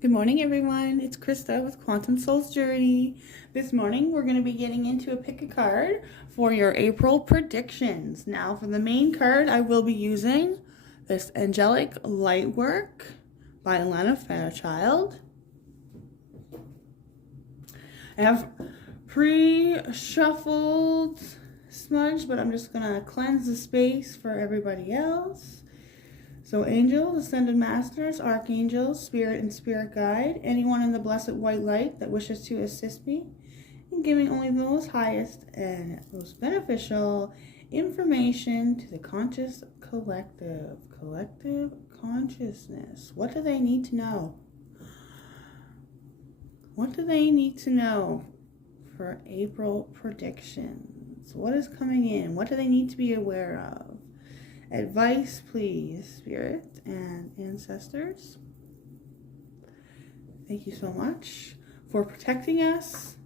Good morning, everyone. It's Krista with Quantum Soul's Journey. This morning, we're going to be getting into a pick a card for your April predictions. Now, for the main card, I will be using this Angelic Light Work by Alana Fairchild. I have pre-shuffled smudge, but I'm just going to cleanse the space for everybody else. So angels, ascended masters, archangels, spirit and spirit guide, anyone in the blessed white light that wishes to assist me in giving only the most highest and most beneficial information to the conscious collective consciousness. What do they need to know? What do they need to know for April predictions? What is coming in? What do they need to be aware of? Advice, please, Spirit and Ancestors. Thank you so much for protecting us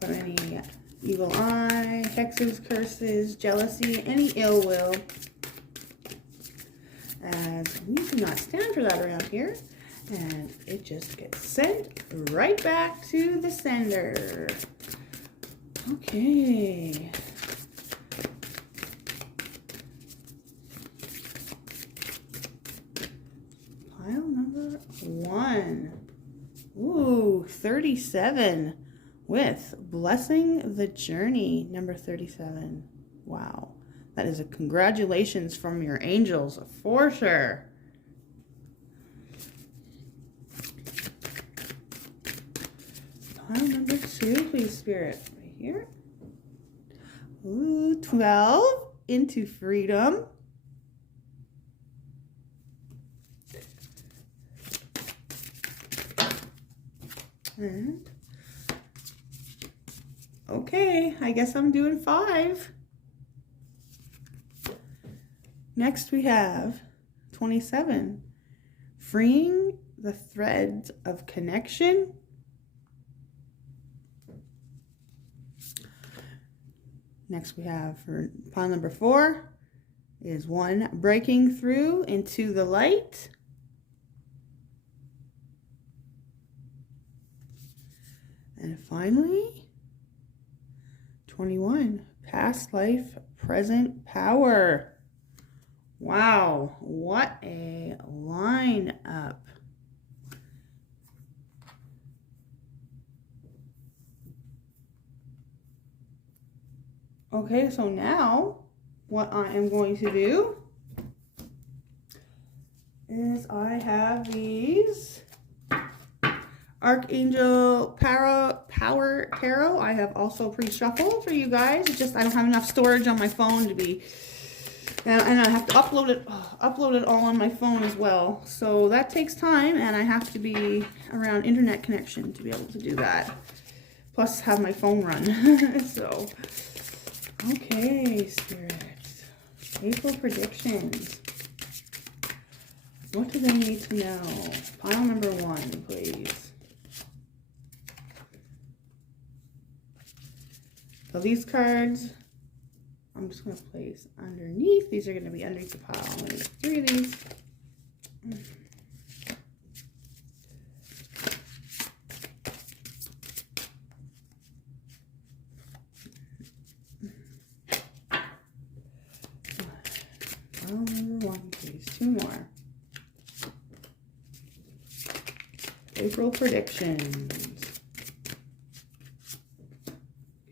from any evil eye, hexes, curses, jealousy, any ill will, as we do not stand for that around here, and it just gets sent right back to the sender. Okay. Pile number 1. Ooh, 37 with Blessing the Journey, number 37. Wow. That is a congratulations from your angels for sure. Pile number 2, please, Spirit. Right here. Ooh, 12 into freedom. And okay, I guess I'm doing 5. Next we have 27, freeing the threads of connection. Next we have for pile number 4 is 1, breaking through into the light. And finally, 21, past life, present power. Wow, what a lineup. Okay, so now what I am going to do is I have these Archangel Power Tarot. I have also pre-shuffled for you guys. It's just I don't have enough storage on my phone to be, and I have to upload it all on my phone as well. So that takes time, and I have to be around internet connection to be able to do that. Plus, have my phone run. So, okay, Spirit. April predictions. What do they need to know? Pile number 1, please. So these cards, I'm just going to place underneath. These are going to be underneath the pile. I'm going to get 3 of these. Pile number 1, please. 2 more. April predictions.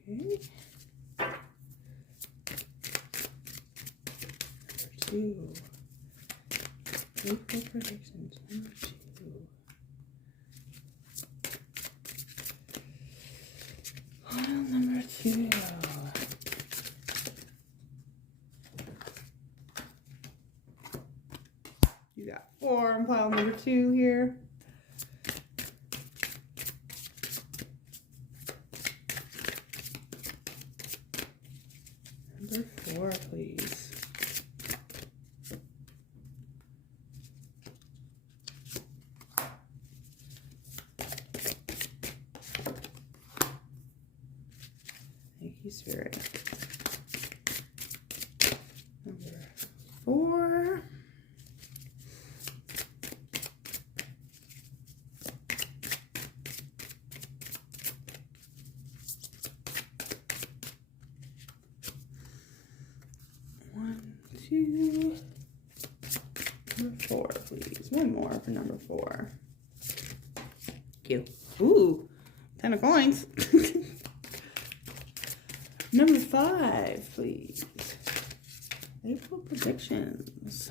Okay. 2. April predictions. 1, 2. Pile number 2. You got 4 on pile number 2 here. Number 4, please. Thank you, Spirit. Number 4. 2. Number 4, please. One more for number 4. Thank you. Ooh, 10 of coins. Number 5, please. April predictions.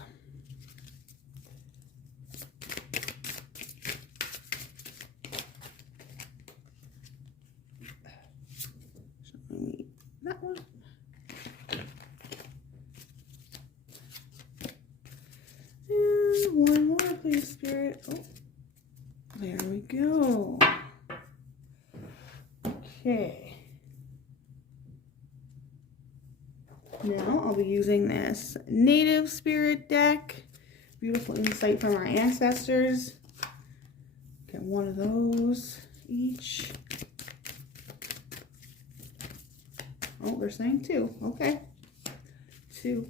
That one. And one more, please, Spirit. Oh, there we go. Okay. Now I'll be using this Native Spirit deck. Beautiful insight from our ancestors. Get one of those each. Oh, they're saying 2. Okay. 2.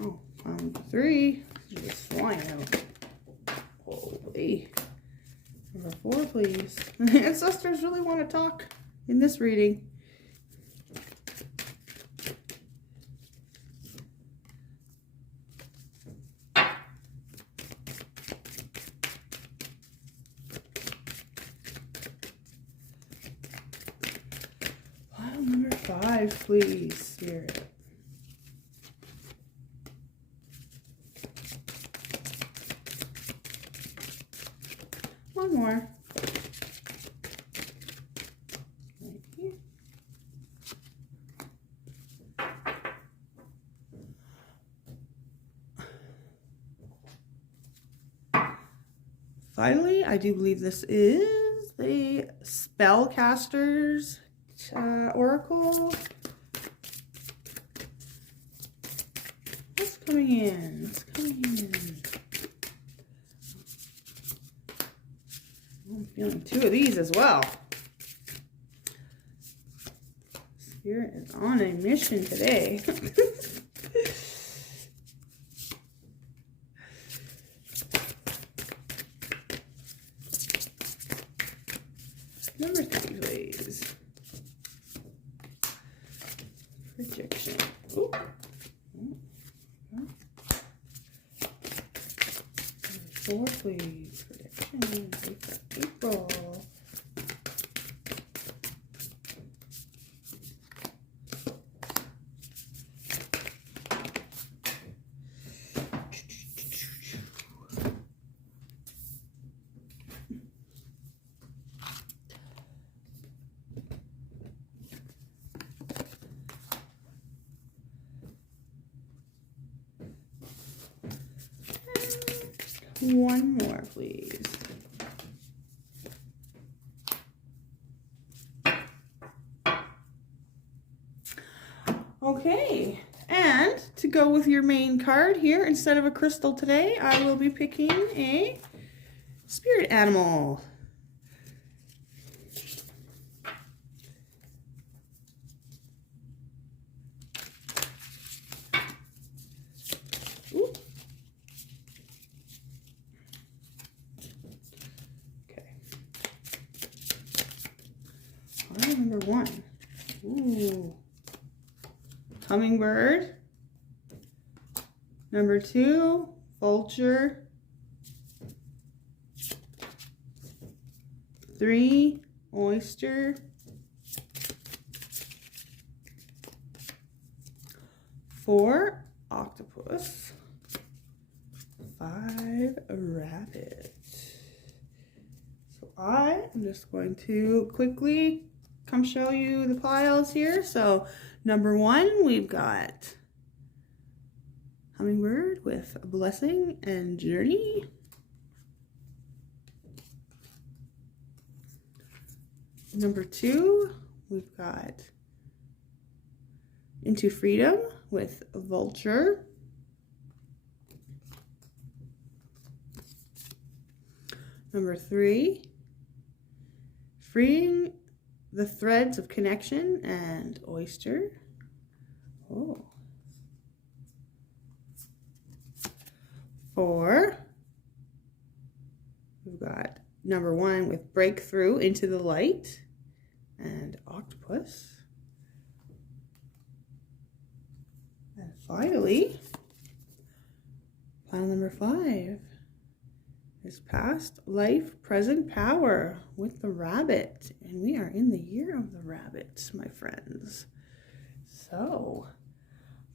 Oh, 3. Just flying out. Holy. Number 4, please. Ancestors really want to talk in this reading. Pile number 5, please, Spirit. One more. Right here. Finally, I do believe this is the Spellcaster's Oracle. What's coming in? What's coming in? I'm feeling 2 of these as well. Spirit is on a mission today. Number 3, please. Projection. Ooh. Number 4, please. Projection. April. One more, please. Okay, and to go with your main card here, instead of a crystal today, I will be picking a spirit animal. Ooh. Okay. Pile number 1. Ooh. Hummingbird. Number 2, vulture. 3, oyster. 4, octopus. 5, rabbit. So I am just going to quickly come show you the piles here. So number 1, we've got hummingbird with blessing and journey. Number 2, we've got into freedom with vulture. Number 3, freeing the threads of connection and oyster. Oh. 4. We've got number 1 with breakthrough into the light and octopus. And finally, pile number 5 is past life, present power with the rabbit. And we are in the year of the rabbit, my friends. So,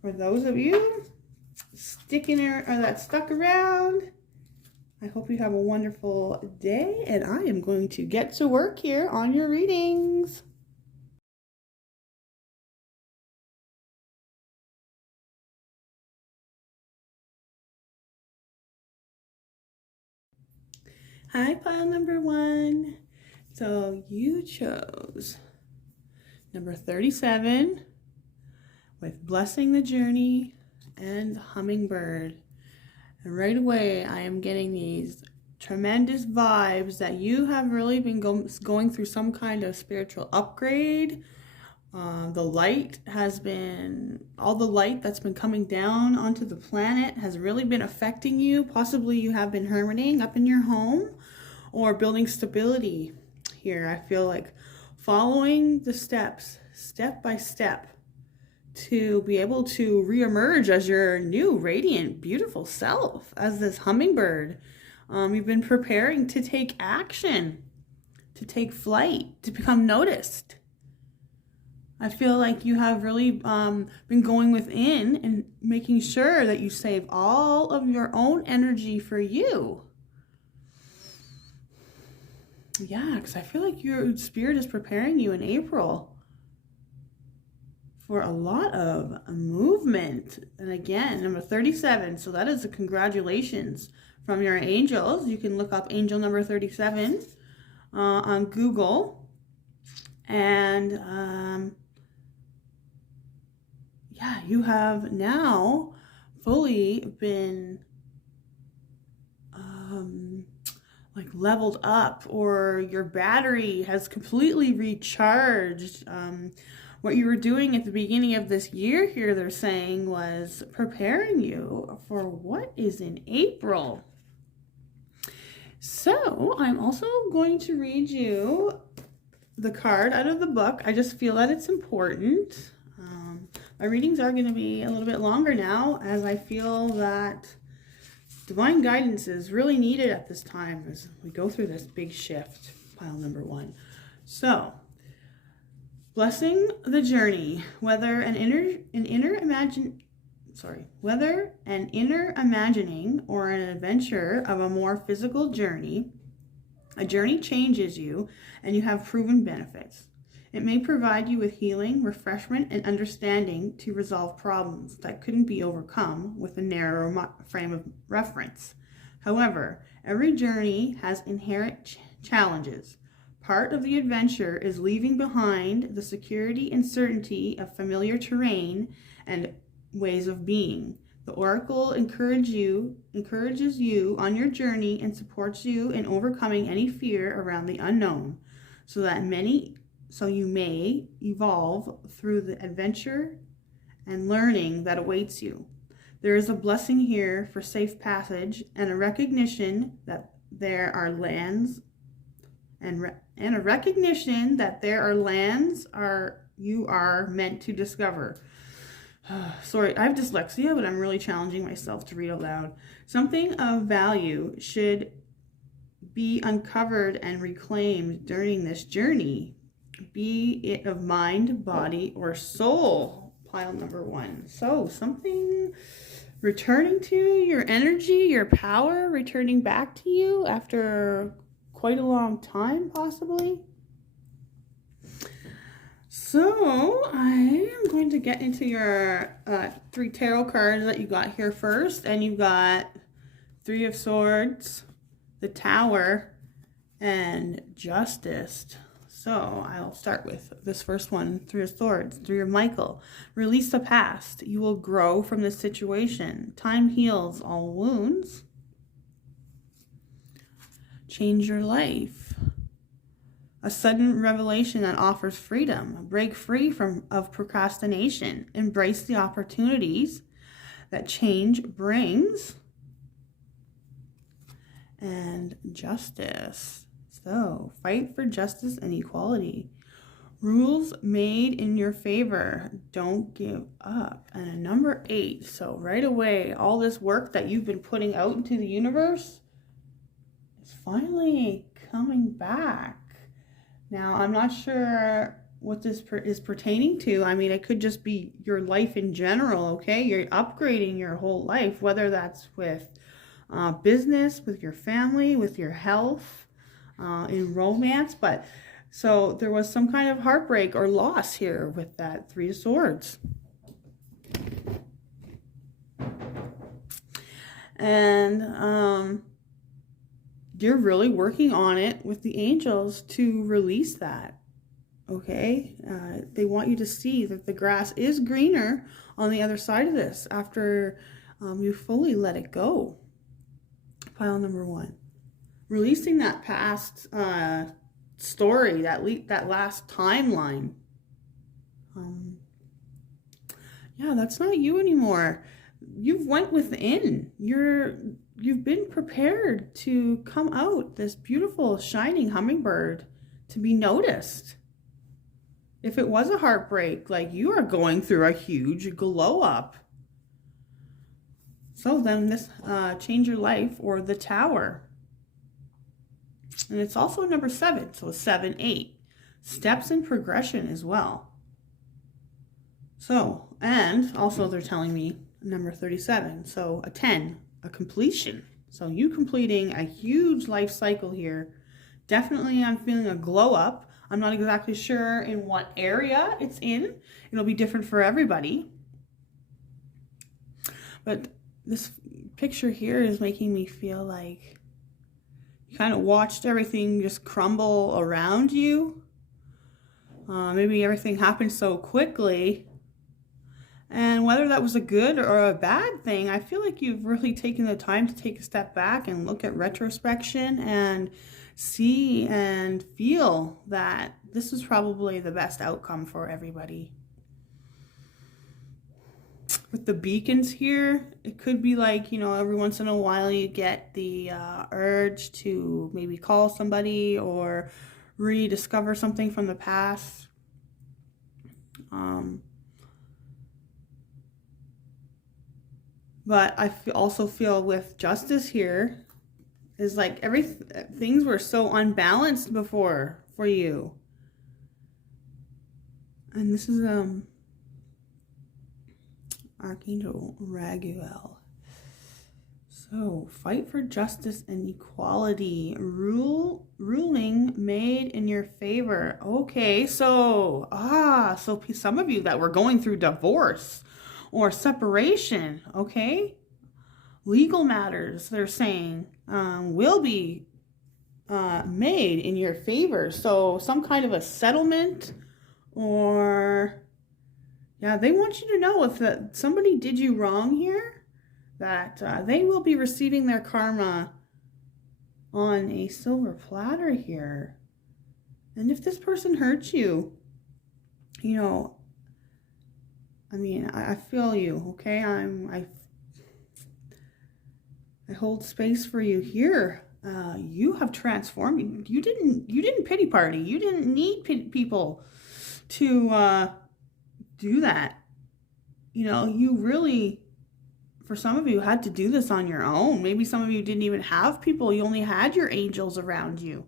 for those of you that stuck around, I hope you have a wonderful day, and I am going to get to work here on your readings. Hi, pile number 1. So you chose number 37 with Blessing the Journey and Hummingbird. And right away, I am getting these tremendous vibes that you have really been going through some kind of spiritual upgrade. The light has been, all the light that's been coming down onto the planet has really been affecting you. Possibly you have been hermiting up in your home or building stability here. I feel like following the steps, step by step, to be able to reemerge as your new, radiant, beautiful self, as this hummingbird. You've been preparing to take action, to take flight, to become noticed. I feel like you have really been going within and making sure that you save all of your own energy for you. Yeah, because I feel like your spirit is preparing you in April for a lot of movement. And again, number 37. So that is a congratulations from your angels. You can look up angel number 37 on Google. And yeah, you have now fully been like leveled up, or your battery has completely recharged. What you were doing at the beginning of this year here, they're saying, was preparing you for what is in April. So I'm also going to read you the card out of the book. I just feel that it's important. My readings are going to be a little bit longer now, as I feel that divine guidance is really needed at this time as we go through this big shift. Pile number 1. So, blessing the journey, whether an inner imagining or an adventure of a more physical journey, a journey changes you and you have proven benefits. It may provide you with healing, refreshment, and understanding to resolve problems that couldn't be overcome with a narrow frame of reference. However, every journey has inherent challenges. Part of the adventure is leaving behind the security and certainty of familiar terrain and ways of being. The Oracle encourages you on your journey and supports you in overcoming any fear around the unknown, so you may evolve through the adventure and learning that awaits you. There is a blessing here for safe passage and a recognition that there are lands you are meant to discover. Sorry, I have dyslexia, but I'm really challenging myself to read out loud. Something of value should be uncovered and reclaimed during this journey, be it of mind, body, or soul. Pile number 1. So something returning to your energy, your power, returning back to you after quite a long time, possibly. So I am going to get into your 3 tarot cards that you got here first. And you've got 3 of Swords, the Tower, and Justice. So I'll start with this first one, 3 of Swords, 3 of Michael. Release the past. You will grow from this situation. Time heals all wounds. Change your life. A sudden revelation that offers freedom. Break free of procrastination. Embrace the opportunities that change brings. and justice. So, fight for justice and equality. Rules made in your favor. Don't give up. And a number 8. So right away, all this work that you've been putting out into the universe is finally coming back. Now, I'm not sure what this is pertaining to. I mean, it could just be your life in general, okay? You're upgrading your whole life, whether that's with business, with your family, with your health, in romance. But so there was some kind of heartbreak or loss here with that 3 of Swords. And you're really working on it with the angels to release that. Okay? They want you to see that the grass is greener on the other side of this after you fully let it go. Pile number 1. Releasing that past story, that last timeline. Yeah, that's not you anymore. You've went within. You've been prepared to come out this beautiful shining hummingbird to be noticed. If it was a heartbreak, like, you are going through a huge glow up. So then this change your life, or the Tower. And it's also number 7, so 7, 8. Steps in progression as well. So, and also they're telling me number 37, so a 10, a completion. So you completing a huge life cycle here. Definitely I'm feeling a glow up. I'm not exactly sure in what area it's in. It'll be different for everybody. But this picture here is making me feel like you kind of watched everything just crumble around you. Maybe everything happened so quickly. And whether that was a good or a bad thing, I feel like you've really taken the time to take a step back and look at retrospection and see and feel that this is probably the best outcome for everybody. With the beacons here, it could be like, you know, every once in a while you get the urge to maybe call somebody or rediscover something from the past. But I also feel with justice here is like things were so unbalanced before for you. And this is Archangel Raguel. So, fight for justice and equality. Ruling made in your favor. Okay, so some of you that were going through divorce or separation, okay? Legal matters, they're saying, will be made in your favor. So, some kind of a settlement, or yeah, they want you to know if somebody did you wrong here, that they will be receiving their karma on a silver platter here. And if this person hurts you, you know, I mean, I feel you, okay? I hold space for you here. You have transformed. You didn't pity party. You didn't need people to do that. You know, you really, for some of you, had to do this on your own. Maybe some of you didn't even have people. You only had your angels around you.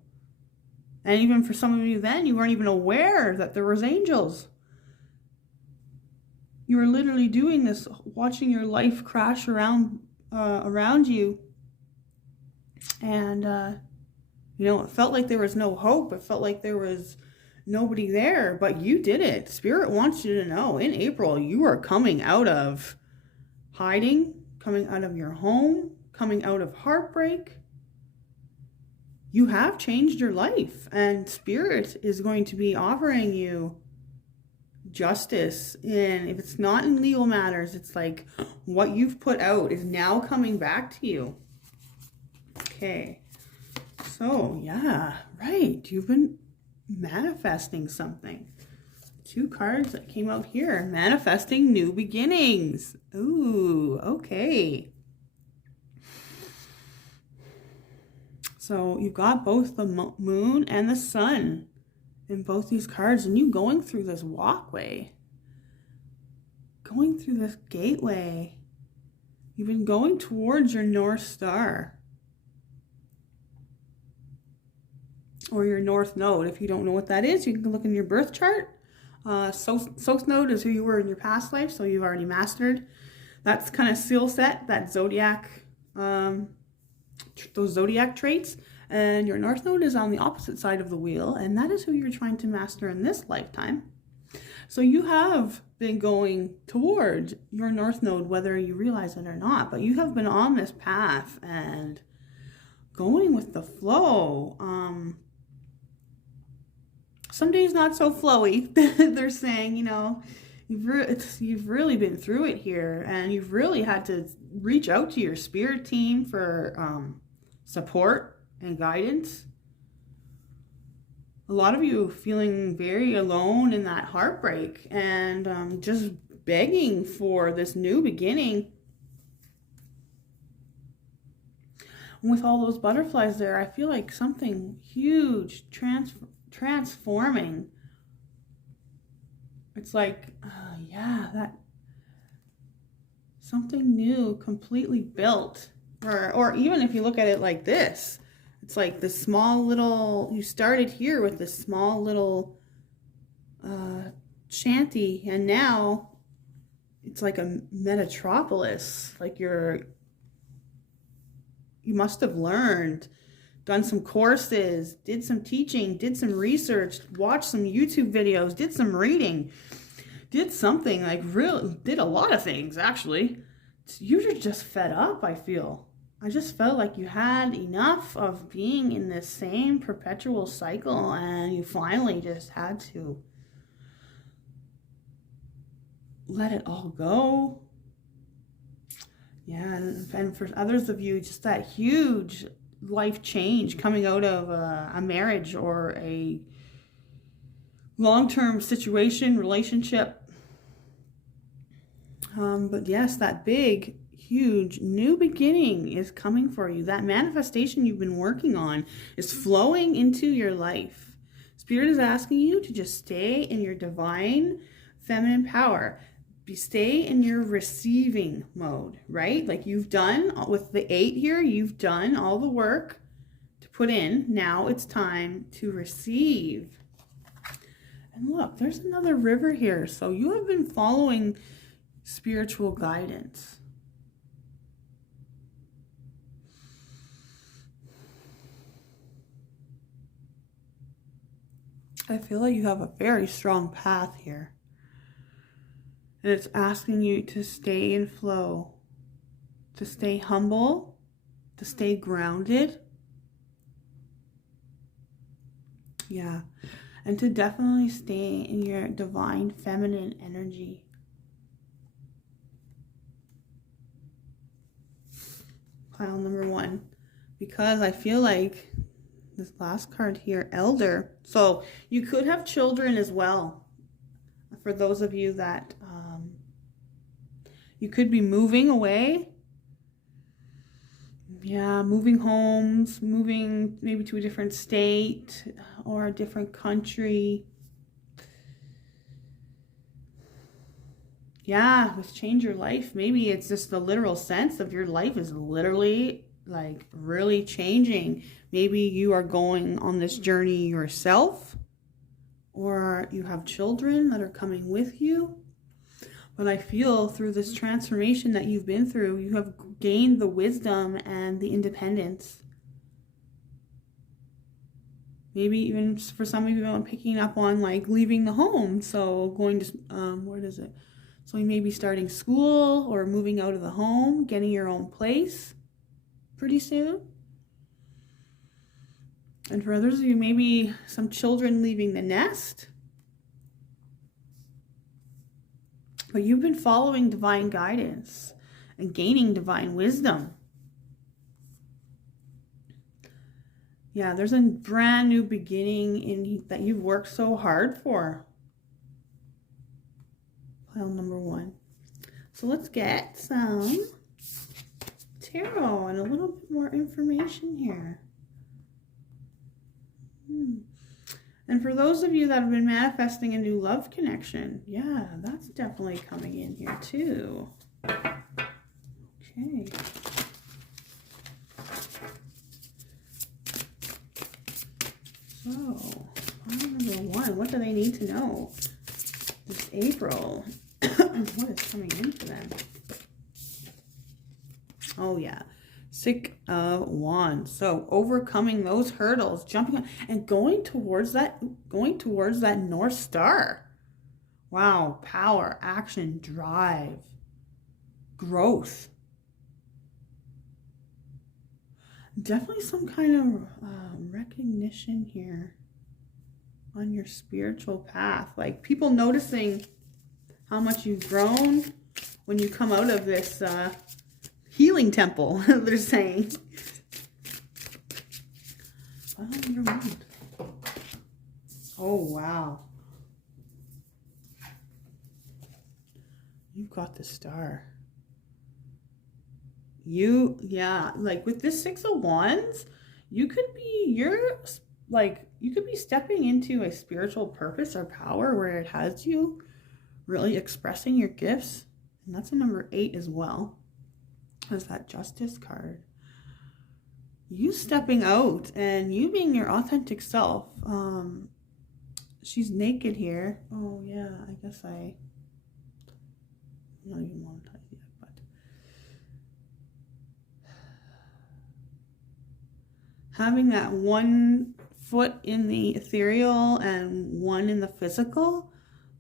And even for some of you then, you weren't even aware that there was angels. You were literally doing this, watching your life crash around you. And, you know, it felt like there was no hope. It felt like there was nobody there, but you did it. Spirit wants you to know, in April, you are coming out of hiding, coming out of your home, coming out of heartbreak. You have changed your life, and Spirit is going to be offering you justice. And if it's not in legal matters, it's like what you've put out is now coming back to you. Okay, so yeah, right, you've been manifesting something. 2 cards that came out here. Manifesting new beginnings. Ooh, okay. So you've got both the moon and the sun in both these cards, and you going through this walkway, going through this gateway. You've been going towards your North Star or your North Node. If you don't know what that is, you can look in your birth chart. South Node is who you were in your past life, so you've already mastered. That's kind of seal set, that zodiac, those zodiac traits. And your North Node is on the opposite side of the wheel, and that is who you're trying to master in this lifetime. So you have been going towards your North Node, whether you realize it or not, but you have been on this path and going with the flow. Some days not so flowy. They're saying, you know, you've really been through it here, and you've really had to reach out to your spirit team for support and guidance. A lot of you feeling very alone in that heartbreak and just begging for this new beginning. And with all those butterflies there, I feel like something huge transforming. It's like, yeah, that something new completely built. Or even if you look at it like this, it's like this small little, you started here with this small little shanty, and now it's like a metropolis. Like you must have learned, done some courses, did some teaching, did some research, watched some YouTube videos, did some reading, did something, like really did a lot of things actually. You're just fed up, I feel. I just felt like you had enough of being in this same perpetual cycle, and you finally just had to let it all go. Yeah, and for others of you, just that huge life change coming out of a marriage or a long-term situation, relationship. But yes, that big, huge new beginning is coming for you. That manifestation you've been working on is flowing into your life. Spirit is asking you to just stay in your divine feminine power. Stay in your receiving mode, right? Like you've done with the 8 here, you've done all the work to put in. Now it's time to receive. And look, there's another river here. So you have been following spiritual guidance. I feel like you have a very strong path here. And it's asking you to stay in flow, to stay humble, to stay grounded. Yeah. And to definitely stay in your divine feminine energy. Pile number 1. Because I feel like this last card here, Elder. So you could have children as well. For those of you that you could be moving away. Yeah, moving homes, moving maybe to a different state or a different country. Yeah, with change your life. Maybe it's just the literal sense of your life is literally like really changing. Maybe you are going on this journey yourself, or you have children that are coming with you. But I feel through this transformation that you've been through, you have gained the wisdom and the independence. Maybe even for some of you, I'm picking up on like leaving the home. So going to, what is it? So you may be starting school or moving out of the home, getting your own place pretty soon. And for others of you, maybe some children leaving the nest. But you've been following divine guidance and gaining divine wisdom. Yeah, there's a brand new beginning that you've worked so hard for. Pile number 1. So let's get some tarot and a little bit more information here. And for those of you that have been manifesting a new love connection, yeah, that's definitely coming in here too. Okay. So, file number 1, what do they need to know this April? What is coming in for them? Oh yeah, 6 of Wands. So overcoming those hurdles, jumping on, and going towards that North Star. Wow, power, action, drive, growth. Definitely some kind of recognition here on your spiritual path. Like people noticing how much you've grown when you come out of this healing temple, they're saying. Oh, wow. You've got the Star. Yeah, like with this 6 of Wands, you could be stepping into a spiritual purpose or power where it has you really expressing your gifts. And that's a number 8 as well. There's that Justice card. You stepping out and you being your authentic self. She's naked here. Oh yeah, I guess I'm not even monetized yet, but having that 1 foot in the ethereal and 1 in the physical.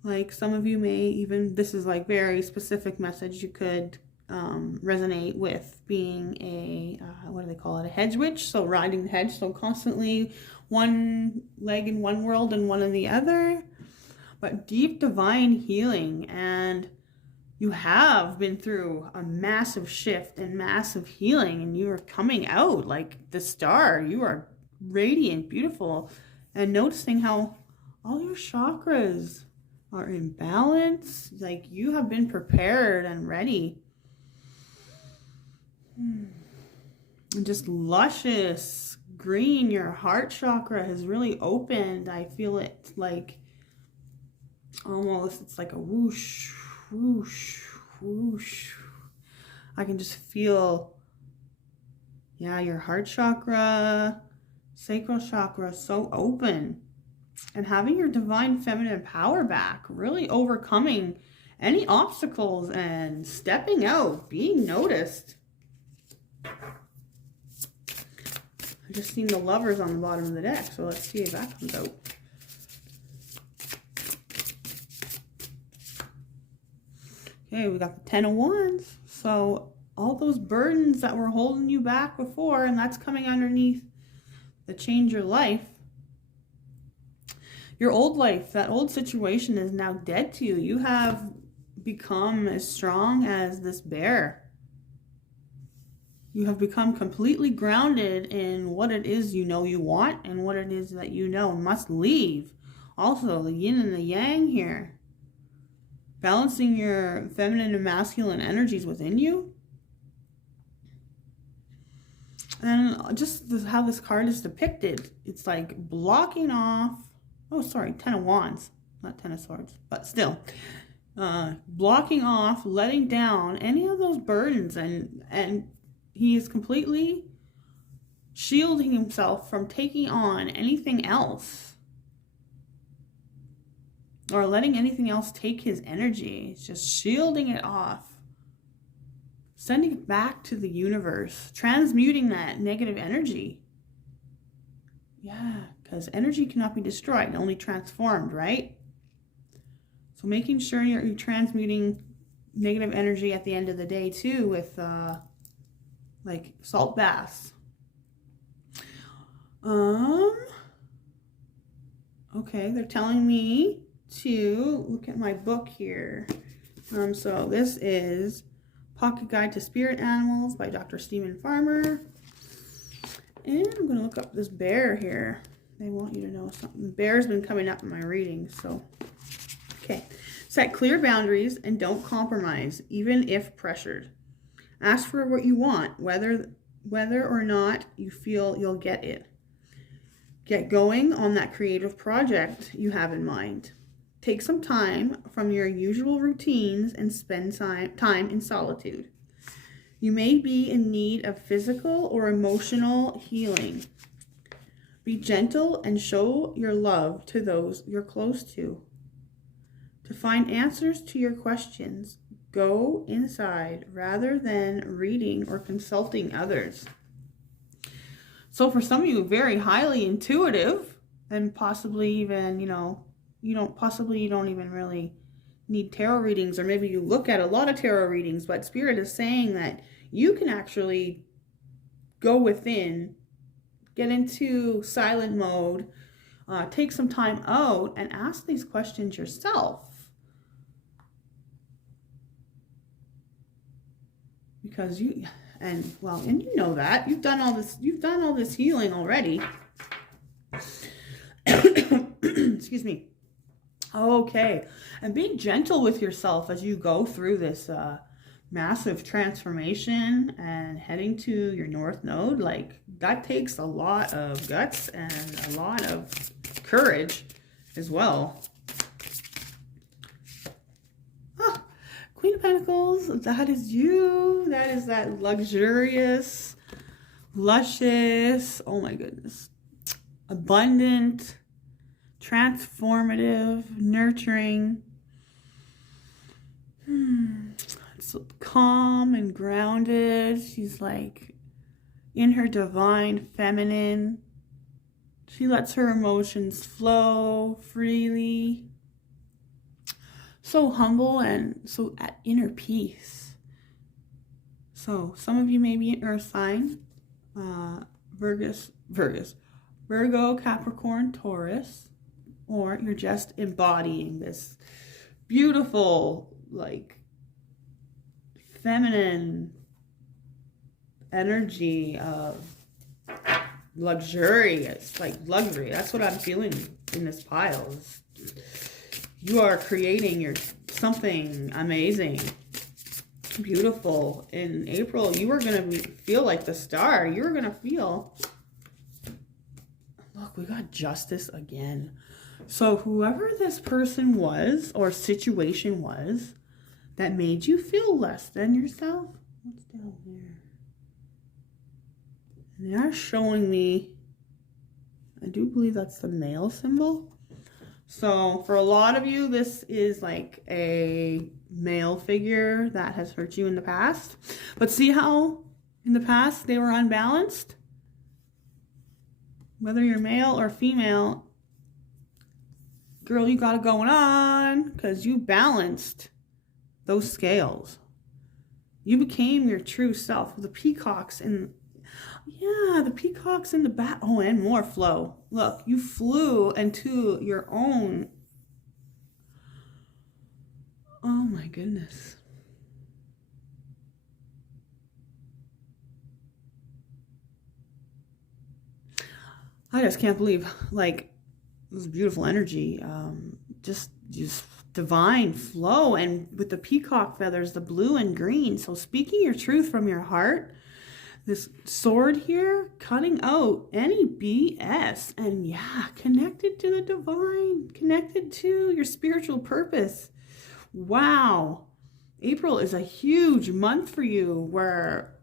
Like some of you may even, this is like very specific message you could resonate with being a, what do they call it? A hedge witch. So riding the hedge. So constantly 1 leg in one world and 1 in the other. But deep divine healing, and you have been through a massive shift and massive healing, and you are coming out like the Star. You are radiant, beautiful, and noticing how all your chakras are in balance. Like you have been prepared and ready. And just luscious green. Your heart chakra has really opened. I feel it like almost, it's like a whoosh, whoosh, whoosh. I can just feel, yeah, your heart chakra, sacral chakra so open. And having your divine feminine power back, really overcoming any obstacles and stepping out, being noticed. I just seen the Lovers on the bottom of the deck, so let's see if that comes out. Okay, we got the 10 of Wands. So all those burdens that were holding you back before, and that's coming underneath the change your life. Your old life, that old situation is now dead to you. You have become as strong as this bear. You have become completely grounded in what it is you know you want and what it is that you know must leave. Also, the yin and the yang here. Balancing your feminine and masculine energies within you. And just how this card is depicted. It's like blocking off. Oh, sorry, 10 of Wands. Not 10 of Swords, but still. Blocking off, letting down any of those burdens, and he is completely shielding himself from taking on anything else or letting anything else take his energy. It's just shielding it off, sending it back to the universe, transmuting that negative energy. Yeah, because energy cannot be destroyed, only transformed, right? So making sure you're transmuting negative energy at the end of the day too with like salt baths. Okay, they're telling me to look at my book here. So this is Pocket Guide to Spirit Animals by Dr. Stephen Farmer. And I'm going to look up this bear here. They want you to know something. The bear's been coming up in my readings, so. Okay. Set clear boundaries and don't compromise, even if pressured. Ask for what you want, whether or not you feel you'll get it. Get going on that creative project you have in mind. Take some time from your usual routines and spend time in solitude. You may be in need of physical or emotional healing. Be gentle and show your love to those you're close to. To find answers to your questions, go inside rather than reading or consulting others. So for some of you, very highly intuitive, and possibly even, you don't even really need tarot readings, or maybe you look at a lot of tarot readings, but Spirit is saying that you can actually go within, get into silent mode, take some time out and ask these questions yourself. Because you know that you've done all this healing already. Excuse me. Okay. And being gentle with yourself as you go through this massive transformation and heading to your North Node, like that takes a lot of guts and a lot of courage as well. Queen of Pentacles, that is you. That is that luxurious, luscious, oh my goodness, abundant, transformative, nurturing, so calm and grounded. She's like in her divine feminine. She lets her emotions flow freely. So humble and so at inner peace. So some of you may be an earth sign, Virgo, Capricorn, Taurus, or you're just embodying this beautiful, like, feminine energy of luxurious, like luxury. That's what I'm feeling in this pile. You are creating something amazing, beautiful. In April, you are going to feel like the star. You're going to feel, look, we got justice again. So whoever this person was or situation was that made you feel less than yourself, what's down there? And they are showing me, I do believe that's the male symbol. So for a lot of you, this is like a male figure that has hurt you in the past. But see how in the past they were unbalanced? Whether you're male or female, girl, you got it going on because you balanced those scales. You became your true self. The peacocks in, the peacocks in the back. Oh, and more flow. Look, you flew into your own. Oh my goodness. I just can't believe, like, this beautiful energy, just divine flow, and with the peacock feathers, the blue and green. So speaking your truth from your heart, this sword here, cutting out any BS, and connected to the divine, connected to your spiritual purpose. Wow. April is a huge month for you, where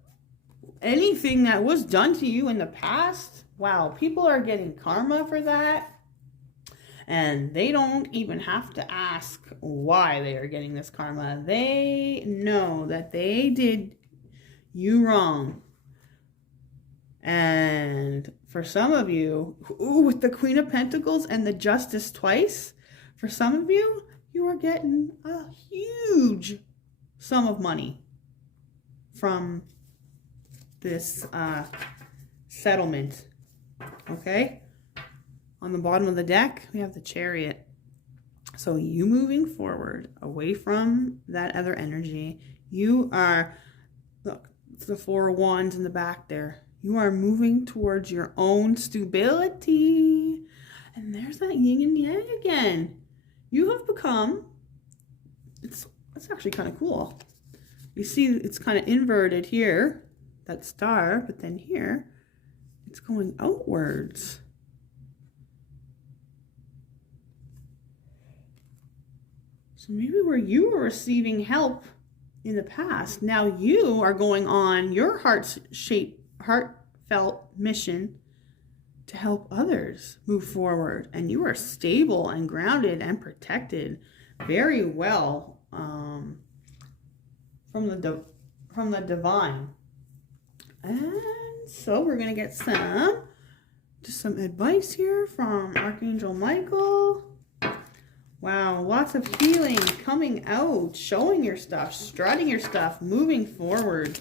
anything that was done to you in the past, wow, people are getting karma for that. And they don't even have to ask why they are getting this karma. They know that they did you wrong. And for some of you, with the Queen of Pentacles and the Justice twice, for some of you, you are getting a huge sum of money from this settlement. Okay? On the bottom of the deck, we have the Chariot. So you moving forward, away from that other energy. You are, look, it's the Four of Wands in the back there. You are moving towards your own stability. And there's that yin and yang again. You have become, it's actually kind of cool. You see it's kind of inverted here, that star, but then here, it's going outwards. So maybe where you were receiving help in the past, now you are going on your heartfelt mission to help others move forward, and you are stable and grounded and protected very well from the divine. And so we're gonna get some advice here from Archangel Michael. Wow, lots of healing coming out, showing your stuff, strutting your stuff, moving forward.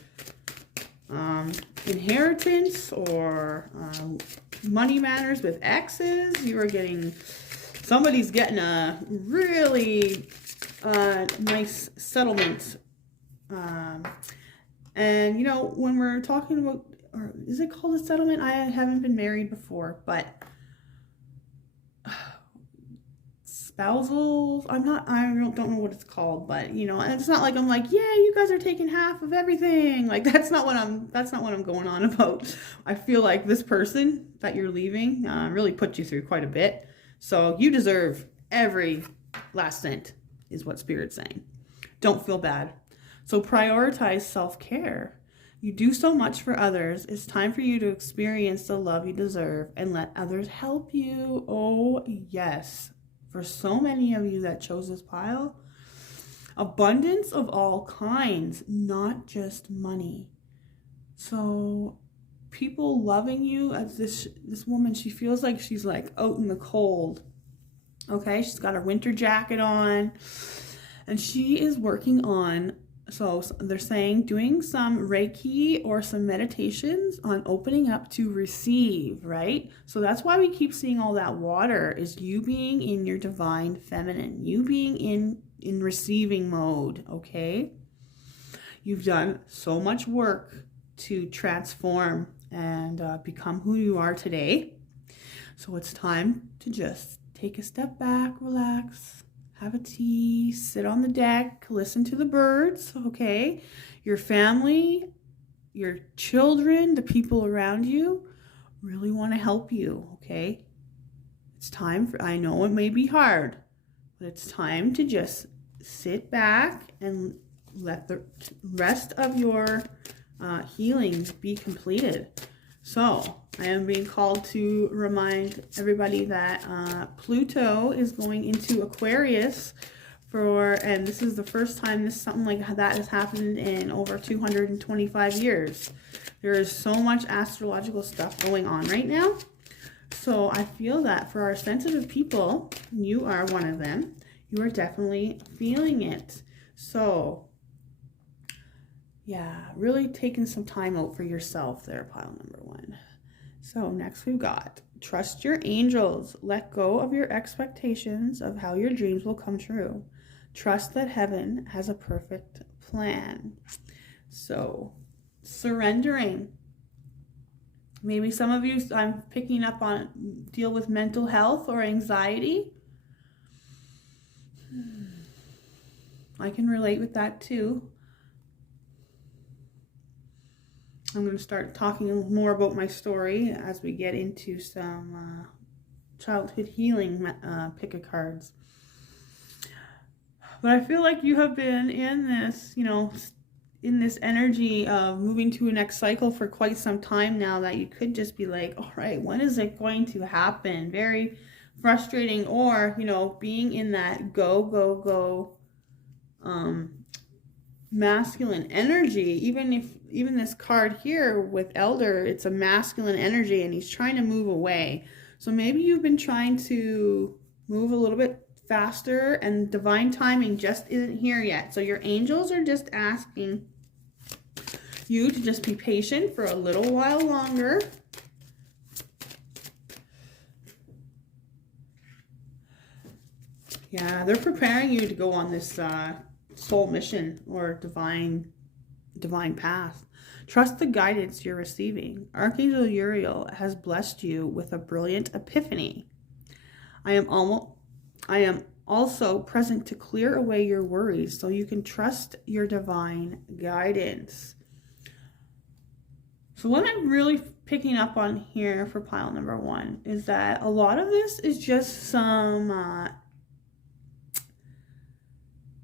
Inheritance or money matters with exes. Somebody's getting a really nice settlement. And you know, when we're talking about, or is it called a settlement? I haven't been married before, but spousals, I don't know what it's called, but you know, and it's not like I'm like, yeah, you guys are taking half of everything. Like that's not what I'm going on about. I feel like this person that you're leaving really put you through quite a bit. So you deserve every last cent is what Spirit's saying. Don't feel bad. So prioritize self-care. You do so much for others. It's time for you to experience the love you deserve and let others help you. Oh, yes. For so many of you that chose this pile, abundance of all kinds, not just money. So people loving you, as this woman, she feels like she's like out in the cold. Okay, she's got her winter jacket on and she is working on, so they're saying doing some Reiki or some meditations on opening up to receive, right? So that's why we keep seeing all that water, is you being in your divine feminine, you being in receiving mode, okay? You've done so much work to transform and become who you are today. So it's time to just take a step back, relax, have a tea, sit on the deck, listen to the birds, okay? Your family, your children, the people around you really want to help you, okay? It's time for, I know it may be hard, but it's time to just sit back and let the rest of your healing be completed. So I am being called to remind everybody that Pluto is going into Aquarius and this is the first time something like that has happened in over 225 years. There is so much astrological stuff going on right now. So I feel that for our sensitive people, you are one of them, you are definitely feeling it. So yeah, really taking some time out for yourself there, pile number 1. So next we've got trust your angels. Let go of your expectations of how your dreams will come true. Trust that heaven has a perfect plan. So surrendering. Maybe some of you, I'm picking up on, deal with mental health or anxiety. I can relate with that too. I'm going to start talking more about my story as we get into some childhood healing pick of cards. But I feel like you have been in this, you know, in this energy of moving to a next cycle for quite some time now, that you could just be like, all right, when is it going to happen? Very frustrating, or, you know, being in that go, masculine energy. Even this card here with Elder, it's a masculine energy and he's trying to move away. So maybe you've been trying to move a little bit faster and divine timing just isn't here yet. So your angels are just asking you to just be patient for a little while longer. Yeah, they're preparing you to go on this soul mission or divine path. Trust the guidance you're receiving. Archangel Uriel has blessed you with a brilliant epiphany. I am also present to clear away your worries so you can trust your divine guidance. So what I'm really picking up on here for pile number 1 is that a lot of this is just some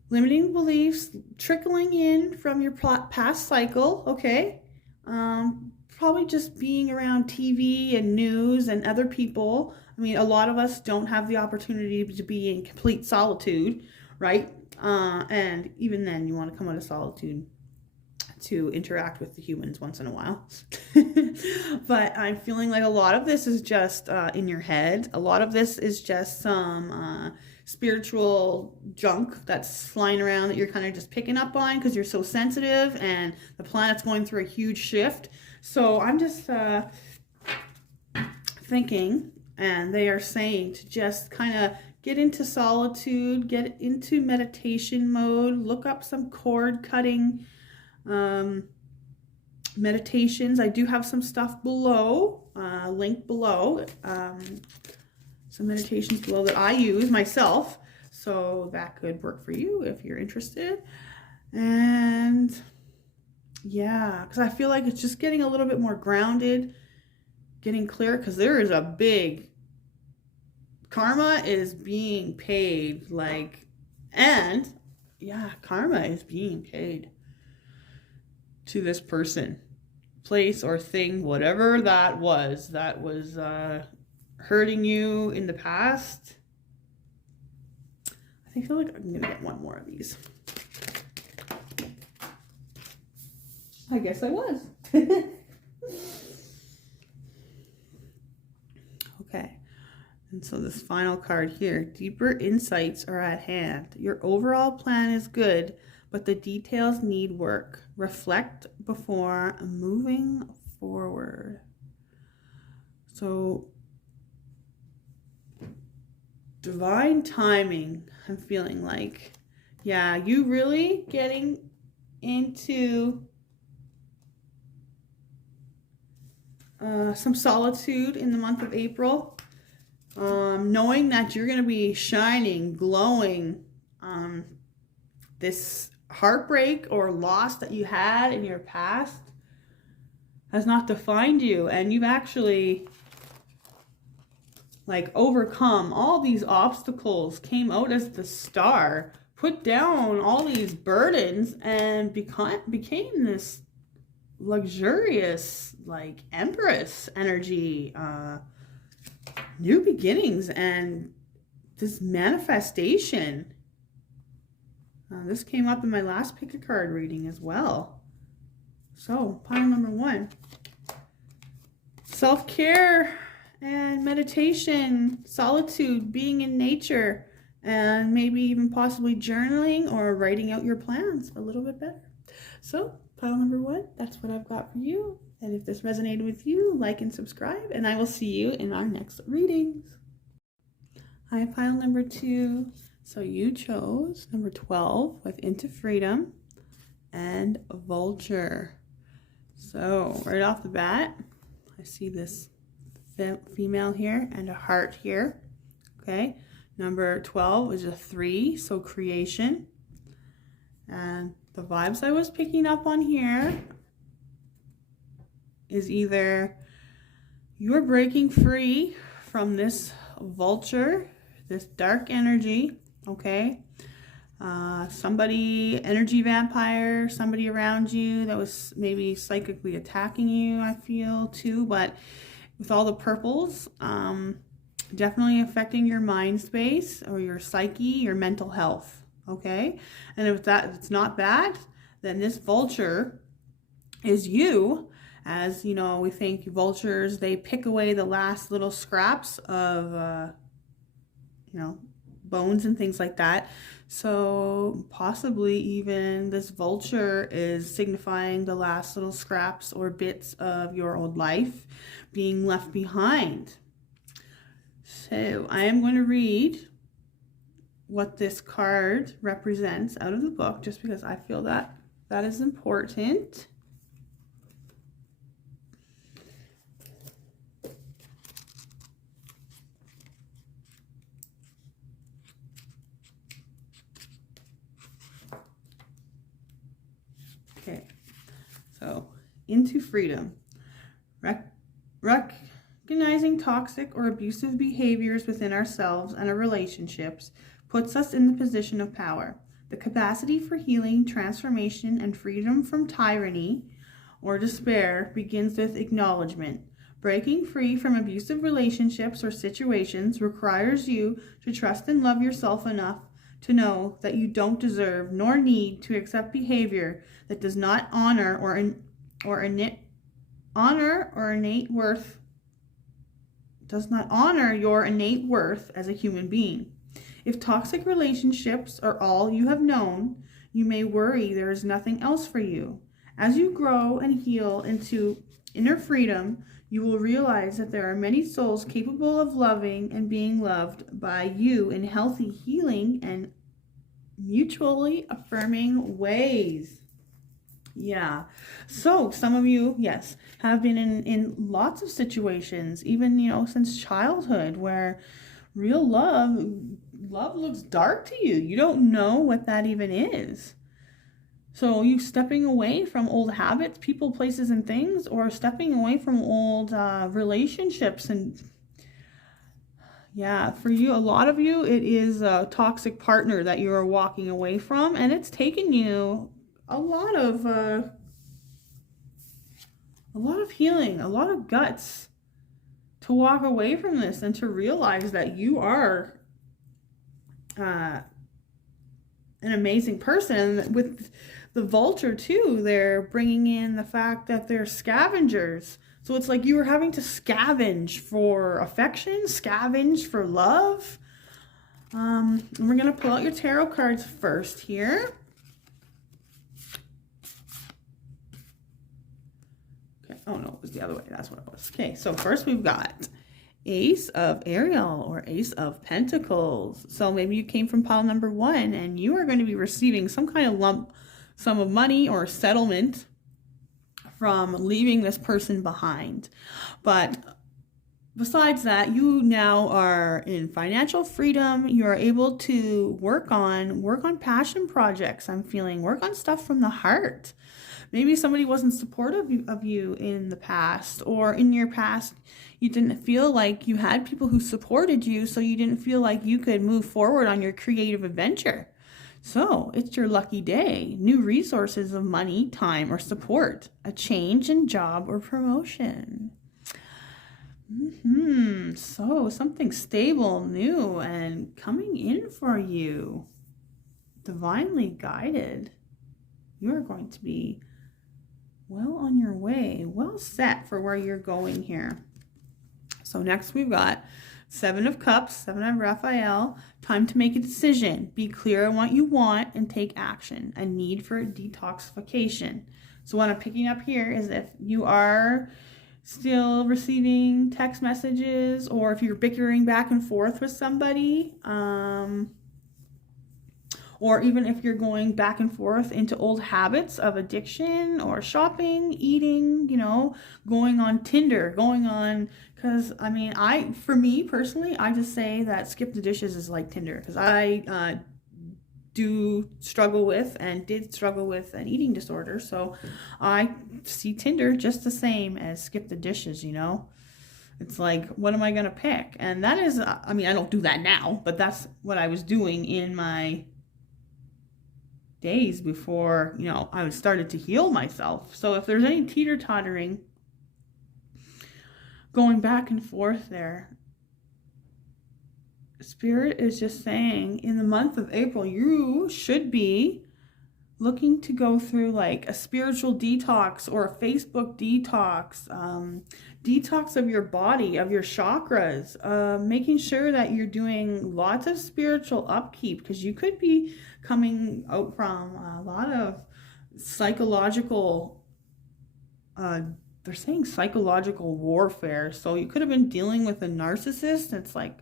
limiting beliefs trickling in from your past cycle, okay? Probably just being around TV and news and other people. I mean, a lot of us don't have the opportunity to be in complete solitude, right? And even then, you want to come out of solitude to interact with the humans once in a while. But I'm feeling like a lot of this is just in your head. A lot of this is just some spiritual junk that's flying around that you're kind of just picking up on because you're so sensitive and the planet's going through a huge shift. So I'm just thinking, and they are saying to just kind of get into solitude, get into meditation mode, look up some cord cutting meditations. I do have some stuff below, link below, some meditations below that I use myself, so that could work for you if you're interested. And yeah, because I feel like it's just getting a little bit more grounded, getting clear, because there is a big karma is being paid, like, and yeah, karma is being paid to this person, place, or thing, whatever that was hurting you in the past. I feel like I'm gonna get one more of these. I guess I was. Okay. And so this final card here, deeper insights are at hand. Your overall plan is good, but the details need work. Reflect before moving forward. So, divine timing, I'm feeling like. Yeah, you really getting into some solitude in the month of April. Knowing that you're going to be shining, glowing, this heartbreak or loss that you had in your past has not defined you, and you've actually like overcome all these obstacles, came out as the star, put down all these burdens, and became this luxurious, like, empress energy, new beginnings, and this manifestation. This came up in my last pick a card reading as well. So, pile number 1. Self-care and meditation, solitude, being in nature, and maybe even possibly journaling or writing out your plans a little bit better. So, pile number 1, that's what I've got for you. And if this resonated with you, like and subscribe, and I will see you in our next readings. Hi, pile number 2. So you chose number 12 with Into Freedom and Vulture. So right off the bat, I see this female here and a heart here. Okay, number 12 is a 3, so creation. And the vibes I was picking up on here is either you're breaking free from this vulture, this dark energy, okay? Somebody, energy vampire, somebody around you that was maybe psychically attacking you, I feel too, but with all the purples, definitely affecting your mind space or your psyche, your mental health, okay? And if it's not that, then this vulture is you. As you know, we think vultures, they pick away the last little scraps of, bones and things like that. So possibly even this vulture is signifying the last little scraps or bits of your old life being left behind. So I am going to read what this card represents out of the book, just because I feel that that is important. Okay, so into freedom. Recognizing toxic or abusive behaviors within ourselves and our relationships puts us in the position of power. The capacity for healing, transformation, and freedom from tyranny or despair begins with acknowledgement. Breaking free from abusive relationships or situations requires you to trust and love yourself enough to know that you don't deserve nor need to accept behavior that does not honor your innate worth as a human being. If toxic relationships are all you have known, you may worry there is nothing else for you. As you grow and heal into inner freedom, you will realize that there are many souls capable of loving and being loved by you in healthy, healing, and mutually affirming ways. Yeah. So some of you, yes, have been in lots of situations, even, since childhood, where real love looks dark to you. You don't know what that even is. So you stepping away from old habits, people, places, and things, or stepping away from old relationships. And yeah, for you, a lot of you, it is a toxic partner that you are walking away from, and it's taken you a lot of healing, a lot of guts to walk away from this and to realize that you are an amazing person. And with the vulture too, they're bringing in the fact that they're scavengers. So it's like you were having to scavenge for affection, scavenge for love. And we're going to pull out your tarot cards first here. Okay. Oh no, it was the other way. That's what it was. Okay, so first we've got Ace of Ariel or Ace of Pentacles. So maybe you came from pile number 1 and you are going to be receiving some kind of lump sum of money or settlement from leaving this person behind. But besides that, you now are in financial freedom. You're able to work on passion projects. I'm feeling work on stuff from the heart. Maybe somebody wasn't supportive of you in the past, or in your past you didn't feel like you had people who supported you, so you didn't feel like you could move forward on your creative adventure. So it's your lucky day. New resources of money, time, or support. A change in job or promotion. So something stable, new, and coming in for you. Divinely guided. You are going to be well on your way, well set for where you're going here. So next we've got 7 of Cups, 7 of Raphael. Time to make a decision. Be clear on what you want and take action. A need for detoxification. So what I'm picking up here is if you are still receiving text messages, or if you're bickering back and forth with somebody, or even if you're going back and forth into old habits of addiction or shopping, eating, going on Tinder, because for me personally, I just say that skip the dishes is like Tinder, because I do struggle with and did struggle with an eating disorder. So I see Tinder just the same as skip the dishes, It's like, what am I going to pick? And that is, I don't do that now, but that's what I was doing in my days before, I started to heal myself. So if there's any teeter-tottering going back and forth there, Spirit is just saying in the month of April, you should be looking to go through like a spiritual detox or a Facebook detox, detox of your body, of your chakras, making sure that you're doing lots of spiritual upkeep, because you could be coming out from a lot of psychological, they're saying psychological warfare. So you could have been dealing with a narcissist. It's like,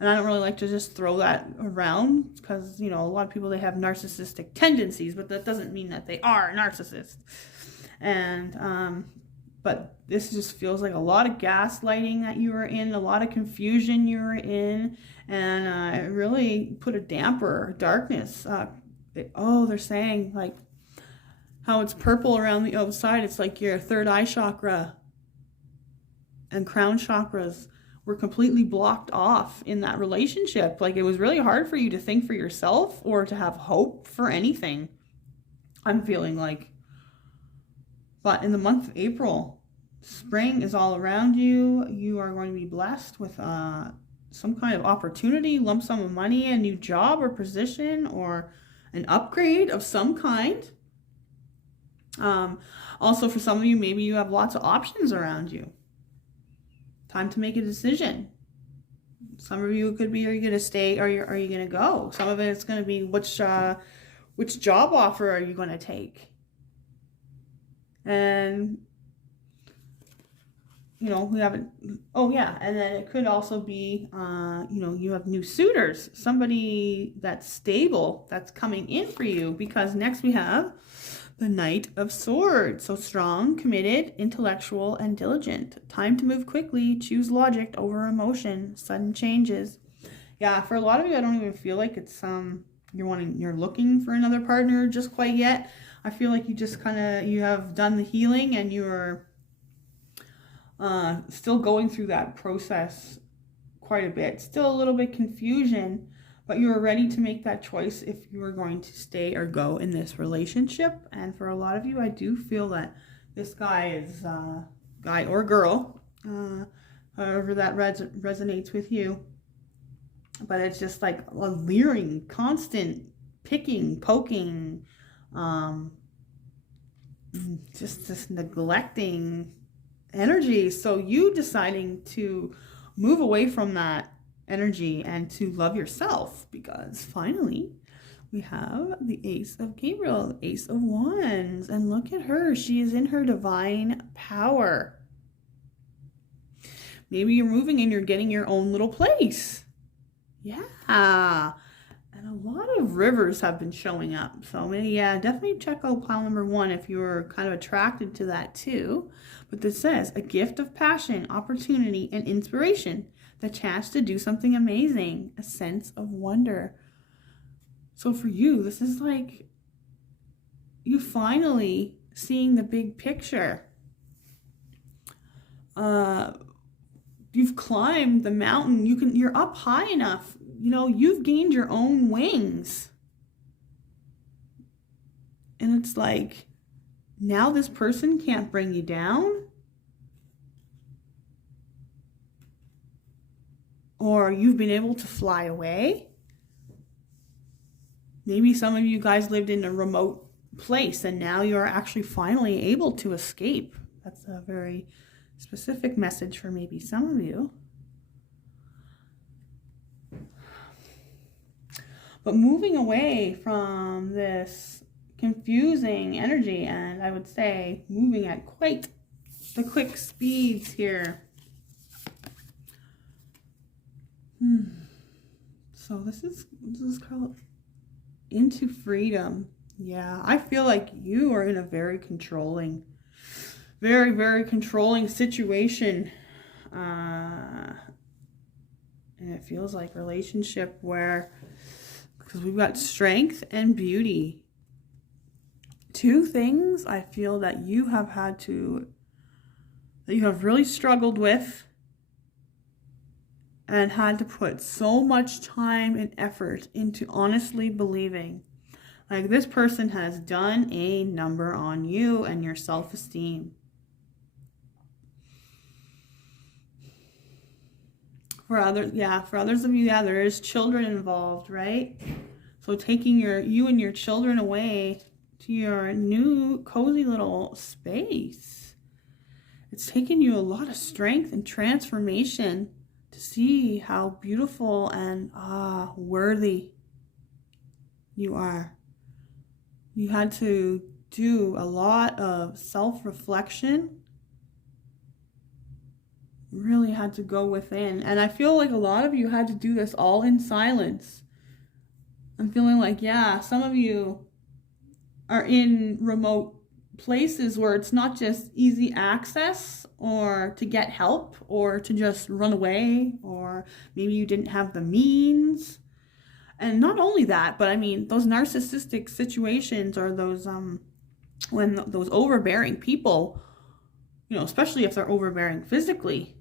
and I don't really like to just throw that around, because, a lot of people, they have narcissistic tendencies, but that doesn't mean that they are a narcissist. And, but this just feels like a lot of gaslighting that you were in, a lot of confusion you were in, and it really put a damper, darkness. They're saying like how it's purple around the outside. It's like your third eye chakra and crown chakras were completely blocked off in that relationship. Like, it was really hard for you to think for yourself or to have hope for anything, I'm feeling like. But in the month of April, spring is all around you. You are going to be blessed with some kind of opportunity, lump sum of money, a new job or position, or an upgrade of some kind. Also, for some of you, maybe you have lots of options around you. Time to make a decision. Some of you, it could be, are you going to stay or are you going to go? Some of it's going to be which job offer are you going to take? And, you know, we haven't, oh yeah, and then it could also be, you know, you have new suitors, somebody that's stable, that's coming in for you, because next we have the Knight of Swords. So strong, committed, intellectual, and diligent. Time to move quickly, choose logic over emotion, sudden changes. Yeah, for a lot of you, I don't even feel like it's, you're looking for another partner just quite yet. I feel like you just you have done the healing and you're still going through that process quite a bit. Still a little bit confusion, but you are ready to make that choice if you are going to stay or go in this relationship. And for a lot of you, I do feel that this guy is guy or girl, however that resonates with you. But it's just like a leering, constant picking, poking, just this neglecting energy. So you deciding to move away from that energy and to love yourself, because finally we have the Ace of Gabriel, the Ace of Wands, and look at her. She is in her divine power. Maybe you're moving and you're getting your own little place. Yeah. And a lot of rivers have been showing up. So maybe, yeah, definitely check out pile number 1 if you're kind of attracted to that too. But this says a gift of passion, opportunity, and inspiration. The chance to do something amazing. A sense of wonder. So for you, this is like you finally seeing the big picture. You've climbed the mountain. You're up high enough. You know, you've gained your own wings. And it's like, now this person can't bring you down. Or you've been able to fly away. Maybe some of you guys lived in a remote place and now you're actually finally able to escape. That's a very specific message for maybe some of you. But moving away from this confusing energy, and I would say moving at quite the quick speeds here. So this is called into freedom. Yeah, I feel like you are in a very controlling, very, very controlling situation. And it feels like relationship where, because we've got strength and beauty. 2 things I feel that you have that you have really struggled with and had to put so much time and effort into honestly believing. Like, this person has done a number on you and your self-esteem. For others of you, yeah, there is children involved, right? So taking you and your children away to your new cozy little space. It's taken you a lot of strength and transformation to see how beautiful and worthy you are. You had to do a lot of self-reflection. Really had to go within. And I feel like a lot of you had to do this all in silence. I'm feeling like, yeah, some of you are in remote places where it's not just easy access or to get help or to just run away, or maybe you didn't have the means. And not only that, but I mean, those narcissistic situations or those when those overbearing people, you know, especially if they're overbearing physically,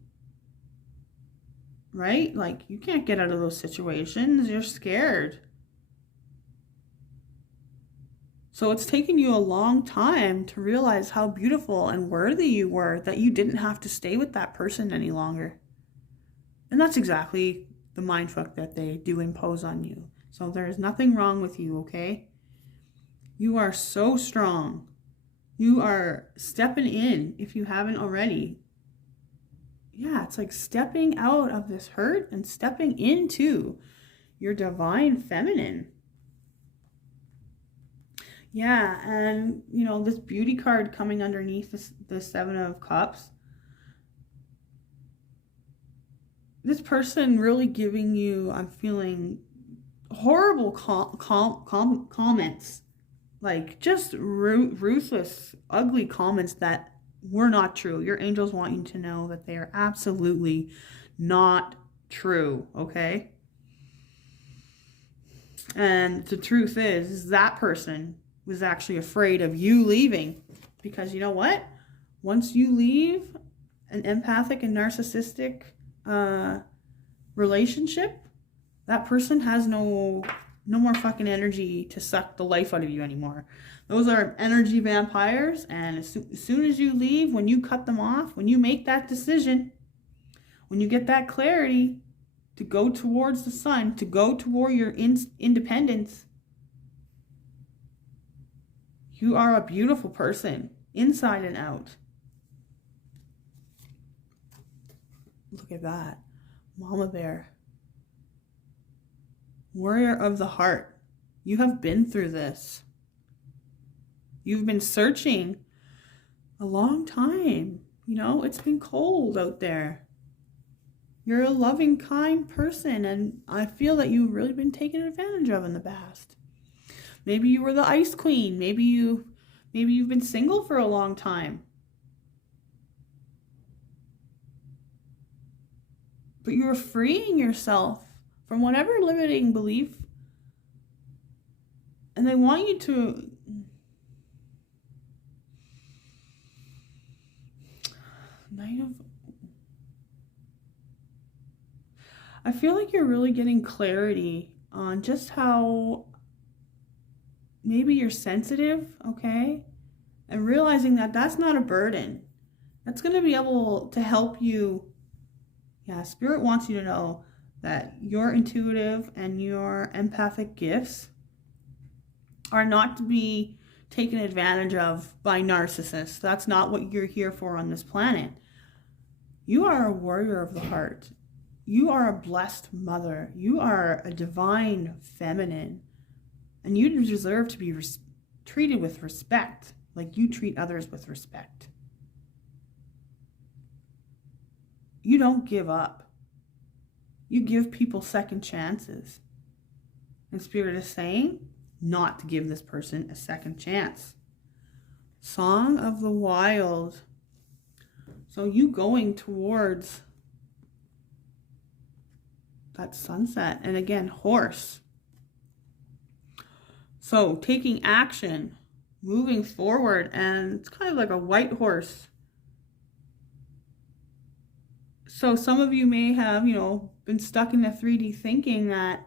right? Like, you can't get out of those situations. You're scared. So it's taken you a long time to realize how beautiful and worthy you were, that you didn't have to stay with that person any longer. And that's exactly the mindfuck that they do impose on you. So there's nothing wrong with you, okay? You are so strong. You are stepping in, if you haven't already. Yeah, it's like stepping out of this hurt and stepping into your divine feminine. Yeah, and you know, this beauty card coming underneath the Seven of Cups. This person really giving you, I'm feeling, horrible comments. Like, just ruthless, ugly comments that were not true. Your angels want you to know that they are absolutely not true, okay? And the truth is that person was actually afraid of you leaving. Because you know what? Once you leave an empathic and narcissistic relationship, that person has no more fucking energy to suck the life out of you anymore. Those are energy vampires, and as soon as you leave, when you cut them off, when you make that decision, when you get that clarity to go towards the sun, to go toward your independence, you are a beautiful person, inside and out. Look at that. Mama Bear. Warrior of the heart. You have been through this. You've been searching a long time. You know, it's been cold out there. You're a loving, kind person, and I feel that you've really been taken advantage of in the past. Maybe you were the ice queen. Maybe you've been single for a long time. But you're freeing yourself from whatever limiting belief. And they want you to I feel like you're really getting clarity on just how maybe you're sensitive, okay? And realizing that that's not a burden. That's going to be able to help you. Yeah, Spirit wants you to know that your intuitive and your empathic gifts are not to be taken advantage of by narcissists. That's not what you're here for on this planet. You are a warrior of the heart. You are a blessed mother. You are a divine feminine. And you deserve to be treated with respect, like you treat others with respect. You don't give up. You give people second chances. And Spirit is saying not to give this person a second chance. Song of the Wild. So you going towards that sunset. And again, horse. So taking action, moving forward, and it's kind of like a white horse. So some of you may have, been stuck in the 3D thinking that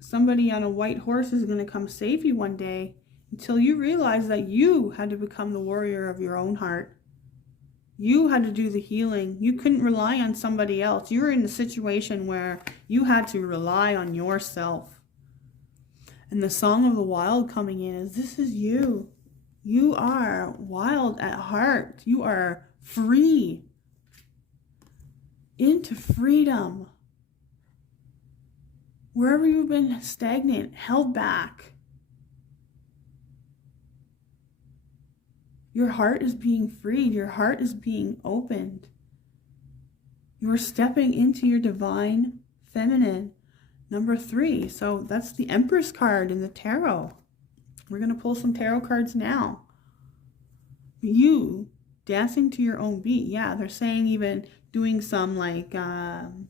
somebody on a white horse is going to come save you one day, until you realize that you had to become the warrior of your own heart. You had to do the healing. You couldn't rely on somebody else. You were in a situation where you had to rely on yourself. And the Song of the Wild coming in is, this is you. You are wild at heart. You are free. Into freedom. Wherever you've been stagnant, held back, your heart is being freed. Your heart is being opened. You are stepping into your divine feminine. Number 3. So that's the Empress card in the tarot. We're going to pull some tarot cards now. You dancing to your own beat. Yeah, they're saying even doing some like going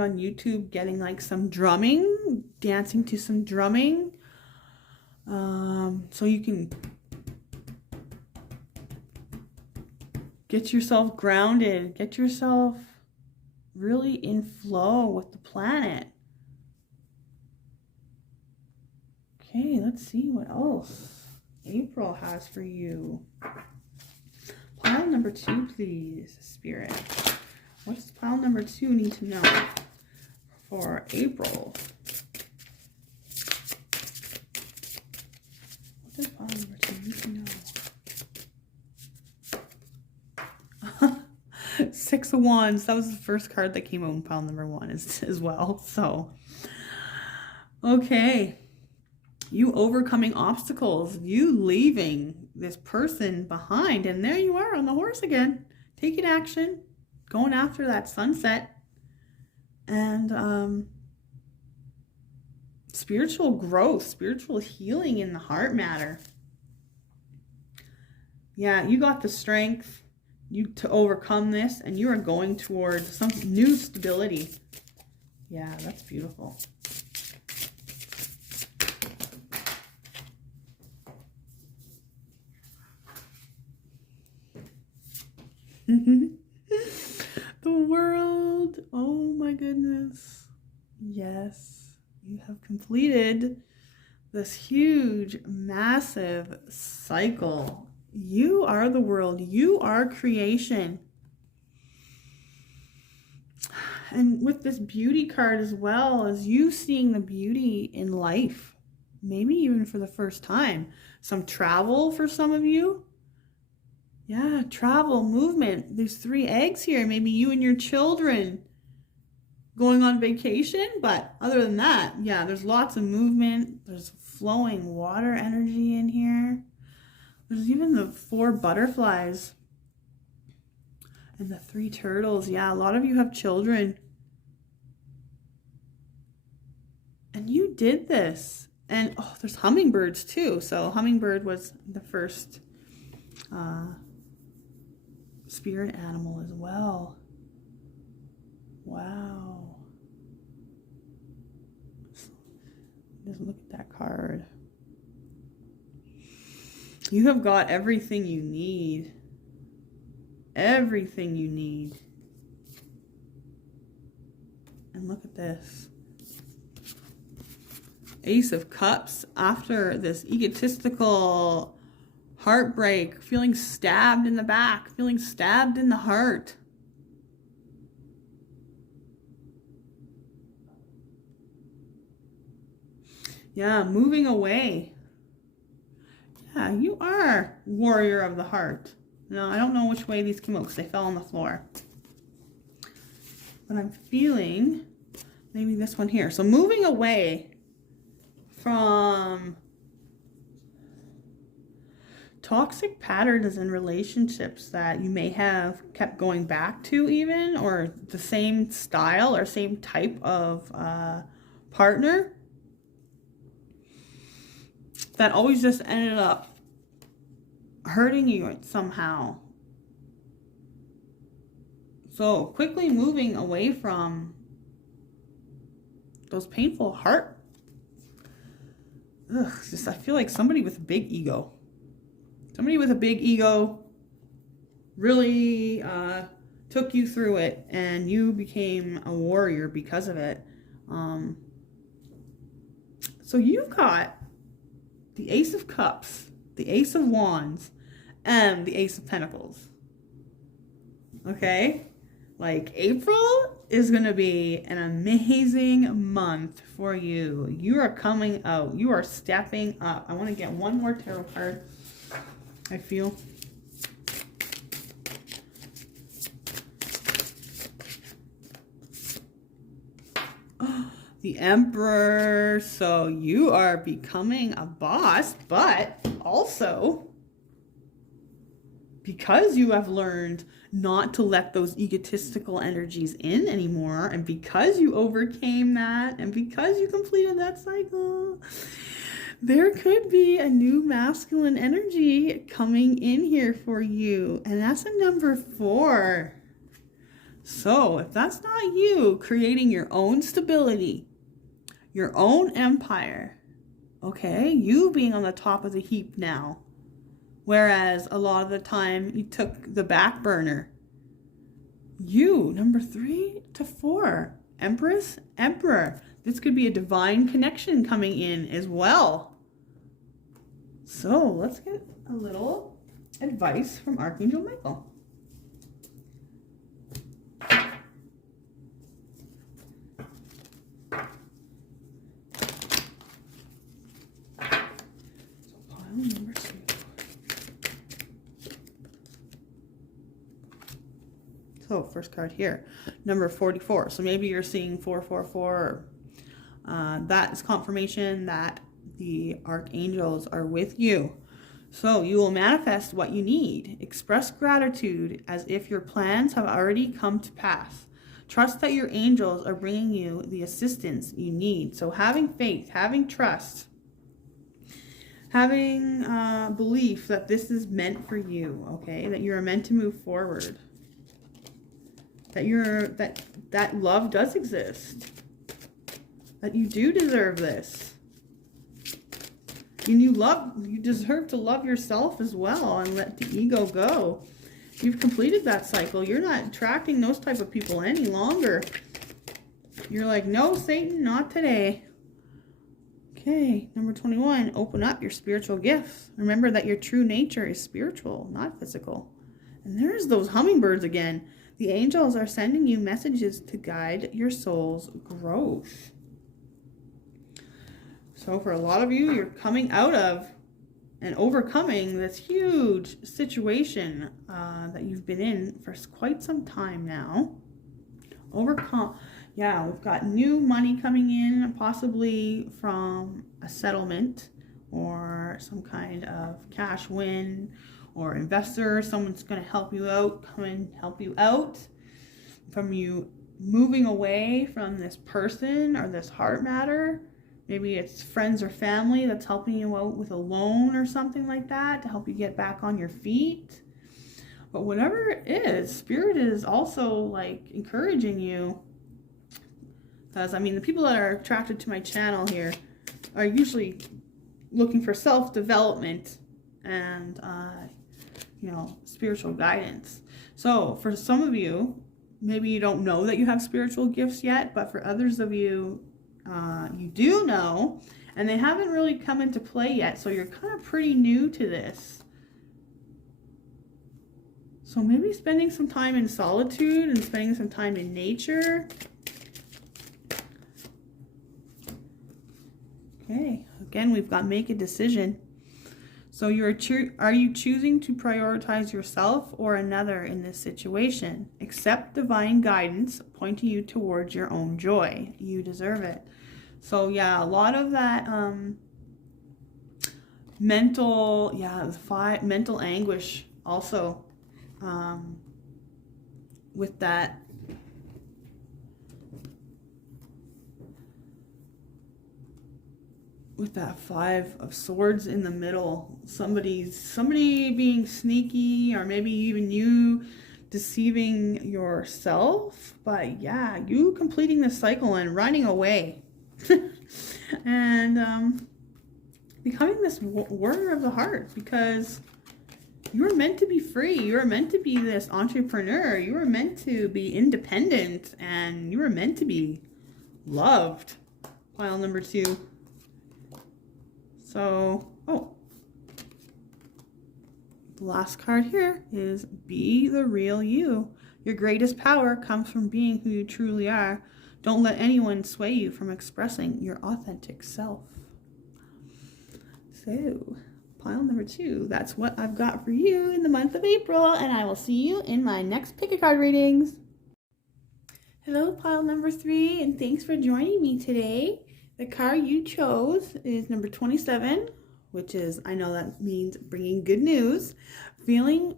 on YouTube, getting like some drumming, dancing to some drumming. So you can Get yourself grounded. Get yourself really in flow with the planet. Okay, let's see what else April has for you. Pile number 2, please, Spirit. What does pile number 2 need to know for April? What does pile number 2 need to know? 6 of Wands. That was the first card that came out in pile number 1 as well. So, okay. You overcoming obstacles. You leaving this person behind. And there you are on the horse again. Taking action. Going after that sunset. And spiritual growth. Spiritual healing in the heart matter. Yeah, you got the strength to overcome this, and you are going towards some new stability. Yeah, that's beautiful. The world. Oh my goodness. Yes, you have completed this huge, massive cycle. You are the world. You are creation. And with this beauty card as well, as you seeing the beauty in life, maybe even for the first time. Some travel for some of you. Yeah, travel, movement. There's 3 eggs here. Maybe you and your children going on vacation. But other than that, yeah, there's lots of movement. There's flowing water energy in here. There's even the 4 butterflies and the 3 turtles. Yeah, a lot of you have children. And you did this. And oh, there's hummingbirds too. So hummingbird was the first spirit animal as well. Wow. Just look at that card. You have got everything you need. Everything you need. And look at this. Ace of Cups. After this egotistical heartbreak, feeling stabbed in the back, feeling stabbed in the heart. Yeah, moving away. Yeah, you are warrior of the heart. No, I don't know which way these came out because they fell on the floor. But I'm feeling maybe this one here. So moving away from toxic patterns in relationships that you may have kept going back to even, or the same style or same type of partner that always just ended up hurting you somehow. So quickly moving away from those painful heart. I feel like somebody with a big ego. Somebody with a big ego really took you through it, and you became a warrior because of it. So you got the Ace of Cups, the Ace of Wands, and the Ace of Pentacles. Okay? Like, April is going to be an amazing month for you. You are coming out. You are stepping up. I want to get one more tarot card. I feel. The Emperor. So you are becoming a boss, but also because you have learned not to let those egotistical energies in anymore, and because you overcame that, and because you completed that cycle, there could be a new masculine energy coming in here for you. And that's a number 4. So if that's not you creating your own stability, your own empire, okay, you being on the top of the heap now, Whereas a lot of the time you took the back burner. You, number 3 to 4, Empress, Emperor. This could be a divine connection coming in as well. So let's get a little advice from Archangel Michael. Number 2. So first card here, number 44. So maybe you're seeing 444. That is confirmation that the archangels are with you. So you will manifest what you need. Express gratitude as if your plans have already come to pass. Trust that your angels are bringing you the assistance you need. So having faith, having trust, having belief that this is meant for you, okay? That you're meant to move forward. That that love does exist. That you do deserve this. And you deserve to love yourself as well and let the ego go. You've completed that cycle. You're not attracting those type of people any longer. You're like, no, Satan, not today. Okay, number 21, open up your spiritual gifts. Remember that your true nature is spiritual, not physical. And there's those hummingbirds again. The angels are sending you messages to guide your soul's growth. So for a lot of you, you're coming out of and overcoming this huge situation that you've been in for quite some time now. Yeah, we've got new money coming in, possibly from a settlement or some kind of cash win or investor. Someone's going to help you out, come and help you out from you moving away from this person or this heart matter. Maybe it's friends or family that's helping you out with a loan or something like that to help you get back on your feet. But whatever it is, Spirit is also like encouraging you. Because, I mean, the people that are attracted to my channel here are usually looking for self-development and, spiritual guidance. So for some of you, maybe you don't know that you have spiritual gifts yet, but for others of you, you do know, and they haven't really come into play yet, so you're kind of pretty new to this. So maybe spending some time in solitude and spending some time in nature. Okay, again, we've got make a decision. So are you choosing to prioritize yourself or another in this situation? Accept divine guidance pointing you towards your own joy. You deserve it. So yeah, a lot of that mental anguish also with that. With that 5 of Swords in the middle, somebody being sneaky, or maybe even you deceiving yourself. But yeah, you completing the cycle and running away and becoming this warrior of the heart, because you were meant to be free. You were meant to be this entrepreneur. You were meant to be independent, and you were meant to be loved. Pile number 2. So, the last card here is be the real you. Your greatest power comes from being who you truly are. Don't let anyone sway you from expressing your authentic self. So, pile number 2. That's what I've got for you in the month of April, and I will see you in my next pick a card readings. Hello, pile number 3, and thanks for joining me today. The card you chose is number 27, which is, I know that means bringing good news, freeing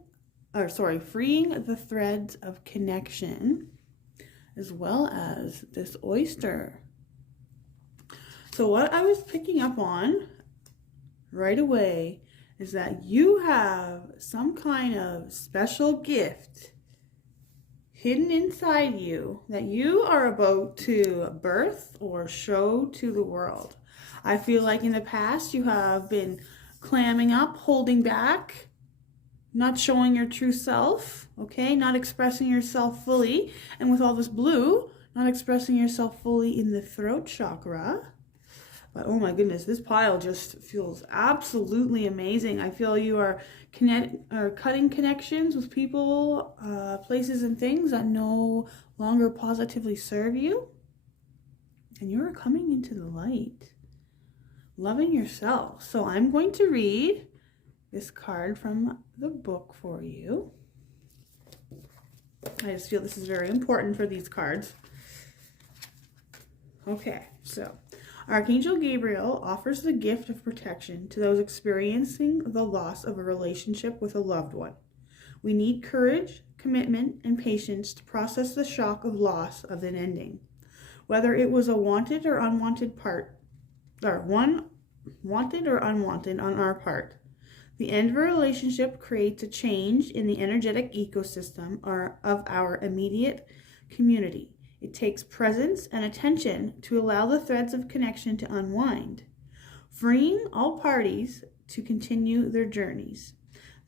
the threads of connection, as well as this oyster. So what I was picking up on right away is that you have some kind of special gift hidden inside you that you are about to birth or show to the world. I feel like in the past you have been clamming up, holding back, not showing your true self, okay? Not expressing yourself fully. And with all this blue, not expressing yourself fully in the throat chakra. But oh my goodness, this pile just feels absolutely amazing. I feel you are cutting connections with people, places and things that no longer positively serve you. And you're coming into the light, loving yourself. So I'm going to read this card from the book for you. I just feel this is very important for these cards. Okay, so Archangel Gabriel offers the gift of protection to those experiencing the loss of a relationship with a loved one. We need courage, commitment, and patience to process the shock of loss of an ending, whether it was a wanted or unwanted wanted or unwanted on our part. The end of a relationship creates a change in the energetic ecosystem of our immediate community. It takes presence and attention to allow the threads of connection to unwind, freeing all parties to continue their journeys.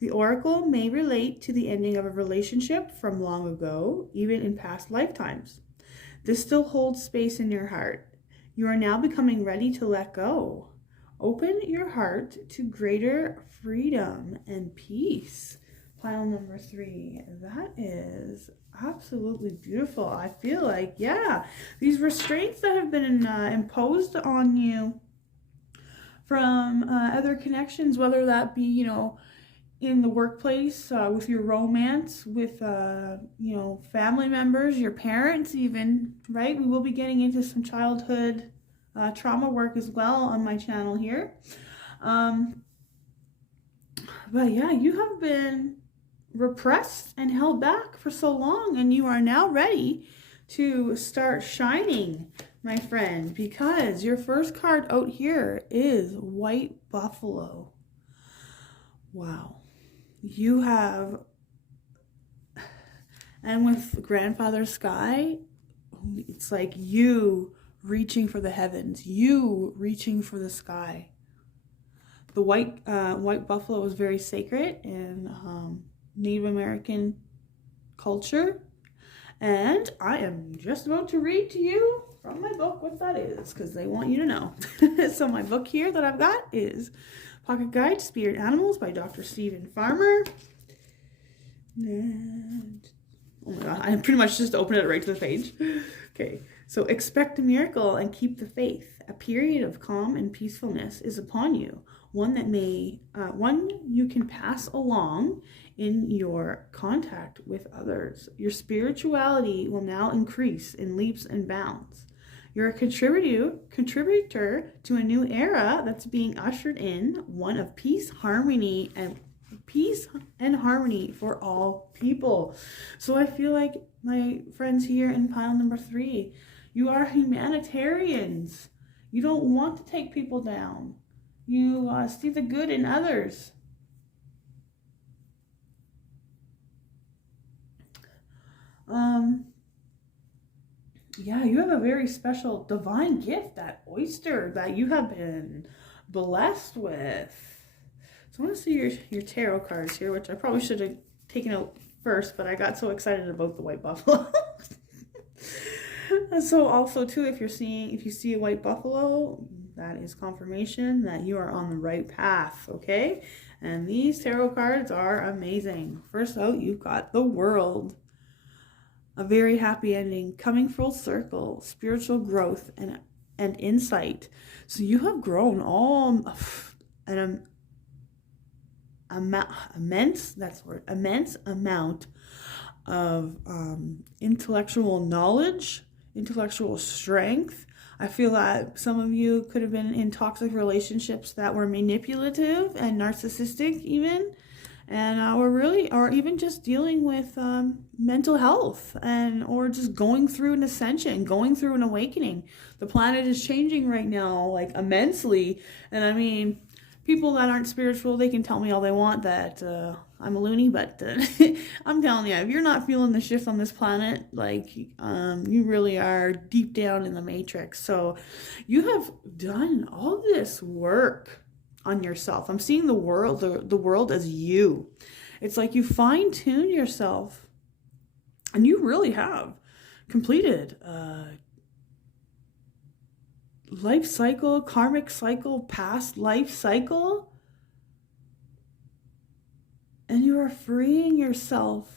The oracle may relate to the ending of a relationship from long ago, even in past lifetimes. This still holds space in your heart. You are now becoming ready to let go. Open your heart to greater freedom and peace. Pile number 3. That is absolutely beautiful. I feel like, yeah, these restraints that have been imposed on you from other connections, whether that be, you know, in the workplace, with your romance, with, you know, family members, your parents even, right? We will be getting into some childhood trauma work as well on my channel here. But yeah, you have been repressed and held back for so long, and you are now ready to start shining, my friend, because your first card out here is White Buffalo. Wow. You have, and with Grandfather Sky, it's like you reaching for the heavens, you reaching for the sky. The white buffalo is very sacred in Native American culture, and I am just about to read to you from my book what that is, because they want you to know. So my book here that I've got is Pocket Guide to Spirit Animals by Dr. Stephen Farmer. And oh my god, I pretty much just opened it right to the page. Okay, so expect a miracle and keep the faith. A period of calm and peacefulness is upon you, one you can pass along in your contact with others. Your spirituality will now increase in leaps and bounds. You're a contributor to a new era that's being ushered in, one of peace, harmony, and harmony for all people. So I feel like my friends here in pile number 3, you are humanitarians. You don't want to take people down. You see the good in others. Yeah, you have a very special divine gift, that oyster that you have been blessed with. So I want to see your tarot cards here, which I probably should have taken out first, but I got so excited about the white buffalo. So also too, if you see a white buffalo, that is confirmation that you are on the right path, okay? And these tarot cards are amazing. First out, you've got the World. A very happy ending, coming full circle, spiritual growth and insight. So you have grown all an immense amount of intellectual knowledge, intellectual strength. I feel that some of you could have been in toxic relationships that were manipulative and narcissistic even. And or even just dealing with mental health, or just going through an ascension, going through an awakening. The planet is changing right now, like immensely. And I mean, people that aren't spiritual, they can tell me all they want that I'm a loony, but I'm telling you, if you're not feeling the shift on this planet, like you really are deep down in the matrix. So you have done all this work on yourself. I'm seeing the world as you. It's like you fine-tune yourself, and you really have completed life cycle, karmic cycle, past life cycle, and you are freeing yourself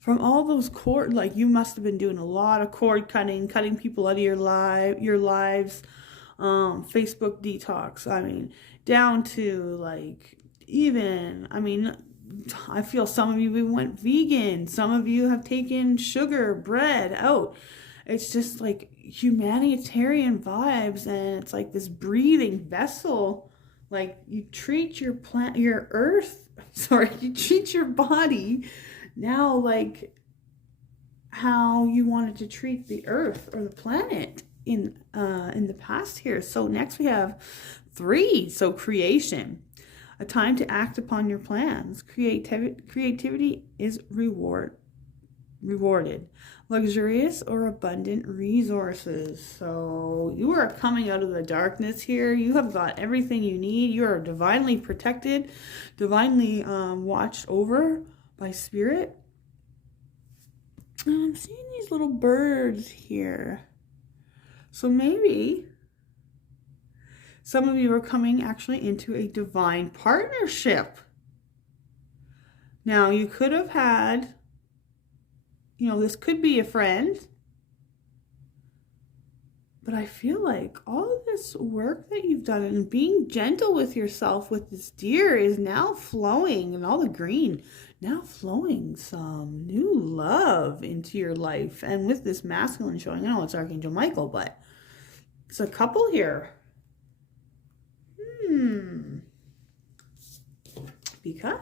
from all those cord, like you must have been doing a lot of cord cutting people out of your lives, Facebook detox. I mean, down to like, even, I mean, I feel some of you went vegan. Some of you have taken sugar, bread out. It's just like humanitarian vibes, and it's like this breathing vessel. Like you treat your you treat your body now like how you wanted to treat the earth or the planet in the past here. So next we have 3. So creation. A time to act upon your plans. Creativity is rewarded. Luxurious or abundant resources. So you are coming out of the darkness here. You have got everything you need. You are divinely protected, divinely watched over by spirit. And I'm seeing these little birds here. So maybe some of you are coming actually into a divine partnership. Now, you could have had, this could be a friend. But I feel like all of this work that you've done and being gentle with yourself with this deer is now flowing, and all the green now flowing some new love into your life. And with this masculine showing, I know it's Archangel Michael, but it's a couple here. Because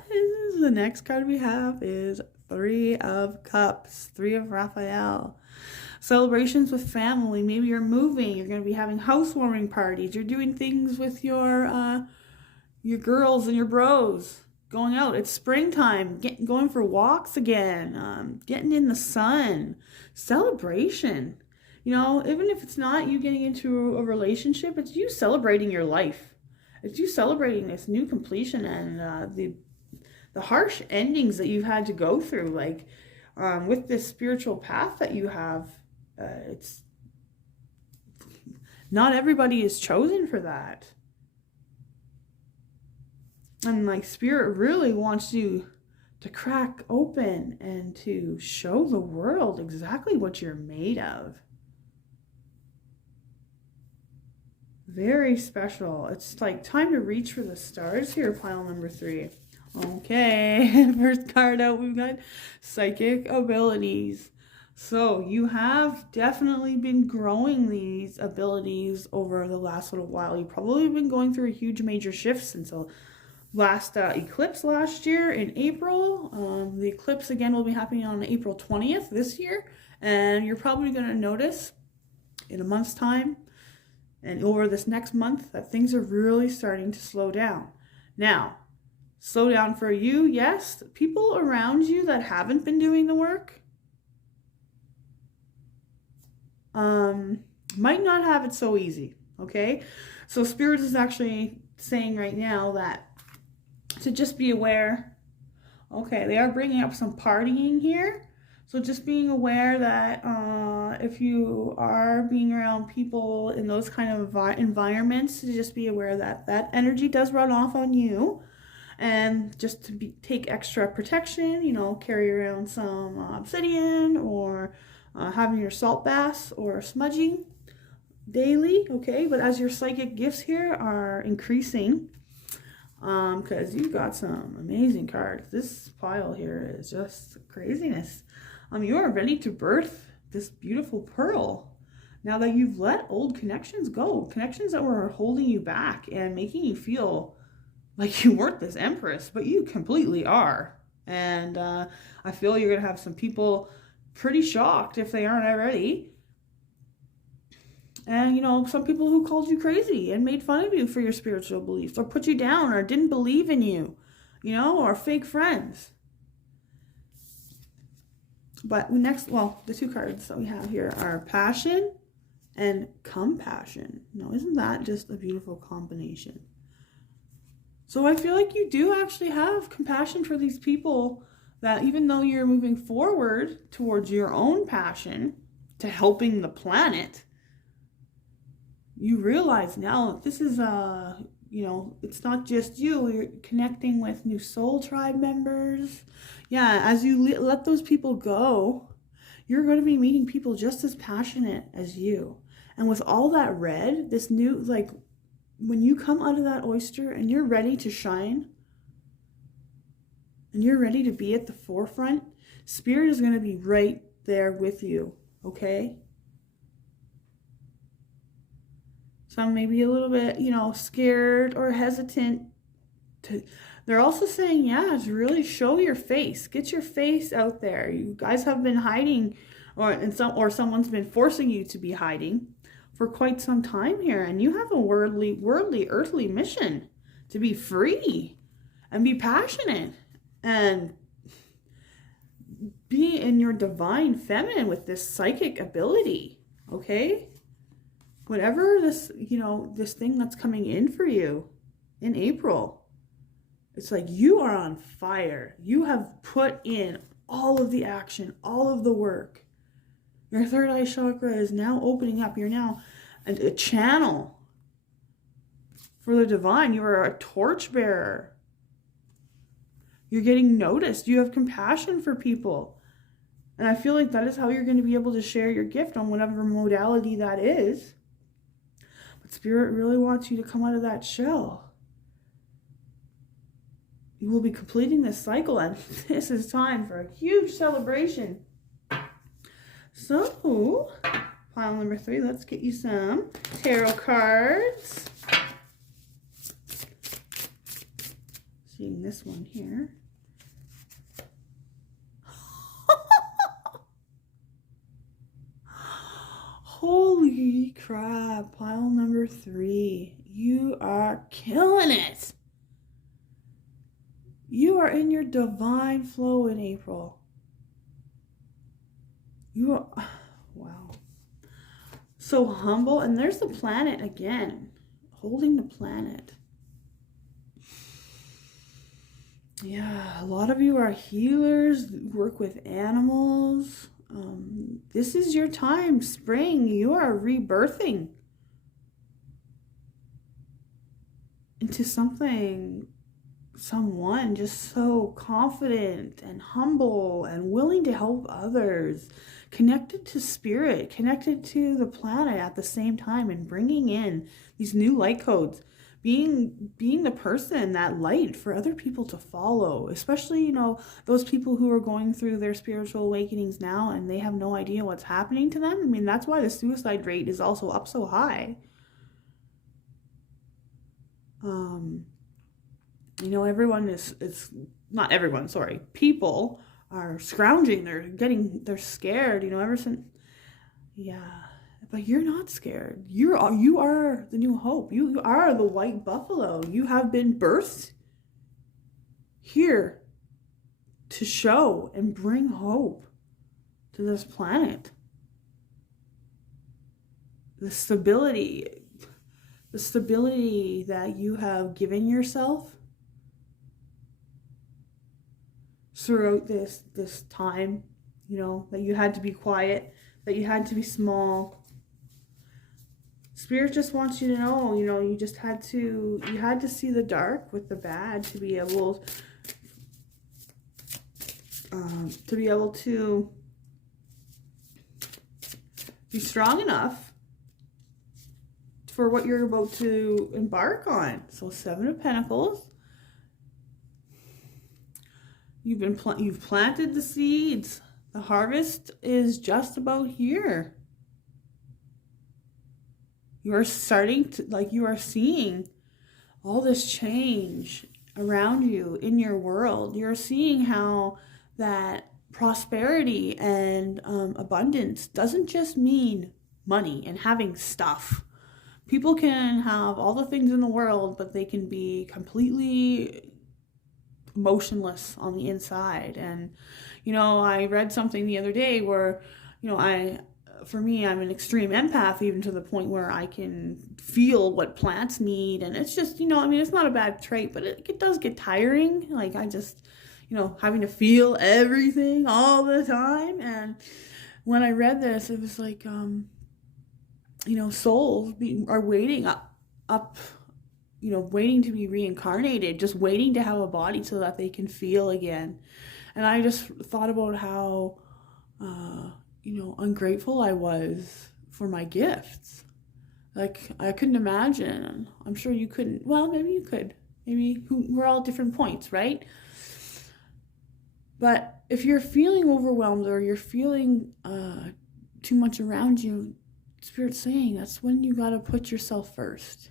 the next card we have is 3 of Cups, 3 of Raphael. Celebrations with family. Maybe you're moving. You're going to be having housewarming parties. You're doing things with your girls and your bros. Going out. It's springtime. Going for walks again. Getting in the sun. Celebration. Even if it's not you getting into a relationship, it's you celebrating your life. It's you celebrating this new completion and the harsh endings that you've had to go through. Like with this spiritual path that you have, it's not everybody is chosen for that. And like spirit really wants you to crack open and to show the world exactly what you're made of. Very special. It's like time to reach for the stars here, pile number 3. Okay, first card out, we've got psychic abilities. So you have definitely been growing these abilities over the last little while. You've probably been going through a huge major shift since the last eclipse last year in April. The eclipse again will be happening on April 20th this year. And you're probably going to notice in a month's time and over this next month that things are really starting to slow down. Now, slow down for you, yes. People around you that haven't been doing the work might not have it so easy, okay? So Spirit is actually saying right now that to just be aware. Okay, they are bringing up some partying here. So just being aware that if you are being around people in those kind of environments, to just be aware that that energy does run off on you. And just to take extra protection, carry around some obsidian or having your salt baths or smudging daily, okay? But as your psychic gifts here are increasing, because you've got some amazing cards. This pile here is just craziness. You are ready to birth this beautiful pearl. Now that you've let old connections go, connections that were holding you back and making you feel like you weren't this empress, but you completely are. And I feel you're going to have some people pretty shocked if they aren't already. And, some people who called you crazy and made fun of you for your spiritual beliefs or put you down or didn't believe in you, or fake friends. But next, the 2 cards that we have here are passion and compassion. Now, isn't that just a beautiful combination? So I feel like you do actually have compassion for these people, that even though you're moving forward towards your own passion to helping the planet, you realize now that this is it's not just you. You're connecting with new soul tribe members. Yeah, as you let those people go, you're going to be meeting people just as passionate as you. And with all that red, this new, like, when you come out of that oyster and you're ready to shine, and you're ready to be at the forefront, Spirit is going to be right there with you, okay? Some may be a little bit, scared or hesitant. They're also saying, yeah, to really show your face. Get your face out there. You guys have been hiding, or someone's been forcing you to be hiding for quite some time here. And you have a worldly, earthly mission to be free and be passionate and be in your divine feminine with this psychic ability, okay? Whatever this, this thing that's coming in for you in April, it's like you are on fire. You have put in all of the action, all of the work. Your third eye chakra is now opening up. You're now a channel for the divine. You are a torchbearer. You're getting noticed. You have compassion for people. And I feel like that is how you're going to be able to share your gift on whatever modality that is. But Spirit really wants you to come out of that shell. You will be completing this cycle, and this is time for a huge celebration. So, pile number 3, let's get you some tarot cards. Seeing this one here. Holy crap, pile number 3. You are killing it. You are in your divine flow in April. You are, wow. So humble. And there's the planet again, holding the planet. Yeah, a lot of you are healers, work with animals. This is your time, spring. You are rebirthing into someone just so confident and humble and willing to help others, connected to Spirit, connected to the planet at the same time, and bringing in these new light codes, being the person, that light for other people to follow, especially, those people who are going through their spiritual awakenings now and they have no idea what's happening to them. I mean, that's why the suicide rate is also up so high. Everyone is not everyone, sorry. People are scrounging. They're scared, ever since. Yeah, but you're not scared. You are the new hope. You are the white buffalo. You have been birthed here to show and bring hope to this planet. The stability that you have given yourself throughout this time, that you had to be quiet, that you had to be small. Spirit just wants you to know, you had to see the dark with the bad to be able to be strong enough for what you're about to embark on. So 7 of Pentacles. You've planted the seeds. The harvest is just about here. You are starting to, you are seeing all this change around you in your world. You're seeing how that prosperity and abundance doesn't just mean money and having stuff. People can have all the things in the world, but they can be completely motionless on the inside. And I read something the other day where for me, I'm an extreme empath, even to the point where I can feel what plants need. And it's just, you know, I mean, it's not a bad trait, but it does get tiring. Like, I just, you know, having to feel everything all the time. And when I read this, it was like, you know, souls are waiting up, you know, waiting to be reincarnated, just waiting to have a body so that they can feel again. And I just thought about how, you know, ungrateful I was for my gifts. Like, I couldn't imagine. I'm sure you couldn't. Well, maybe you could. Maybe we're all at different points, right? But if you're feeling overwhelmed or you're feeling too much around you, Spirit's saying that's when you got to put yourself first.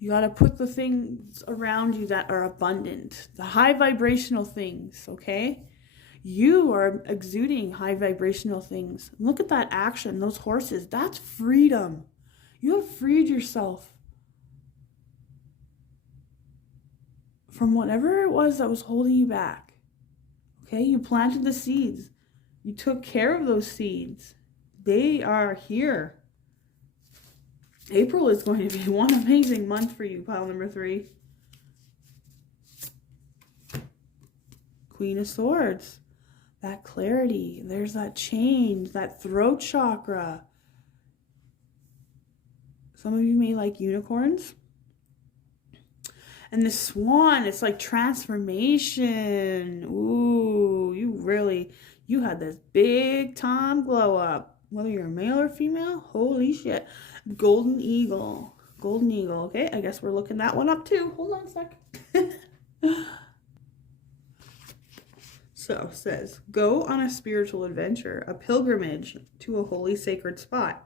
You got to put the things around you that are abundant, the high vibrational things, okay? You are exuding high vibrational things. Look at that action, those horses. That's freedom. You have freed yourself from whatever it was that was holding you back. Okay, you planted the seeds. You took care of those seeds. They are here. April is going to be one amazing month for you, pile number 3. Queen of Swords. That clarity. There's that change, that throat chakra. Some of you may like unicorns. And the swan, it's like transformation. Ooh, you had this big time glow up. Whether you're a male or female, holy shit. Golden eagle. Golden eagle. Okay, I guess we're looking that one up too. Hold on a sec. So it says, go on a spiritual adventure, a pilgrimage to a holy sacred spot.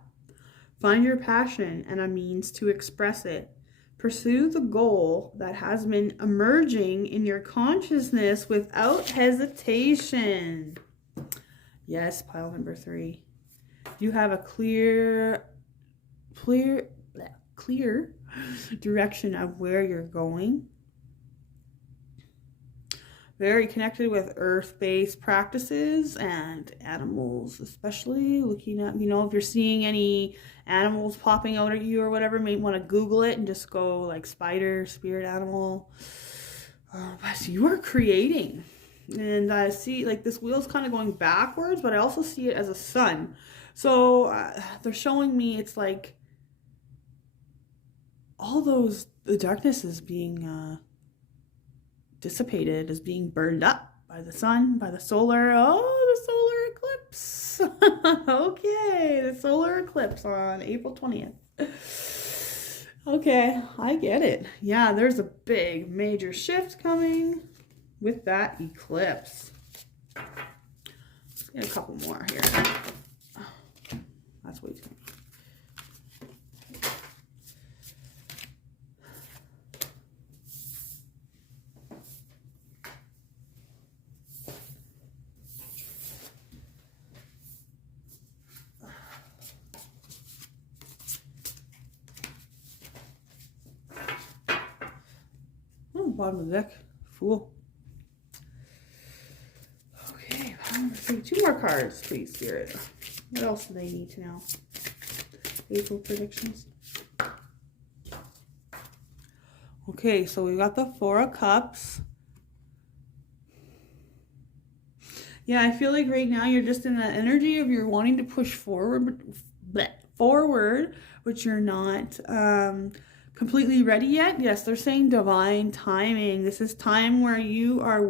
Find your passion and a means to express it. Pursue the goal that has been emerging in your consciousness without hesitation. Yes, pile number 3. You have a clear direction of where you're going. Very connected with earth-based practices and animals, especially looking at, you know, if you're seeing any animals popping out at you or whatever, may want to Google it and just go like spider, spirit animal. But you are creating. And I see like this wheel's kind of going backwards, but I also see it as a sun. So they're showing me it's like all the darkness is being dissipated, is being burned up by the sun, by the solar, the solar eclipse. Okay, the solar eclipse on April 20th. Okay, I get it. Yeah, there's a big major shift coming with that eclipse. Let's get a couple more here. That's what he's going to. Bottom of the deck. Fool. Okay, number 3. 2 more cards, please, Spirit. What else do they need to know? April predictions. Okay, so we got the 4 of Cups. Yeah, I feel like right now you're just in that energy of you're wanting to push forward, but you're not completely ready yet. Yes, they're saying divine timing. This is time where you are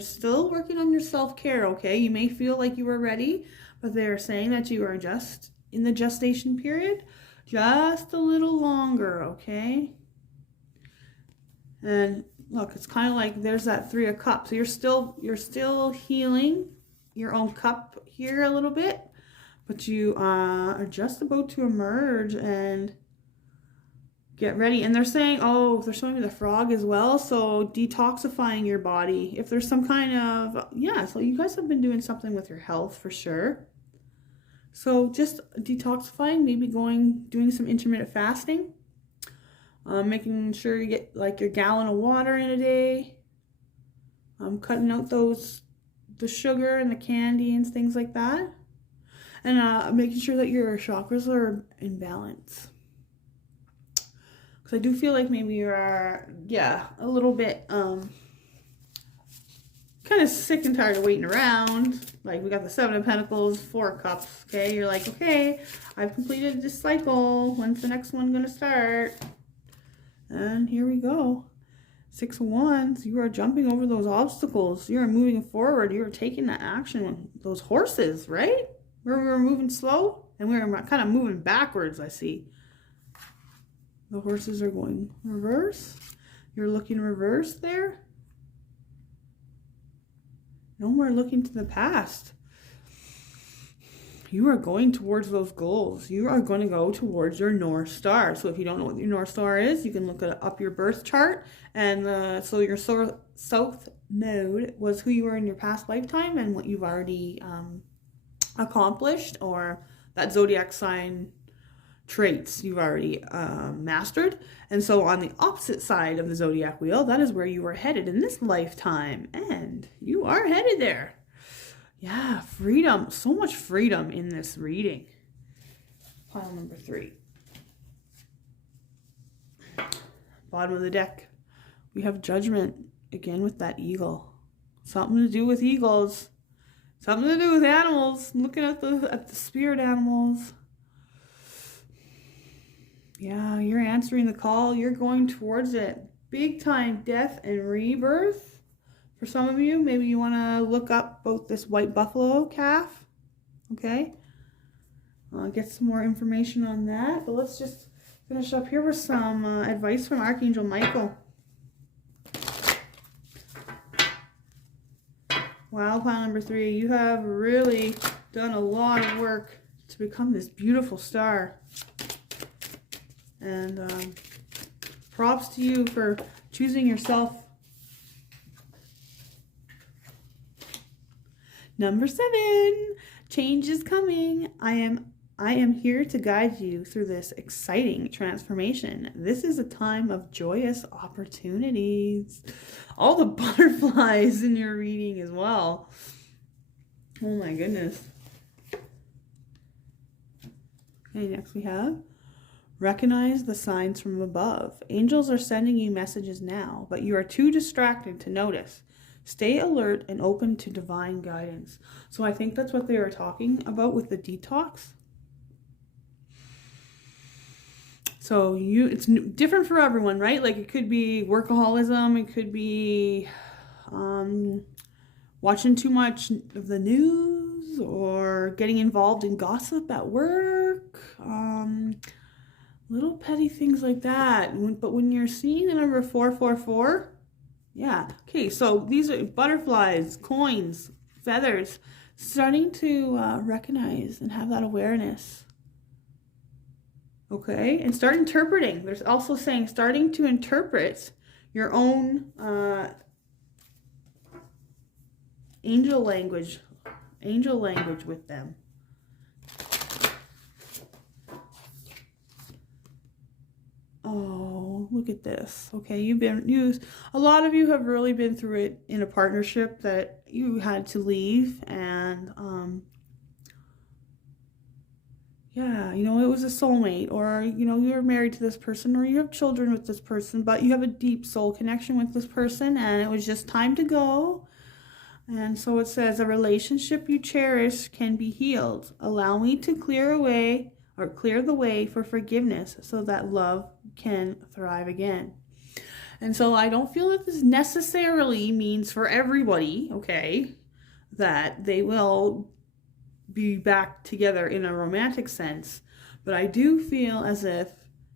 still working on your self-care, okay? You may feel like you are ready, but they're saying that you are just in the gestation period, just a little longer, okay? And look, it's kind of like there's that 3 of Cups. So you're still healing your own cup here a little bit, but you are just about to emerge and get ready. And they're saying, they're showing me the frog as well. So detoxifying your body. If there's some kind of, so you guys have been doing something with your health for sure. So just detoxifying, maybe doing some intermittent fasting. Making sure you get like your gallon of water in a day. Cutting out the sugar and the candy and things like that. And making sure that your chakras are in balance. Because I do feel like maybe you're, yeah, a little bit kind of sick and tired of waiting around. Like, we got the 7 of Pentacles, 4 of Cups, okay? You're like, okay, I've completed this cycle. When's the next one going to start? And here we go. 6 of Wands. You are jumping over those obstacles. You are moving forward. You are taking that action with those horses, right? Where we were moving slow and we were kind of moving backwards, I see. The horses are going reverse. You're looking reverse there. No more looking to the past. You are going towards those goals. You are going to go towards your North Star. So if you don't know what your North Star is, you can look up your birth chart. And so your South Node was who you were in your past lifetime and what you've already accomplished, or that zodiac sign traits you've already mastered. And so on the opposite side of the zodiac wheel, that is where you were headed in this lifetime. And you are headed there. Yeah, freedom. So much freedom in this reading. Pile number 3. Bottom of the deck, we have Judgment. Again with that eagle. Something to do with eagles. Something to do with animals. I'm looking at the spirit animals. Yeah, you're answering the call. You're going towards it. Big time death and rebirth. For some of you, maybe you want to look up both this white buffalo calf. Okay. I'll get some more information on that. But let's just finish up here with some advice from Archangel Michael. Wow, pile number 3. You have really done a lot of work to become this beautiful star. And props to you for choosing yourself. Number 7, change is coming. I am here to guide you through this exciting transformation. This is a time of joyous opportunities. All the butterflies in your reading as well. Oh my goodness. Okay, next we have recognize the signs from above. Angels are sending you messages now, but you are too distracted to notice. Stay alert and open to divine guidance. So I think that's what they were talking about with the detox. So it's different for everyone, right? Like it could be workaholism. It could be watching too much of the news or getting involved in gossip at work. Little petty things like that. But when you're seeing the number 444, yeah. Okay, so these are butterflies, coins, feathers. Starting to recognize and have that awareness. Okay, and start interpreting. There's also saying starting to interpret your own angel language with them. Oh, look at this. Okay, a lot of you have really been through it in a partnership that you had to leave, and yeah, you know, it was a soulmate, or you know, you're married to this person, or you have children with this person, but you have a deep soul connection with this person, and it was just time to go. And so it says, a relationship you cherish can be healed. Allow me to clear the way for forgiveness so that love can thrive again. And so I don't feel that this necessarily means for everybody, okay, that they will be back together in a romantic sense. But I do feel as if,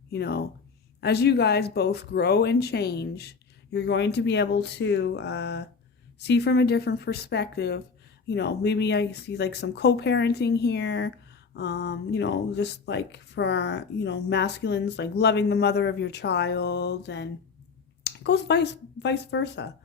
you know, as you guys both grow and change, you're going to be able to see from a different perspective. You know, maybe I see like some co-parenting here. You know, just like for, you know, masculines, like loving the mother of your child, and it goes vice versa.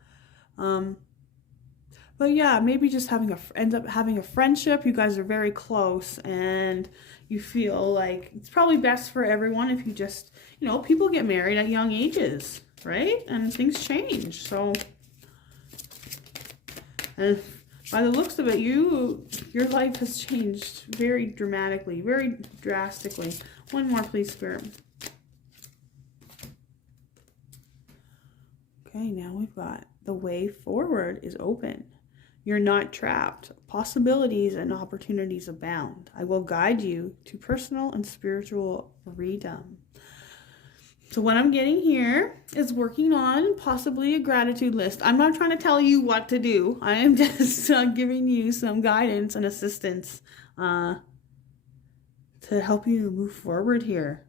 But yeah, maybe just end up having a friendship. You guys are very close, and you feel like it's probably best for everyone if you just, you know, people get married at young ages, right? And things change. So, and By the looks of it, your life has changed very dramatically, very drastically. One more, please, Spirit. Okay, now we've got the way forward is open. You're not trapped. Possibilities and opportunities abound. I will guide you to personal and spiritual freedom. So what I'm getting here is working on possibly a gratitude list. I'm not trying to tell you what to do. I am just giving you some guidance and assistance to help you move forward here.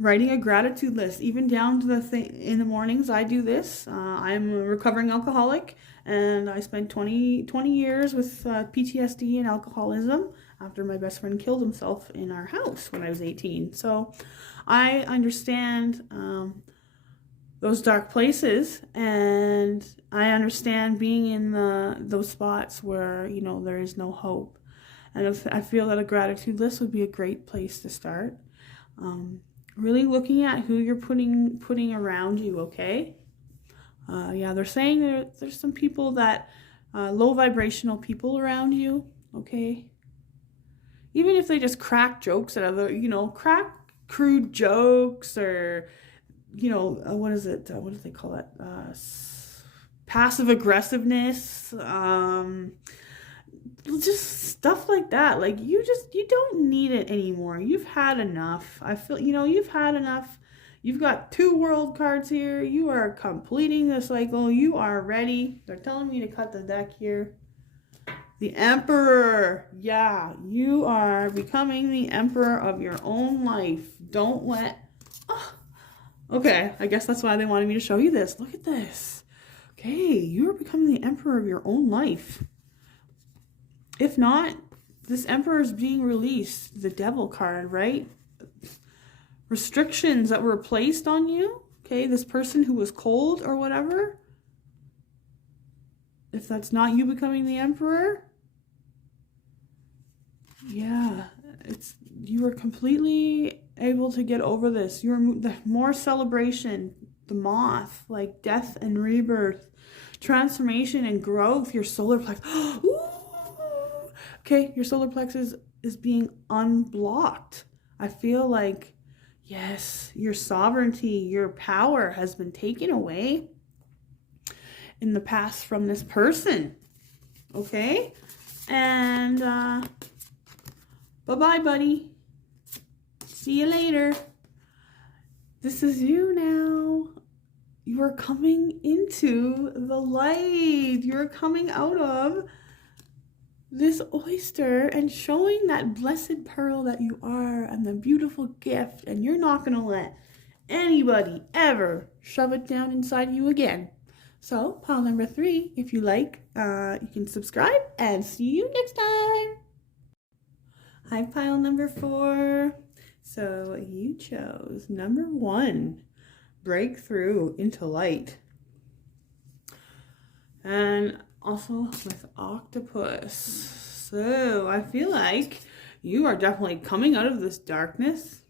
Writing a gratitude list, even down to the thing in the mornings. I do this. I'm a recovering alcoholic, and I spent 20 years with PTSD and alcoholism after my best friend killed himself in our house when I was 18. So I understand those dark places, and I understand being in those spots where, you know, there is no hope. And I feel that a gratitude list would be a great place to start. Really looking at who you're putting around you, okay? Yeah, they're saying there's some people that, low vibrational people around you, okay? Even if they just crack jokes at other, you know, crack crude jokes, or, you know, what is it? What do they call it? Passive aggressiveness, just stuff like that. Like, you don't need it anymore. You've had enough. I feel, you know, you've had enough. You've got 2 world cards here. You are completing the cycle. You are ready. They're telling me to cut the deck here. The Emperor. Yeah, you are becoming the Emperor of your own life. Don't let... Oh. Okay, I guess that's why they wanted me to show you this. Look at this. Okay, you're becoming the Emperor of your own life. If not, this Emperor is being released. The Devil card, right? Restrictions that were placed on you. Okay, this person who was cold or whatever. If that's not you becoming the Emperor. Yeah, you were completely able to get over this. You were more celebration. The Moth, like death and rebirth. Transformation and growth. Your solar plexus. Ooh! Okay, your solar plexus is being unblocked. I feel like, yes, your sovereignty, your power has been taken away in the past from this person. Okay? And, bye-bye, buddy. See you later. This is you now. You are coming into the light. You're coming out of this oyster and showing that blessed pearl that you are, and the beautiful gift, and you're not going to let anybody ever shove it down inside you again. So, pile number 3, if you like, you can subscribe, and see you next time. Hi, pile number 4. So, you chose number 1, breakthrough into light. And also with octopus. So I feel like you are definitely coming out of this darkness,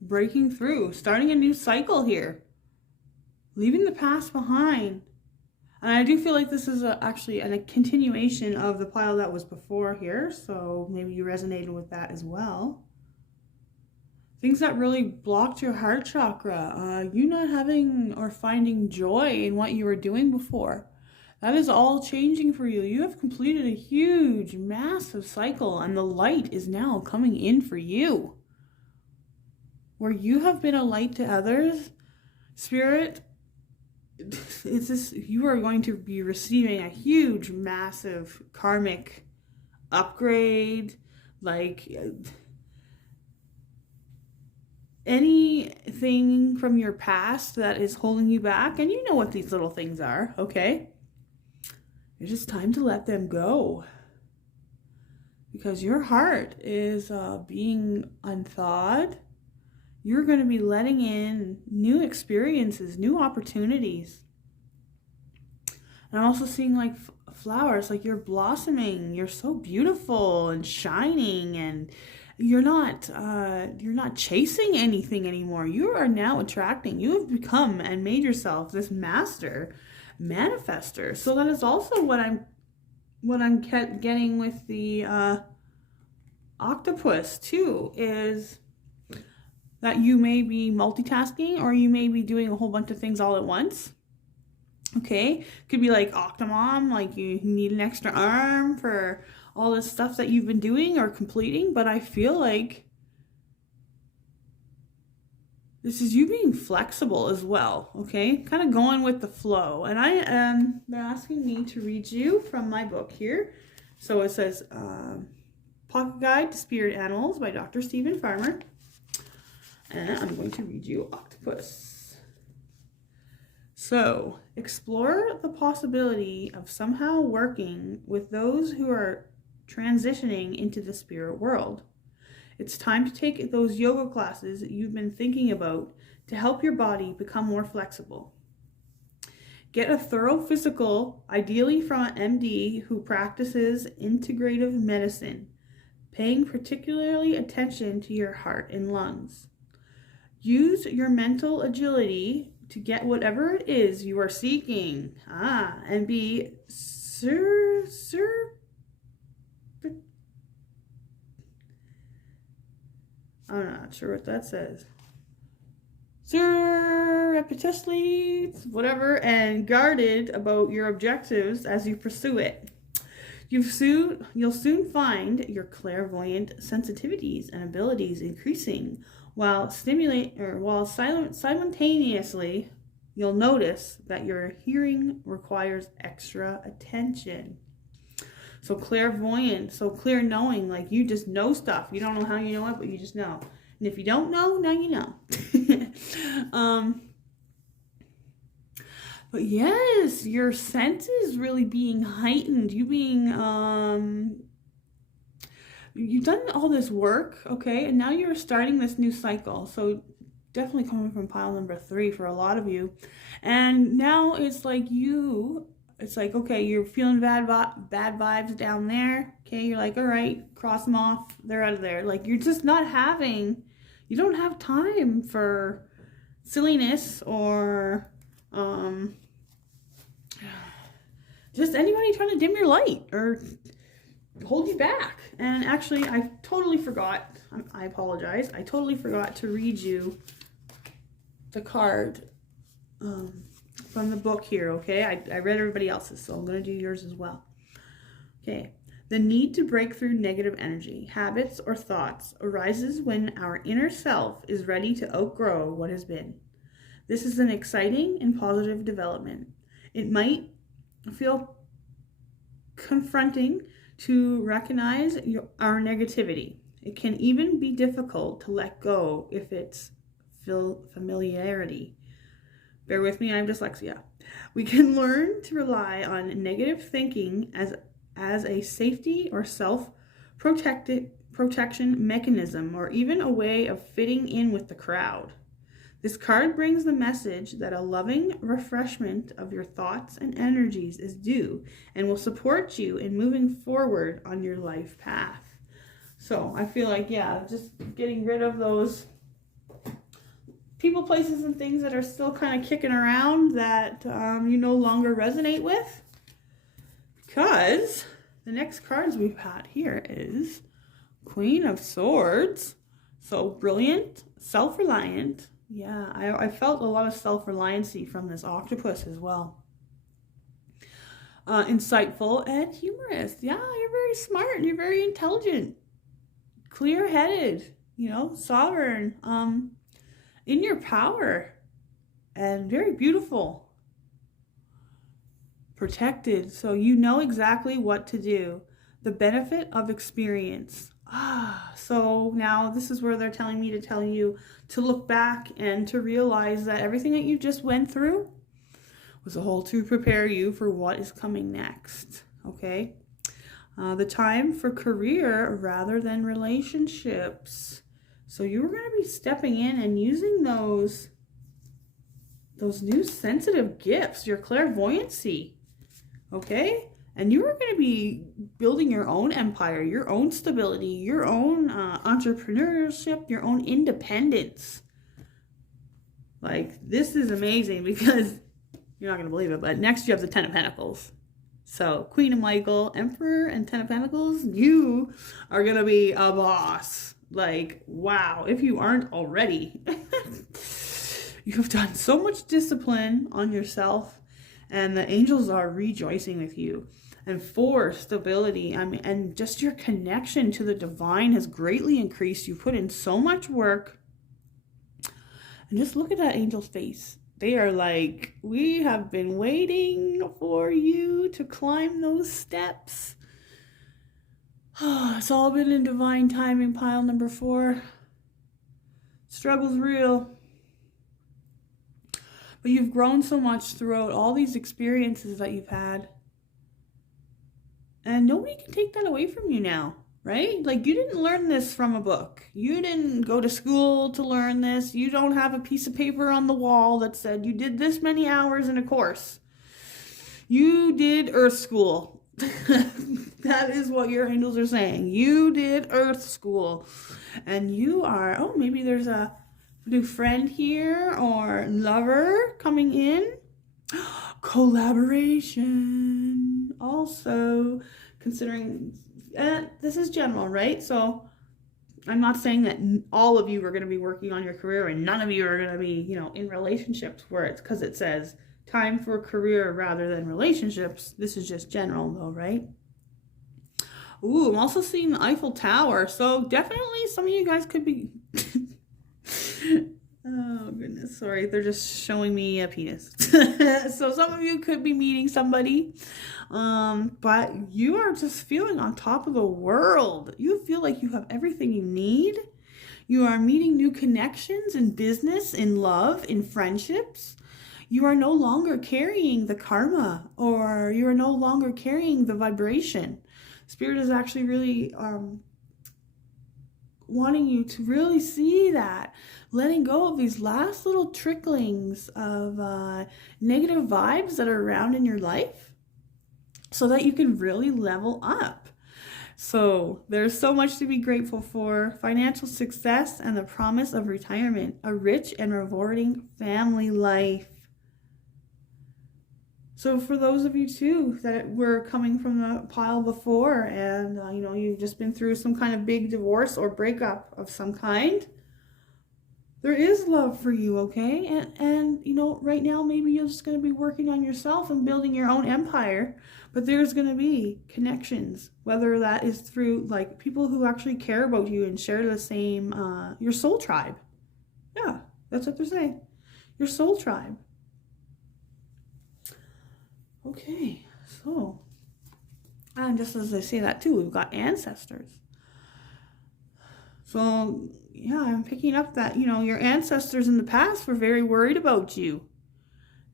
breaking through, starting a new cycle here, leaving the past behind. And I do feel like this is actually a continuation of the pile that was before here, so maybe you resonated with that as well. Things that really blocked your heart chakra, you not having or finding joy in what you were doing before. That is all changing for you. You have completed a huge, massive cycle, and the light is now coming in for you. Where you have been a light to others, Spirit, it's this, you are going to be receiving a huge, massive karmic upgrade, like... anything from your past that is holding you back, and you know what these little things are, okay? It's just time to let them go. Because your heart is being unthawed. You're going to be letting in new experiences, new opportunities. And I'm also seeing like flowers, like you're blossoming. You're so beautiful and shining, you're not chasing anything anymore. You are now attracting. You have become and made yourself this master manifester. So that is also what I'm getting with the octopus too, is that you may be multitasking, or you may be doing a whole bunch of things all at once. Okay, could be like Octomom, like you need an extra arm for all this stuff that you've been doing or completing. But I feel like this is you being flexible as well, okay? Kind of going with the flow. And they're asking me to read you from my book here. So it says, Pocket Guide to Spirit Animals by Dr. Stephen Farmer. And I'm going to read you Octopus. So, explore the possibility of somehow working with those who are transitioning into the spirit world. It's time to take those yoga classes that you've been thinking about to help your body become more flexible. Get a thorough physical, ideally from an MD who practices integrative medicine, paying particularly attention to your heart and lungs. Use your mental agility to get whatever it is you are seeking. And be I'm not sure what that says. Surreptitiously, whatever, and guarded about your objectives as you pursue it. You'll soon find your clairvoyant sensitivities and abilities increasing, while simultaneously you'll notice that your hearing requires extra attention. So clairvoyant, so clear knowing, like you just know stuff. You don't know how you know it, but you just know. And if you don't know, now you know. But yes, your senses really being heightened. You've done all this work, okay, and now you're starting this new cycle. So definitely coming from pile number 3 for a lot of you. And now it's like okay, you're feeling bad vibes down there. Okay, you're like, all right, cross them off. They're out of there. Like you're just you don't have time for silliness or just anybody trying to dim your light or hold you back. And actually, I totally forgot. I apologize. I totally forgot to read you the card from the book here, okay? I read everybody else's, so I'm going to do yours as well. Okay. The need to break through negative energy, habits, or thoughts arises when our inner self is ready to outgrow what has been. This is an exciting and positive development. It might feel confronting to recognize our negativity. It can even be difficult to let go if it's familiarity. Bear with me, I have dyslexia. We can learn to rely on negative thinking as a safety or self-protection mechanism, or even a way of fitting in with the crowd. This card brings the message that a loving refreshment of your thoughts and energies is due and will support you in moving forward on your life path. So I feel like, yeah, just getting rid of those people, places, and things that are still kind of kicking around that you no longer resonate with. Because the next cards we've had here is Queen of Swords. So brilliant, self-reliant. Yeah, I felt a lot of self-reliancy from this octopus as well. Insightful and humorous. Yeah, you're very smart and you're very intelligent. Clear-headed, sovereign. In your power. And very beautiful. Protected, so you know exactly what to do. The benefit of experience. So now this is where they're telling me to tell you to look back and to realize that everything that you just went through was a whole to prepare you for what is coming next. Okay? The time for career rather than relationships. So you're going to be stepping in and using those new sensitive gifts, your clairvoyancy. Okay? And you are going to be building your own empire, your own stability, your own entrepreneurship, your own independence. Like, this is amazing because you're not going to believe it, but next you have the Ten of Pentacles. So, Queen of Michael, Emperor, and Ten of Pentacles, you are going to be a boss. Like, wow, if you aren't already. You have done so much discipline on yourself, and the angels are rejoicing with you. And for stability, I mean, and just your connection to the divine has greatly increased. You've put in so much work. And just look at that angel's face. They are like, we have been waiting for you to climb those steps. It's all been in divine timing, pile number 4. Struggle's real. But you've grown so much throughout all these experiences that you've had. And nobody can take that away from you now, right? Like, you didn't learn this from a book. You didn't go to school to learn this. You don't have a piece of paper on the wall that said you did this many hours in a course. You did Earth School. That is what your angels are saying. You did Earth School. And you are, oh, maybe there's a new friend here or lover coming in. Collaboration. Also, considering, this is general, right? So I'm not saying that all of you are going to be working on your career and none of you are going to be, you know, in relationships where it's because it says time for career rather than relationships. This is just general though, right? Ooh, I'm also seeing the Eiffel Tower. So definitely some of you guys could be... Oh goodness, sorry, they're just showing me a penis. So some of you could be meeting somebody, but you are just feeling on top of the world. You feel like you have everything you need. You are meeting new connections in business, in love, in friendships. You are no longer carrying the karma, or you are no longer carrying the vibration. Spirit is actually really wanting you to really see that, letting go of these last little tricklings of negative vibes that are around in your life so that you can really level up. So there's so much to be grateful for. Financial success and the promise of retirement, a rich and rewarding family life. So for those of you too that were coming from the pile before and you know, you've just been through some kind of big divorce or breakup of some kind, there is love for you, okay? And you know, right now maybe you're just going to be working on yourself and building your own empire, but there's going to be connections, whether that is through like people who actually care about you and share the same, your soul tribe. Yeah, that's what they're saying. Your soul tribe. Okay, so, and just as I say that too, we've got ancestors. So, yeah, I'm picking up that, you know, your ancestors in the past were very worried about you.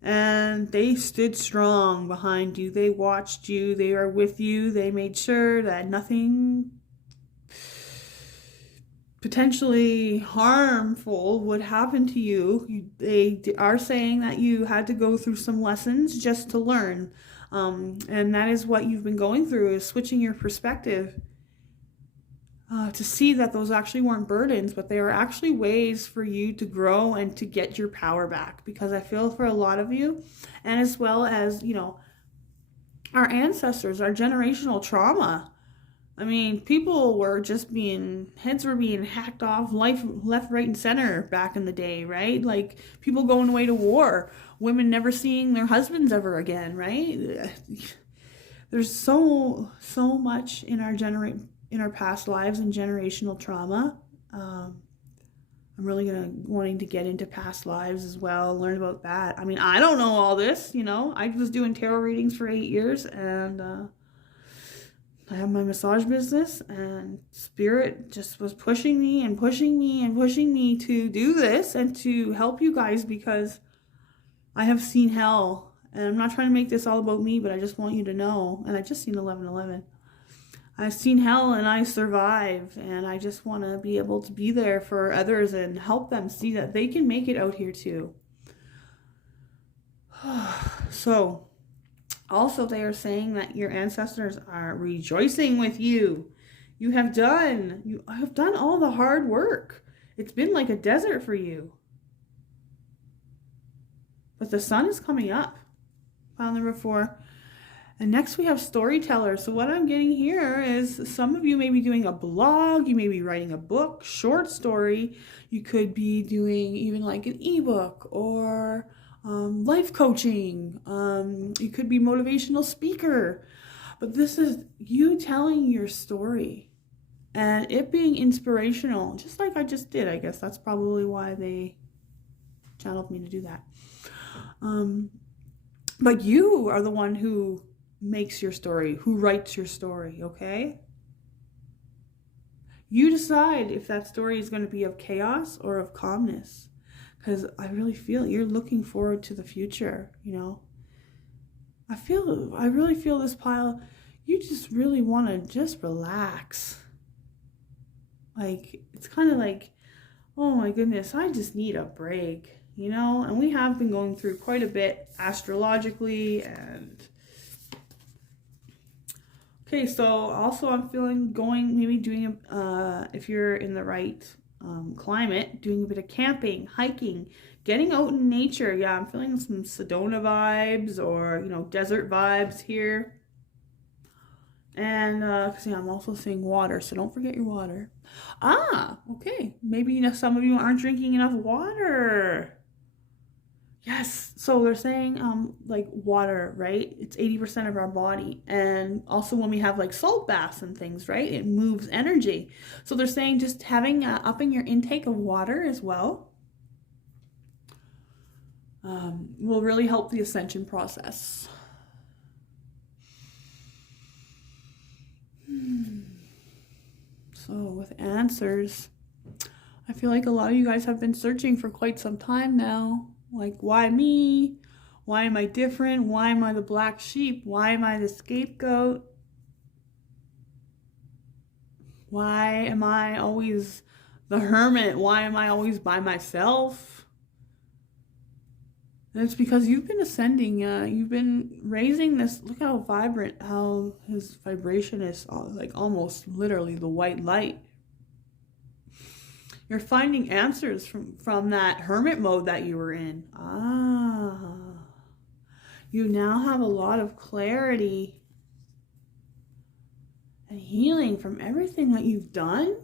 And they stood strong behind you. They watched you. They are with you. They made sure that nothing potentially harmful would happen to you. They are saying that you had to go through some lessons just to learn. And that is what you've been going through, is switching your perspective to see that those actually weren't burdens, but they were actually ways for you to grow and to get your power back. Because I feel for a lot of you, and as well as, you know, our ancestors, our generational trauma. I mean, people were just heads were being hacked off left, right, and center back in the day, right? Like people going away to war, women never seeing their husbands ever again, right? There's so much in our past lives and generational trauma. I'm really wanting to get into past lives as well, learn about that. I mean, I don't know all this, you know. I was doing tarot readings for 8 years, and I have my massage business, and Spirit just was pushing me and pushing me and pushing me to do this and to help you guys, because I have seen hell. And I'm not trying to make this all about me, but I just want you to know. And I just seen 11/11. I've seen hell and I survived, and I just want to be able to be there for others and help them see that they can make it out here too. So Also, they are saying that your ancestors are rejoicing with you. You have done all the hard work. It's been like a desert for you. But the sun is coming up. Pile number 4. And next we have storytellers. So what I'm getting here is some of you may be doing a blog, you may be writing a book, short story. You could be doing even like an ebook or life coaching. You could be motivational speaker. But this is you telling your story and it being inspirational, just like I just did. I guess that's probably why they channeled me to do that. But you are the one who makes your story, who writes your story, okay? You decide if that story is going to be of chaos or of calmness, because I really feel you're looking forward to the future, you know? I really feel this pile, you just really want to just relax. Like, it's kind of like, oh my goodness, I just need a break, you know? And we have been going through quite a bit astrologically and... Okay, so also I'm feeling maybe doing, if you're in the right climate, doing a bit of camping, hiking, getting out in nature. Yeah, I'm feeling some Sedona vibes or, you know, desert vibes here. And, because yeah, I'm also seeing water, so don't forget your water. Okay, maybe, you know, some of you aren't drinking enough water. Yes, so they're saying like water, right? It's 80% of our body. And also when we have like salt baths and things, right? It moves energy. So they're saying just having upping your intake of water as well will really help the ascension process. So with answers, I feel like a lot of you guys have been searching for quite some time now. Like, why me? Why am I different? Why am I the black sheep? Why am I the scapegoat? Why am I always the hermit? Why am I always by myself? And it's because you've been ascending. You've been raising this. Look how vibrant, how his vibration is, like almost literally the white light. You're finding answers from that hermit mode that you were in. You now have a lot of clarity and healing from everything that you've done.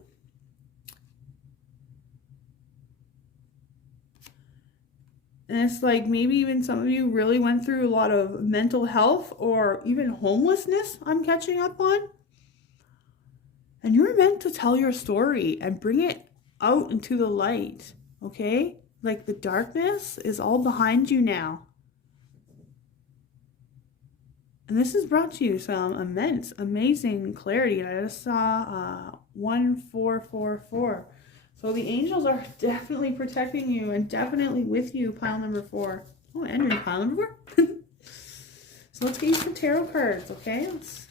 And it's like maybe even some of you really went through a lot of mental health or even homelessness I'm catching up on. And you're meant to tell your story and bring it out into the light, okay? Like the darkness is all behind you now. And this has brought you some immense, amazing clarity. And I just saw 1444. So the angels are definitely protecting you and definitely with you, pile number 4. Oh, and you're in pile number 4. So let's get you some tarot cards, okay? Let's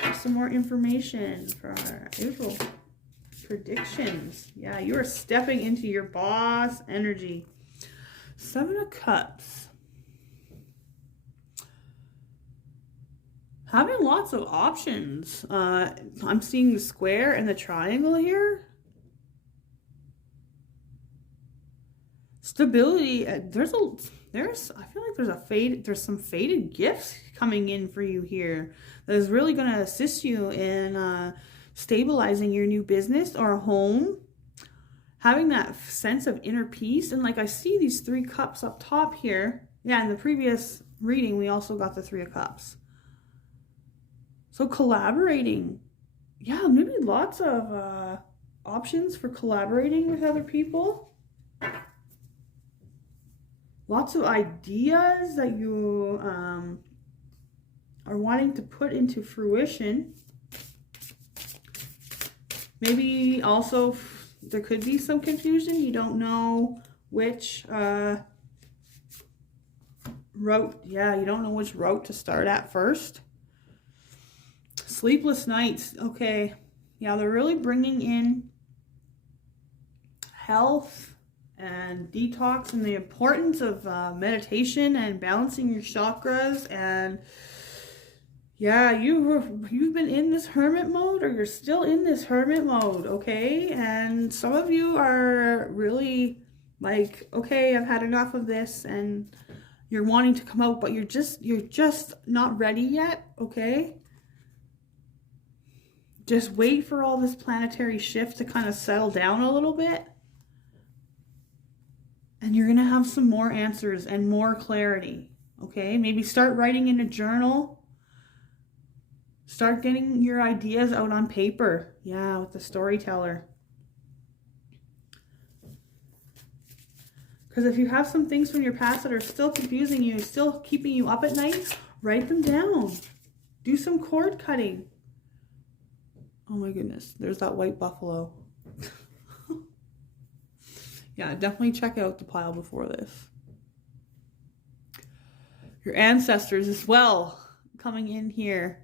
get some more information for our April predictions. Yeah, you are stepping into your boss energy. 7 of Cups. Having lots of options. I'm seeing the square and the triangle here. Stability. I feel like there's some faded gifts coming in for you here that is really going to assist you in stabilizing your new business or home, having that sense of inner peace. And like I see these 3 cups up top here. Yeah, in the previous reading we also got the 3 of Cups. So collaborating, yeah, maybe lots of options for collaborating with other people. Lots of ideas that you are wanting to put into fruition. Maybe also there could be some confusion. You don't know which route. Yeah, you don't know which route to start at first. Sleepless nights. Okay. Yeah, they're really bringing in health and detox and the importance of meditation and balancing your chakras and Yeah, you've been in this hermit mode, or you're still in this hermit mode, okay? And some of you are really like, okay, I've had enough of this, and you're wanting to come out, but you're just not ready yet, okay? Just wait for all this planetary shift to kind of settle down a little bit. And you're going to have some more answers and more clarity, okay? Maybe start writing in a journal. Start getting your ideas out on paper. Yeah, with the storyteller. Because if you have some things from your past that are still confusing you, still keeping you up at night, write them down. Do some cord cutting. Oh my goodness, there's that white buffalo. Yeah, definitely check out the pile before this. Your ancestors as well, coming in here,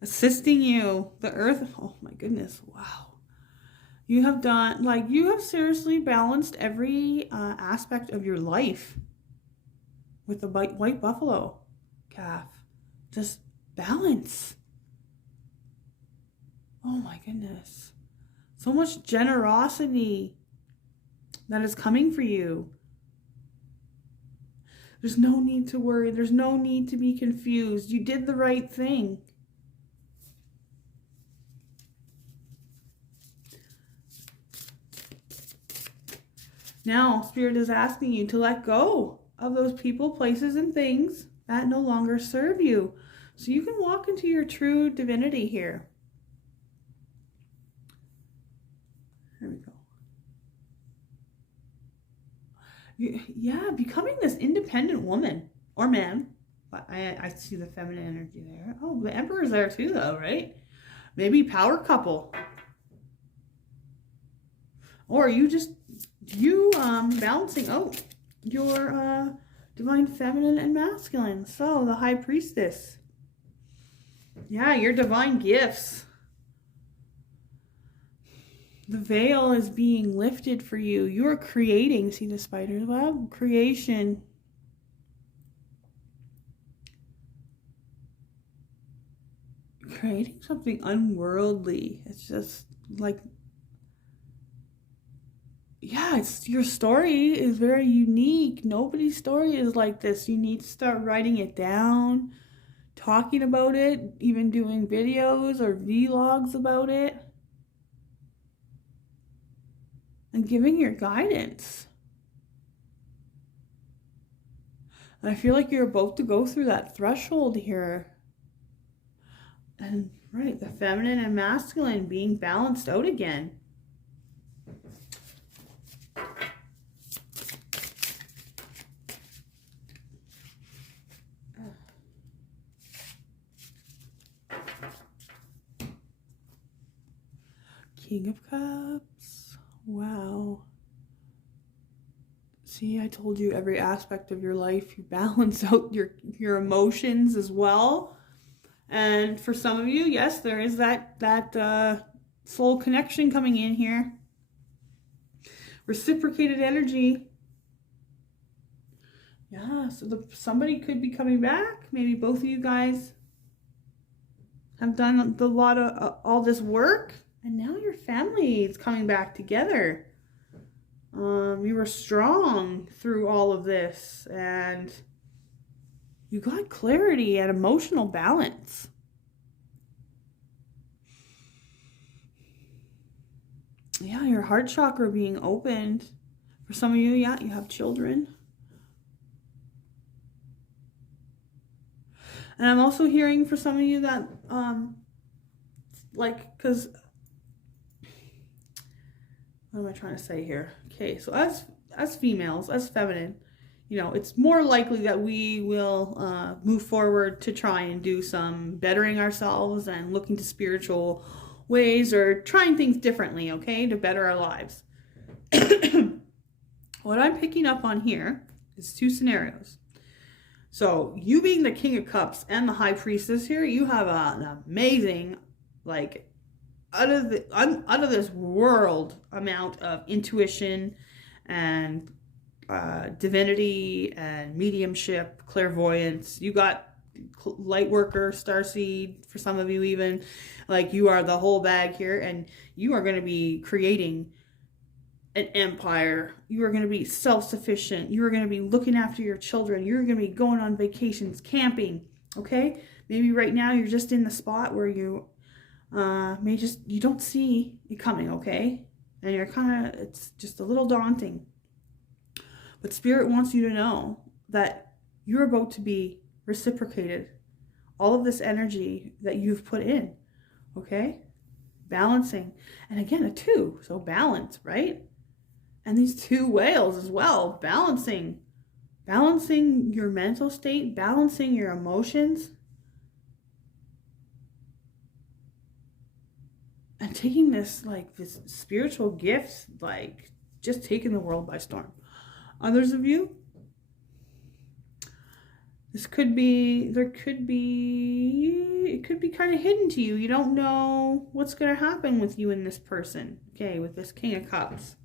assisting you. The earth, oh my goodness, wow. You have done, like, you have seriously balanced every aspect of your life with the white buffalo calf. Just balance. Oh my goodness. So much generosity that is coming for you. There's no need to worry. There's no need to be confused. You did the right thing. Now, Spirit is asking you to let go of those people, places, and things that no longer serve you. So you can walk into your true divinity here. There we go. Yeah, becoming this independent woman or man. But I see the feminine energy there. Oh, the Emperor's there too, though, right? Maybe power couple. Or you balancing out your divine feminine and masculine. So the High Priestess. Yeah, your divine gifts. The veil is being lifted for you. You are creating, see the spider's web? Creation. Creating something unworldly. It's just like, yeah, your story is very unique. Nobody's story is like this. You need to start writing it down, talking about it, even doing videos or vlogs about it, and giving your guidance. And I feel like you're about to go through that threshold here. And right, the feminine and masculine being balanced out again. King of Cups. Wow. See, I told you every aspect of your life, you balance out your emotions as well. And for some of you, yes, there is that soul connection coming in here. Reciprocated energy. Yeah, so somebody could be coming back. Maybe both of you guys have done a lot of all this work. And now your family is coming back together. You were strong through all of this. And you got clarity and emotional balance. Yeah, your heart chakra being opened. For some of you, yeah, you have children. And I'm also hearing for some of you that, because, what am I trying to say here? Okay, so as females, as feminine, you know, it's more likely that we will move forward to try and do some bettering ourselves and looking to spiritual ways or trying things differently, okay, to better our lives. What I'm picking up on here is two scenarios. So you being the King of Cups and the High Priestess here, you have an amazing, like, out of this world amount of intuition and divinity and mediumship, clairvoyance. You got light worker, starseed, for some of you even, like you are the whole bag here, and you are going to be creating an empire. You are going to be self-sufficient. You are going to be looking after your children. You're going to be going on vacations, camping, okay? Maybe right now you're just in the spot where you you don't see it coming, okay? And you're it's just a little daunting. But Spirit wants you to know that you're about to be reciprocated. All of this energy that you've put in, okay? Balancing. And again, a 2, so balance, right? And these 2 whales as well, balancing your mental state, balancing your emotions, and taking this spiritual gift, like just taking the world by storm. Others of you, it could be kind of hidden to you. You don't know what's going to happen with you and this person, okay, with this King of Cups.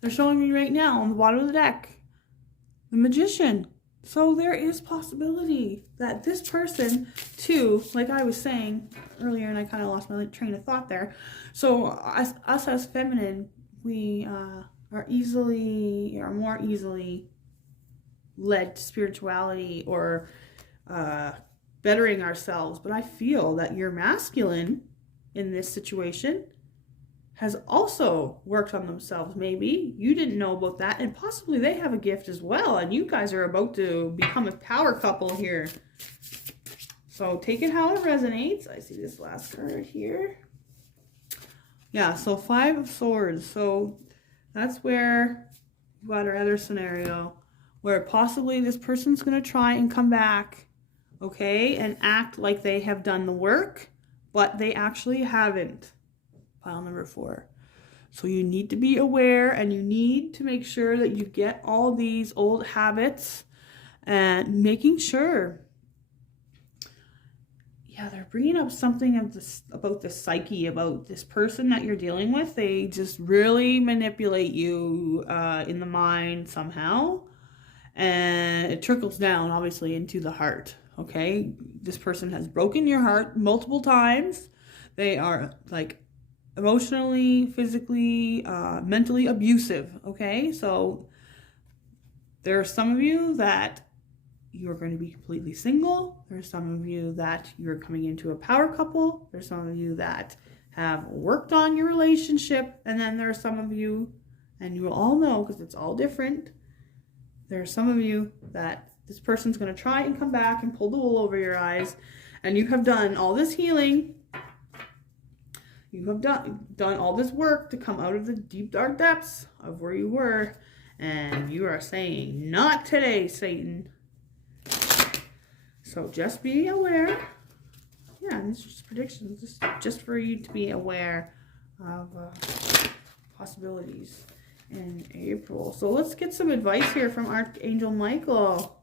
They're showing me right now on the bottom of the deck, the Magician. So there is possibility that this person, too, like I was saying earlier, and I kind of lost my train of thought there. So us as feminine, we are more easily led to spirituality or bettering ourselves. But I feel that your masculine in this situation has also worked on themselves. Maybe you didn't know about that, and possibly they have a gift as well, and you guys are about to become a power couple here. So take it how it resonates. I see this last card here. Yeah, so 5 of Swords. So that's where you got our other scenario, where possibly this person's going to try and come back, okay, and act like they have done the work, but they actually haven't. Pile number 4. So you need to be aware, and you need to make sure that you get all these old habits, and making sure, yeah, they're bringing up something about the psyche, about this person that you're dealing with. They just really manipulate you in the mind somehow, and it trickles down obviously into the heart, okay? This person has broken your heart multiple times. They are like emotionally, physically, mentally abusive, okay? So there are some of you that you're going to be completely single. There's some of you that you're coming into a power couple. There's some of you that have worked on your relationship. And then there are some of you, and you will all know because it's all different, there are some of you that this person's going to try and come back and pull the wool over your eyes. And you have done all this healing. You have done all this work to come out of the deep, dark depths of where you were. And you are saying, not today, Satan. So just be aware. Yeah, and it's just predictions. Just for you to be aware of possibilities in April. So let's get some advice here from Archangel Michael.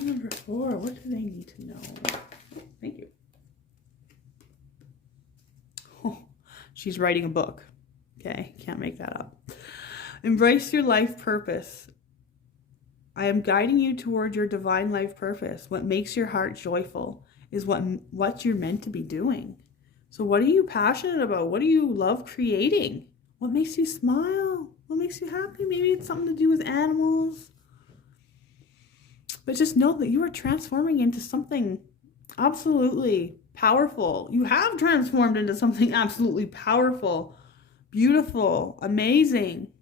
Number 4, what do they need to know? Oh, thank you. Oh, she's writing a book. Okay, can't make that up. Embrace your life purpose. I am guiding you toward your divine life purpose. What makes your heart joyful is what you're meant to be doing. So what are you passionate about? What do you love creating? What makes you smile? What makes you happy? Maybe it's something to do with animals. But just know that you are transforming into something absolutely powerful. You have transformed into something absolutely powerful, beautiful, amazing.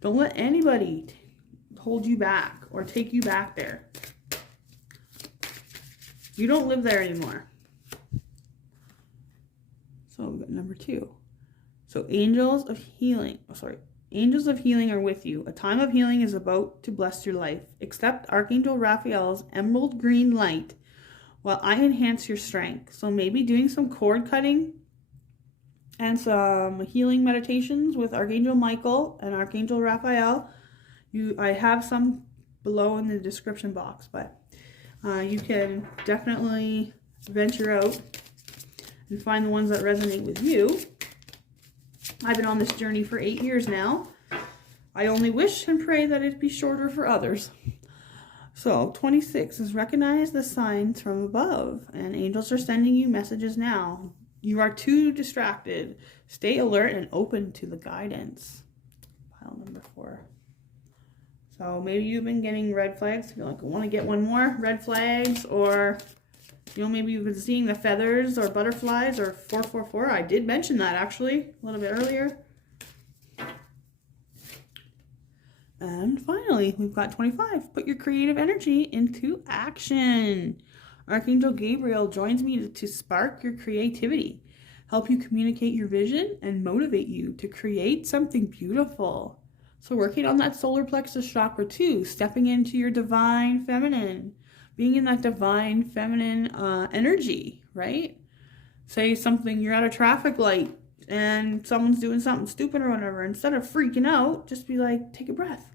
Don't let anybody hold you back or take you back there. You don't live there anymore. So we've got number 2. So angels of healing. Angels of healing are with you. A time of healing is about to bless your life. Accept Archangel Raphael's emerald green light while I enhance your strength. So maybe doing some cord cutting and some healing meditations with Archangel Michael and Archangel Raphael. I have some below in the description box, but you can definitely venture out and find the ones that resonate with you. I've been on this journey for 8 years now. I only wish and pray that it be shorter for others. So 26 is recognize the signs from above, and angels are sending you messages now. You are too distracted. Stay alert and open to the guidance. Pile number 4. So maybe you've been getting red flags. You're like, I want to get one more red flags, or maybe you've been seeing the feathers or butterflies or 444. I did mention that actually a little bit earlier. And finally, we've got 25. Put your creative energy into action. Archangel Gabriel joins me to spark your creativity, help you communicate your vision, and motivate you to create something beautiful. So working on that solar plexus chakra too, stepping into your divine feminine, being in that divine feminine energy, right? Say something, you're at a traffic light and someone's doing something stupid or whatever. Instead of freaking out, just be like, take a breath.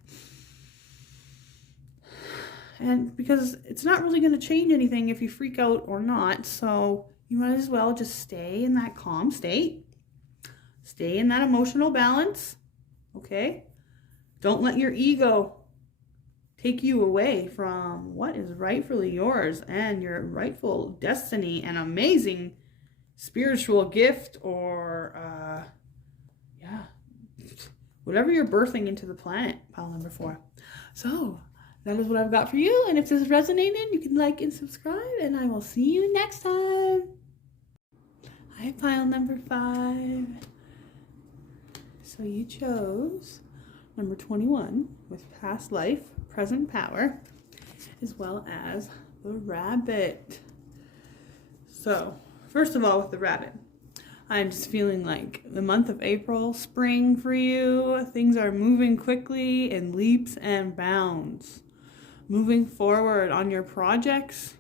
And because it's not really going to change anything if you freak out or not. So you might as well just stay in that calm state. Stay in that emotional balance. Okay? Don't let your ego take you away from what is rightfully yours and your rightful destiny and amazing spiritual gift, or whatever you're birthing into the planet. Pile number 4. So that is what I've got for you, and if this resonated, you can like and subscribe, and I will see you next time. Hi, pile number 5. So you chose number 21 with past life, present power, as well as the rabbit. So first of all, with the rabbit, I'm just feeling like the month of April, spring for you. Things are moving quickly in leaps and bounds. Moving forward on your projects,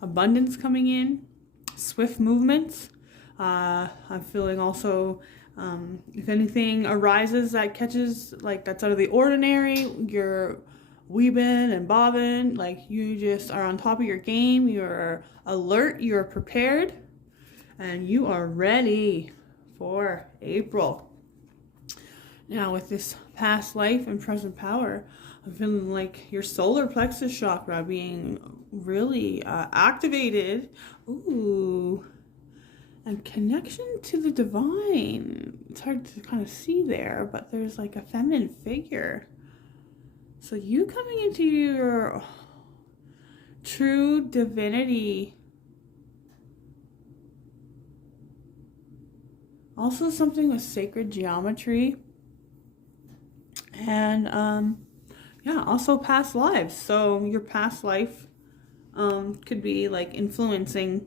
abundance coming in, swift movements. I'm feeling also, if anything arises that catches, like that's out of the ordinary, you're weaving and bobbing, like you just are on top of your game, you're alert, you're prepared, and you are ready for April. Now with this past life and present power, I'm feeling like your solar plexus chakra being really activated. Ooh. And connection to the divine. It's hard to kind of see there, but there's like a feminine figure. So you coming into your true divinity. Also something with sacred geometry. And also past lives. So your past life could be like influencing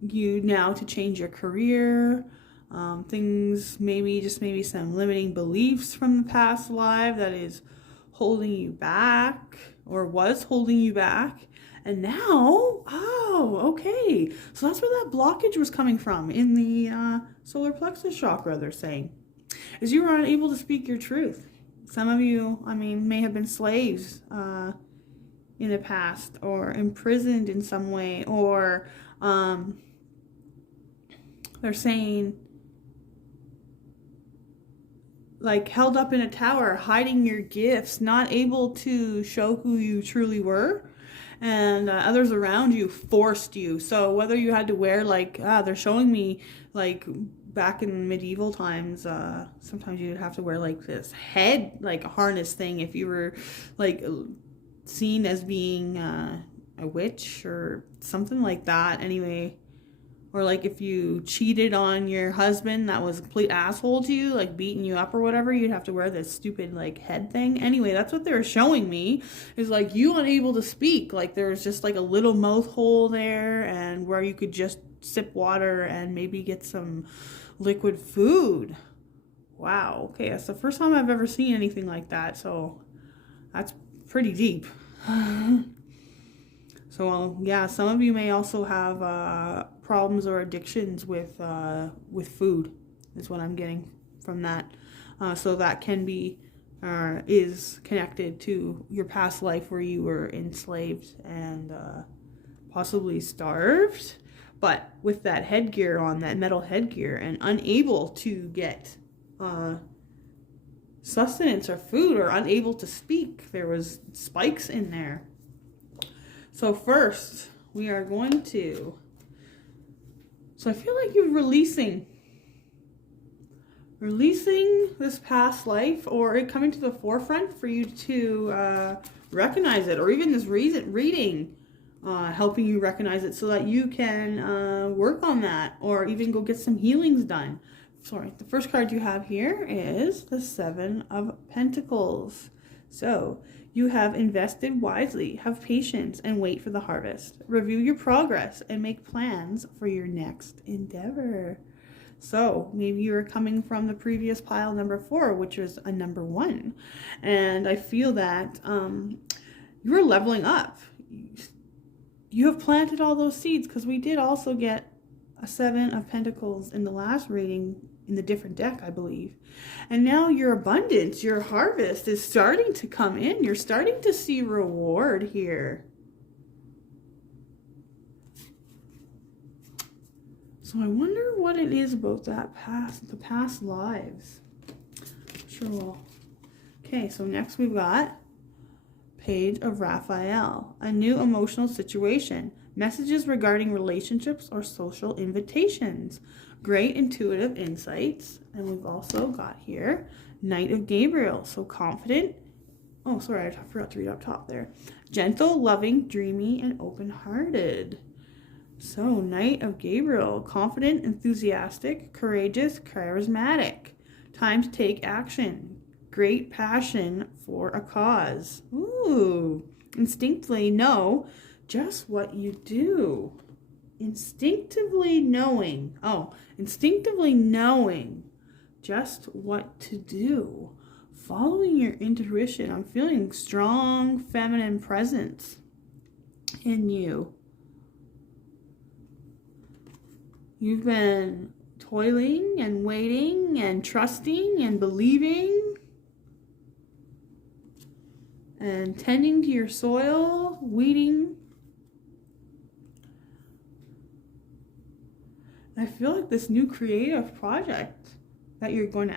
you now to change your career, things, maybe some limiting beliefs from the past life that is holding you back or was holding you back. And now, okay, so that's where that blockage was coming from in the solar plexus chakra, they're saying, is you were unable to speak your truth. Some of you, may have been slaves in the past, or imprisoned in some way, or they're saying like held up in a tower, hiding your gifts, not able to show who you truly were, and others around you forced you. So whether you had to wear they're showing me like back in medieval times, sometimes you'd have to wear like this head like harness thing if you were like seen as being a witch or something like that. Anyway, or like if you cheated on your husband that was a complete asshole to you, like beating you up or whatever, you'd have to wear this stupid like head thing. Anyway, that's what they were showing me, is like you unable to speak. Like there was just like a little mouth hole there, and where you could just sip water and maybe get some liquid food. Wow, okay, that's the first time I've ever seen anything like that, so that's pretty deep. So yeah, some of you may also have problems or addictions with food, is what I'm getting from that. So that can be is connected to your past life where you were enslaved and possibly starved but with that headgear on, that metal headgear, and unable to get sustenance or food, or unable to speak. There was spikes in there. So first, we are going to... So I feel like you're releasing this past life, or it coming to the forefront for you to recognize it, or even this reading helping you recognize it so that you can work on that, or even go get some healings done. Sorry, the first card you have here is the Seven of Pentacles. So you have invested wisely, have patience, and wait for the harvest. Review your progress and make plans for your next endeavor. So maybe you're coming from the previous pile, number 4, which was a number 1. And I feel that you're leveling up. You have planted all those seeds, because we did also get a 7 of Pentacles in the last reading in the different deck, I believe. And now your abundance, your harvest is starting to come in. You're starting to see reward here. So I wonder what it is about that the past lives. Sure will. Okay, so next we've got Page of Raphael. A new emotional situation. Messages regarding relationships or social invitations. Great intuitive insights. And we've also got here Knight of Gabriel. So confident. Oh, sorry, I forgot to read up top there. Gentle, loving, dreamy, and open-hearted. So Knight of Gabriel. Confident, enthusiastic, courageous, charismatic. Time to take action. Great passion for a cause. Ooh. Instinctively know just what you do. Instinctively knowing. Oh, instinctively knowing just what to do. Following your intuition. I'm feeling strong feminine presence in you. You've been toiling and waiting and trusting and believing and tending to your soil, weeding. I feel like this new creative project that you're going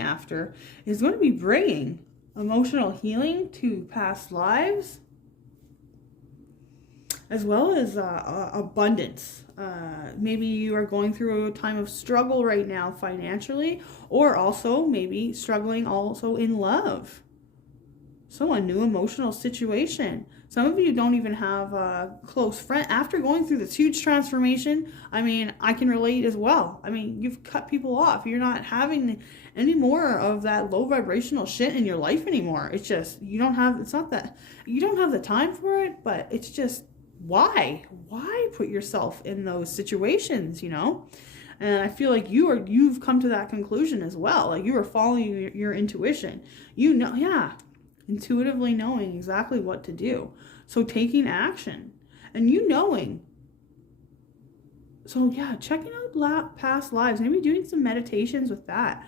after is going to be bringing emotional healing to past lives, as well as abundance. Maybe you are going through a time of struggle right now financially, or also maybe struggling also in love. So a new emotional situation. Some of you don't even have a close friend. After going through this huge transformation, I mean, I can relate as well. I mean, you've cut people off. You're not having any more of that low vibrational shit in your life anymore. It's just, you don't have, it's not that, you don't have the time for it, but it's just, why put yourself in those situations, you know? And I feel like you've come to that conclusion as well. Like, you are following your intuition. You know, yeah, intuitively knowing exactly what to do. So taking action and you knowing. So yeah, checking out past lives, maybe doing some meditations with that.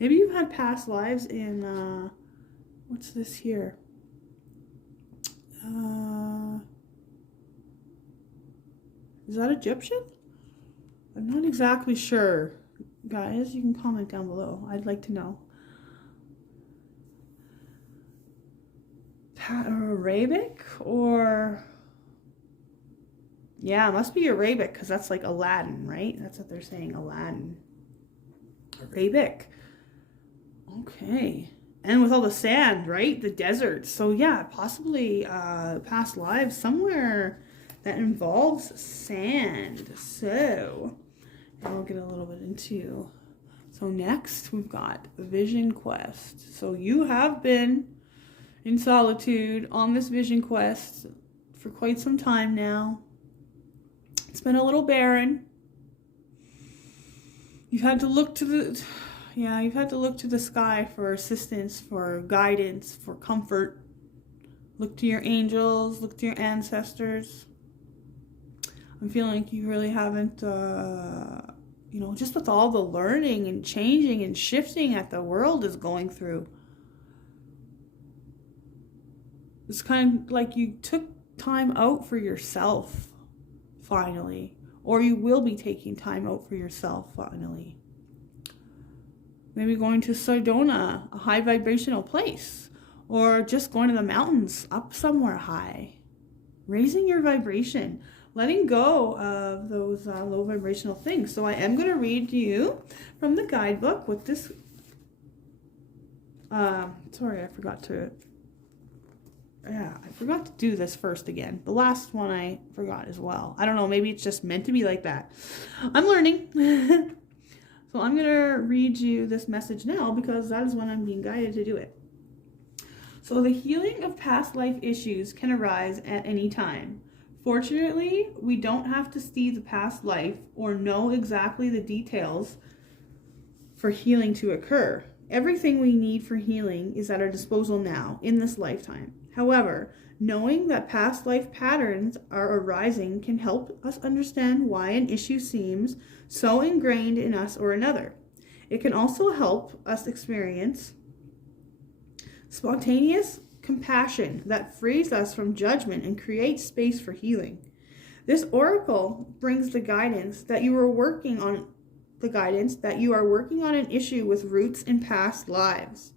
Maybe you've had past lives in, what's this here? Is that Egyptian? I'm not exactly sure. Guys, you can comment down below. I'd like to know. Arabic, or yeah, it must be Arabic, because that's like Aladdin, right? That's what they're saying, Aladdin. Arabic. Okay. And with all the sand, right? The desert. So yeah, possibly past lives somewhere that involves sand. So and we'll get a little bit into. So next we've got Vision Quest. So you have been in solitude on this vision quest for quite some time now. It's been a little barren. You've had to look to the sky for assistance, for guidance, for comfort. Look to your angels, look to your ancestors. I'm feeling like you really haven't, you know, just with all the learning and changing and shifting that the world is going through. It's kind of like you took time out for yourself, finally. or you will be taking time out for yourself finally. Maybe going to Sedona, a high vibrational place, or just going to the mountains, up somewhere high. Raising your vibration, letting go of those low vibrational things. So I am going to read you from the guidebook with this. Sorry, I forgot to do this first again. The last one I forgot as well. I don't know, maybe it's just meant to be like that. I'm learning. So I'm going to read you this message now because that is when I'm being guided to do it. So the healing of past life issues can arise at any time. Fortunately, we don't have to see the past life or know exactly the details for healing to occur. Everything we need for healing is at our disposal now, in this lifetime. However, knowing that past life patterns are arising can help us understand why an issue seems so ingrained in us or another. It can also help us experience spontaneous compassion that frees us from judgment and creates space for healing. This oracle brings the guidance that you are working on an issue with roots in past lives.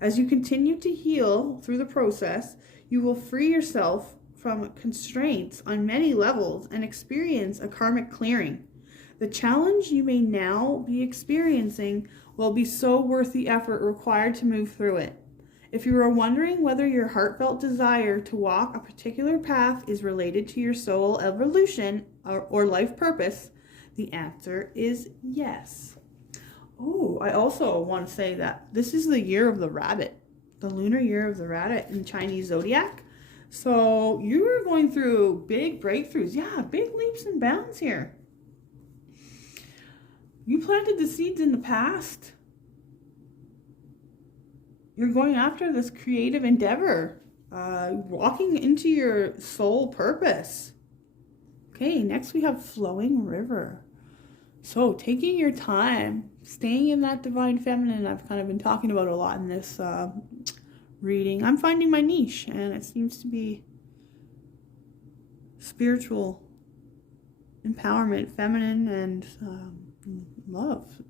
As you continue to heal through the process, you will free yourself from constraints on many levels and experience a karmic clearing. The challenge you may now be experiencing will be so worth the effort required to move through it. If you are wondering whether your heartfelt desire to walk a particular path is related to your soul evolution or life purpose, the answer is yes. Oh, I also want to say that this is the year of the rabbit, the lunar year of the rabbit in Chinese zodiac. So you are going through big breakthroughs. Yeah, big leaps and bounds here. You planted the seeds in the past. You're going after this creative endeavor, walking into your soul purpose. Okay, next we have flowing river. So taking your time, staying in that divine feminine I've kind of been talking about a lot in this reading. I'm finding my niche, and it seems to be spiritual empowerment, feminine, and love.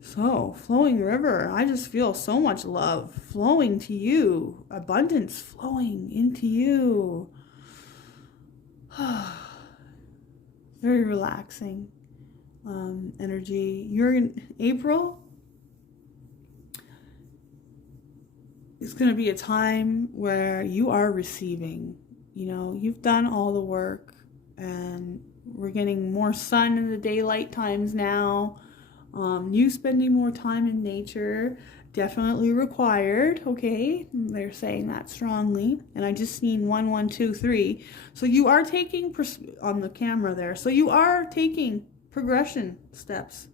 So, flowing river, I just feel so much love flowing to you, abundance flowing into you. Very relaxing energy. You're in April. It's going to be a time where you are receiving. You know, you've done all the work, and we're getting more sun in the daylight times now. You spending more time in nature, definitely required, okay? They're saying that strongly. And I just seen 1, 1, 2, 3. So you are taking, on the camera there, so you are taking progression steps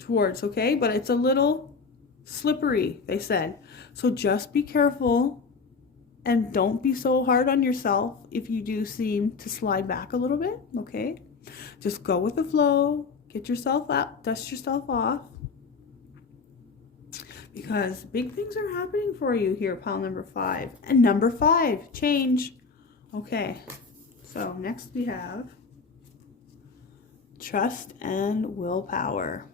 towards, okay? But it's a little slippery, they said. So just be careful and don't be so hard on yourself if you do seem to slide back a little bit, okay? Just go with the flow. Get yourself out, dust yourself off, because big things are happening for you here, pile number 5. And number 5, change. Okay, so next we have trust and willpower.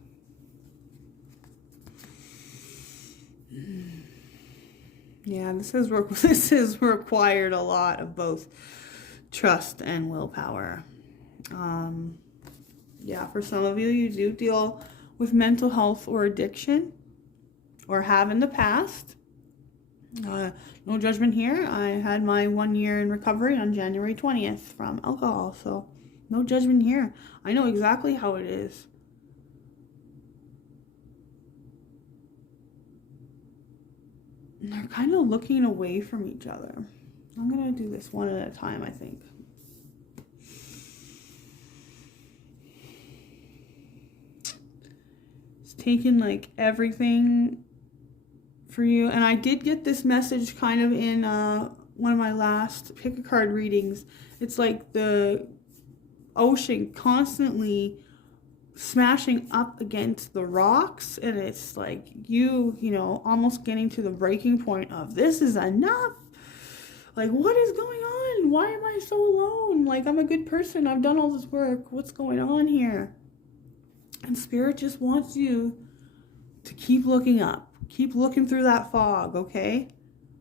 Yeah, this is required a lot of both trust and willpower. Yeah, for some of you, you do deal with mental health or addiction, or have in the past. No judgment here. I had my 1 year in recovery on January 20th from alcohol, so no judgment here. I know exactly how it is. And they're kind of looking away from each other. I'm going to do this one at a time, I think. Taken like everything for you. And I did get this message kind of in one of my last pick a card readings. It's like the ocean constantly smashing up against the rocks, and it's like you know, almost getting to the breaking point of this is enough. Like, what is going on? mean? Why am I so alone? Like, I'm a good person. I've done all this work. What's going on here? And Spirit just wants you to keep looking up. Keep looking through that fog, okay?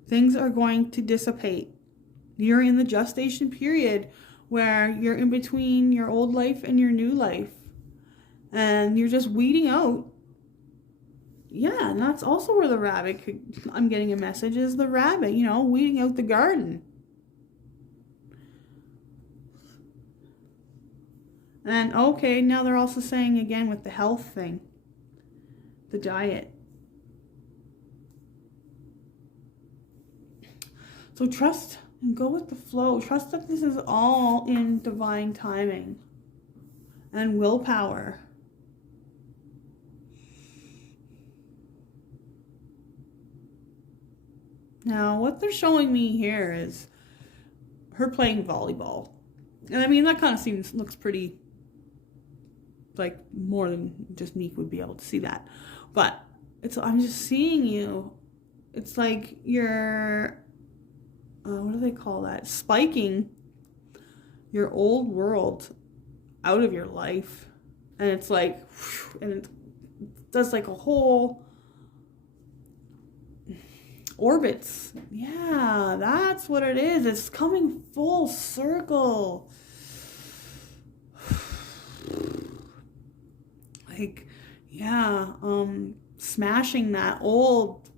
Things are going to dissipate. You're in the gestation period where you're in between your old life and your new life. And you're just weeding out. Yeah, and that's also where the rabbit could, I'm getting a message, is the rabbit, you know, weeding out the garden. And okay, now they're also saying again with the health thing, the diet. So trust and go with the flow. Trust that this is all in divine timing and willpower. Now, what they're showing me here is her playing volleyball. And I mean, that kind of looks pretty, like, more than just me would be able to see that. But I'm just seeing you. It's like you're, what do they call that? Spiking your old world out of your life. And it's like, and it does like a whole orbits. Yeah, that's what it is. It's coming full circle. Like, yeah, smashing that old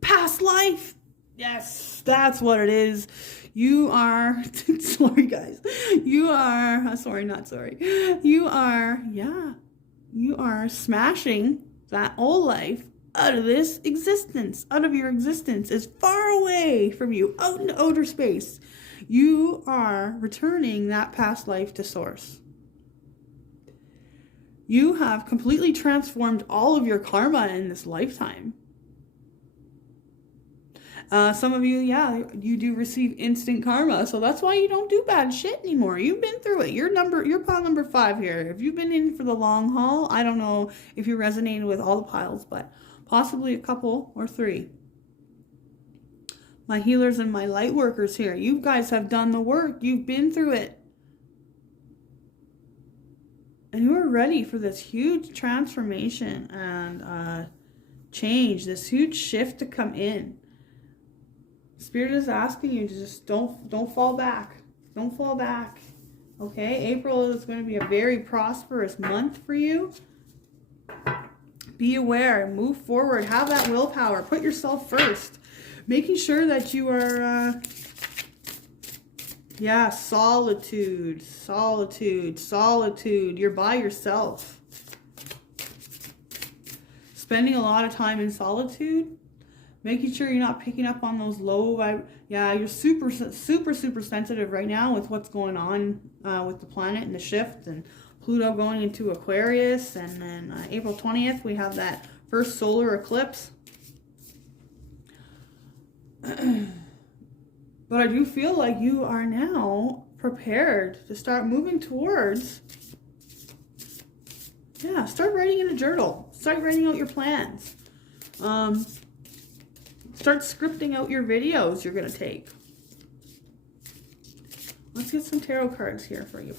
past life. Yes, that's what it is. You are, sorry guys, you are, sorry, not sorry. You are, yeah, you are smashing that old life out of this existence, out of your existence, as far away from you, out into outer space. You are returning that past life to source. You have completely transformed all of your karma in this lifetime. Some of you, yeah, you do receive instant karma, so that's why you don't do bad shit anymore. You've been through it. You're pile number 5 here. If you've been in for the long haul, I don't know if you're resonating with all the piles, but possibly a couple or 3. My healers and my light workers here, you guys have done the work. You've been through it. And you are ready for this huge transformation and change, this huge shift to come in. Spirit is asking you to just don't fall back. Don't fall back. Okay? April is going to be a very prosperous month for you. Be aware. Move forward. Have that willpower. Put yourself first. Making sure that you are... yeah, solitude. Solitude. Solitude. You're by yourself. Spending a lot of time in solitude. Making sure you're not picking up on those low vibe. Yeah, you're super sensitive right now with what's going on with the planet and the shift and Pluto going into Aquarius. And then April 20th, we have that first solar eclipse. But I do feel like you are now prepared to start moving towards, yeah, start writing in a journal. Start writing out your plans. Start scripting out your videos you're going to take. Let's get some tarot cards here for you.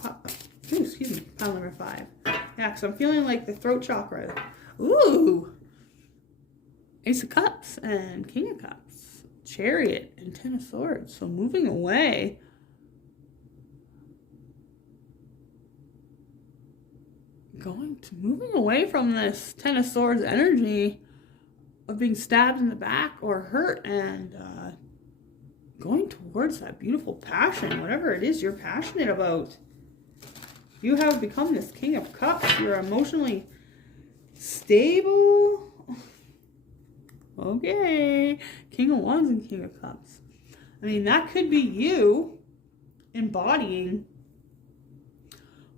Ooh, excuse me, pile number 5. Yeah, because I'm feeling like the throat chakra. Ooh! Ace of Cups and King of Cups. Chariot and 10 of Swords. So moving away. Moving away from this 10 of Swords energy of being stabbed in the back or hurt, and going towards that beautiful passion, whatever it is you're passionate about. You have become this King of Cups. You're emotionally stable. Okay. King of Wands and King of Cups. I mean, that could be you embodying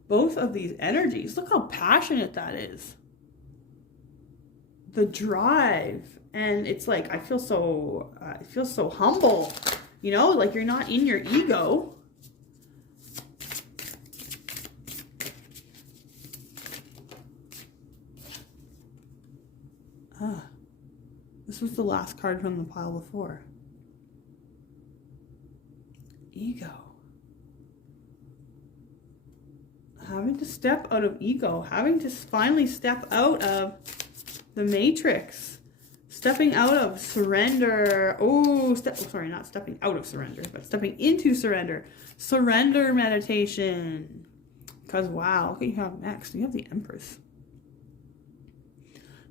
both of these energies. Look how passionate that is. The drive, and it's like I feel so humble, you know, like you're not in your ego. This was the last card from the pile before. ego. Having to step out of ego. Having to finally step out of the matrix. Stepping out of surrender. Sorry, not stepping out of surrender, but stepping into surrender. Surrender meditation. Because wow, look what you have next. You have the Empress.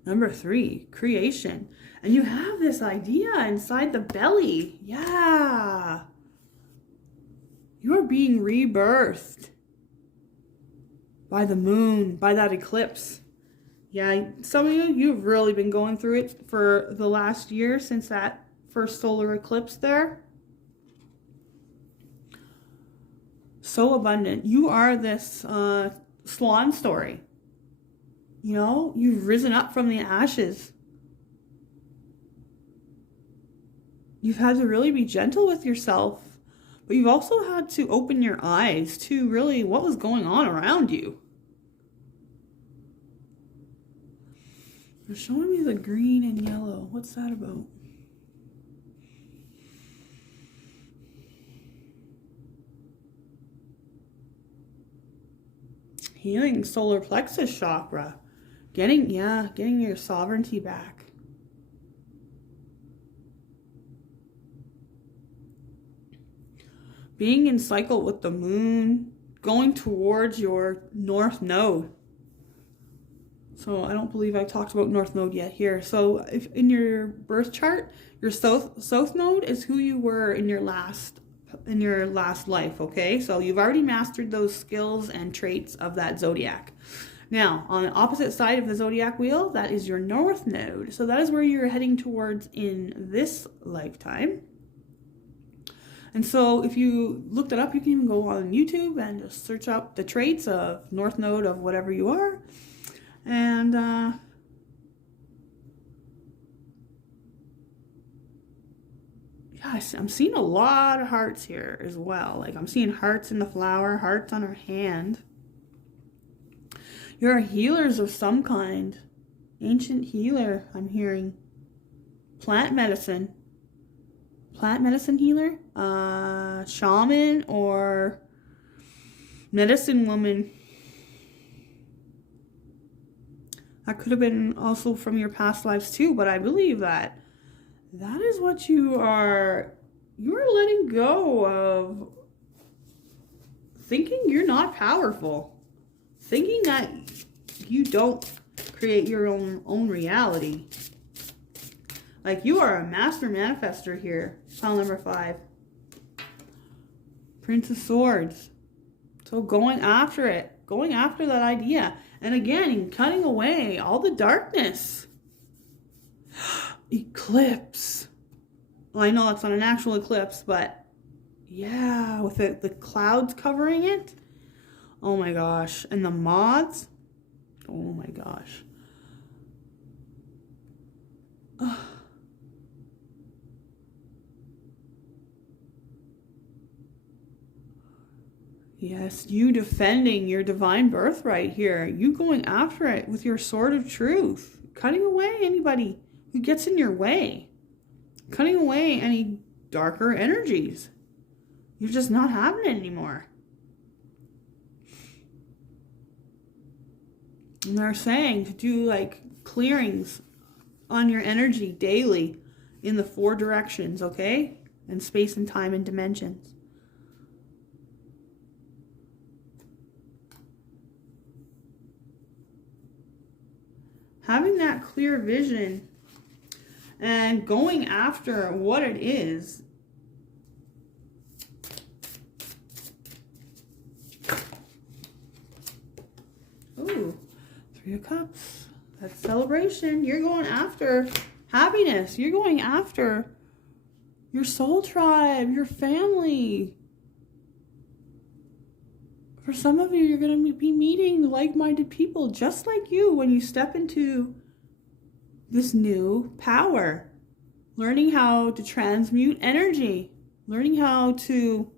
Number 3, creation. And you have this idea inside the belly. Yeah. You're being rebirthed by the moon, by that eclipse. Yeah, some of you've really been going through it for the last year since that first solar eclipse there. So abundant. You are this swan story. You know, you've risen up from the ashes. You've had to really be gentle with yourself, but you've also had to open your eyes to really what was going on around you. They're showing me the green and yellow. What's that about? Healing solar plexus chakra. Getting your sovereignty back. Being in cycle with the moon, going towards your north node. So I don't believe I talked about north node yet here. So if in your birth chart, your south node is who you were in your last life, okay? So you've already mastered those skills and traits of that zodiac. Now, on the opposite side of the zodiac wheel, that is your north node. So that is where you're heading towards in this lifetime. And so if you looked it up, you can even go on YouTube and just search up the traits of north node of whatever you are. And yeah, I'm seeing a lot of hearts here as well. Like I'm seeing hearts in the flower, hearts on her hand. You're healers of some kind. Ancient healer, I'm hearing. Plant medicine healer, shaman or medicine woman. That could have been also from your past lives too, but I believe that is what you are letting go of thinking you're not powerful, thinking that you don't create your own reality. Like you are a master manifester here. Pile number 5. Prince of Swords. So going after it, going after that idea. And again, cutting away all the darkness. Eclipse. Well, I know that's not an actual eclipse, but yeah, with the clouds covering it. Oh my gosh. And the moths. Oh my gosh. Ugh. Yes, you defending your divine birthright here. You going after it with your sword of truth. Cutting away anybody who gets in your way. Cutting away any darker energies. You're just not having it anymore. And they're saying to do like clearings on your energy daily in the 4 directions, okay? And space and time and dimensions. Having that clear vision and going after what it is. Ooh, 3 of Cups. That's celebration. You're going after happiness. You're going after your soul tribe, your family. For some of you, you're going to be meeting like-minded people just like you when you step into this new power. Learning how to transmute energy. Learning how to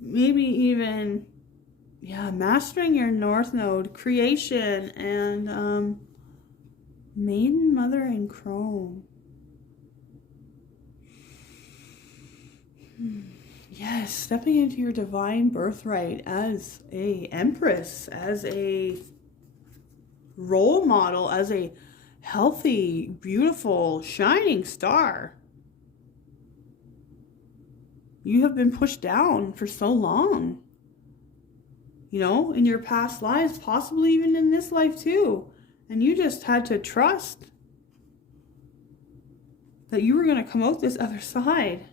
maybe even, mastering your north node, creation, and Maiden, Mother, and Crone. Yes, stepping into your divine birthright as a empress, as a role model, as a healthy, beautiful, shining star. You have been pushed down for so long. You know, in your past lives, possibly even in this life too. And you just had to trust that you were going to come out this other side.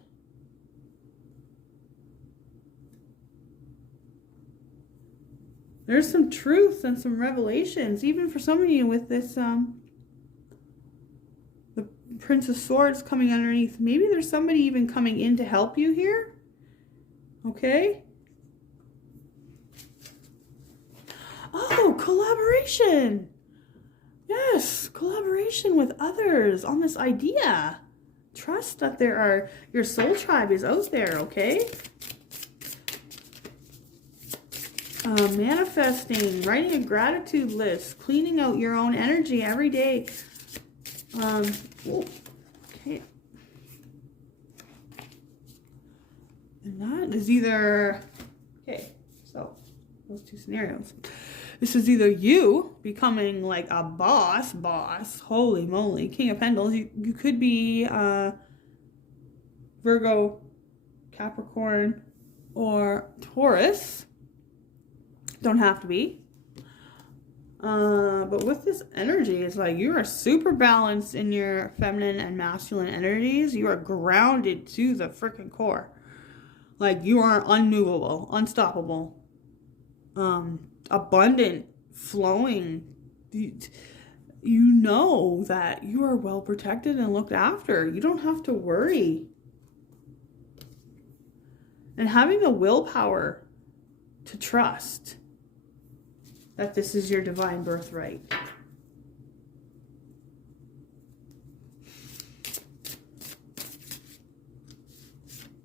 There's some truth and some revelations, even for some of you with this, the Prince of Swords coming underneath. Maybe there's somebody even coming in to help you here. Okay? Oh, collaboration. Yes, collaboration with others on this idea. Trust that your soul tribe is out there, okay? Manifesting, writing a gratitude list, cleaning out your own energy every day. Okay. And that is either, okay, so those two scenarios. This is either you becoming like a boss, holy moly, King of Pentacles. You could be Virgo, Capricorn, or Taurus. Don't have to be. But with this energy, it's like you are super balanced in your feminine and masculine energies. You are grounded to the freaking core. Like you are unmovable, unstoppable, abundant, flowing. You know that you are well protected and looked after. You don't have to worry. And having the willpower to trust that this is your divine birthright.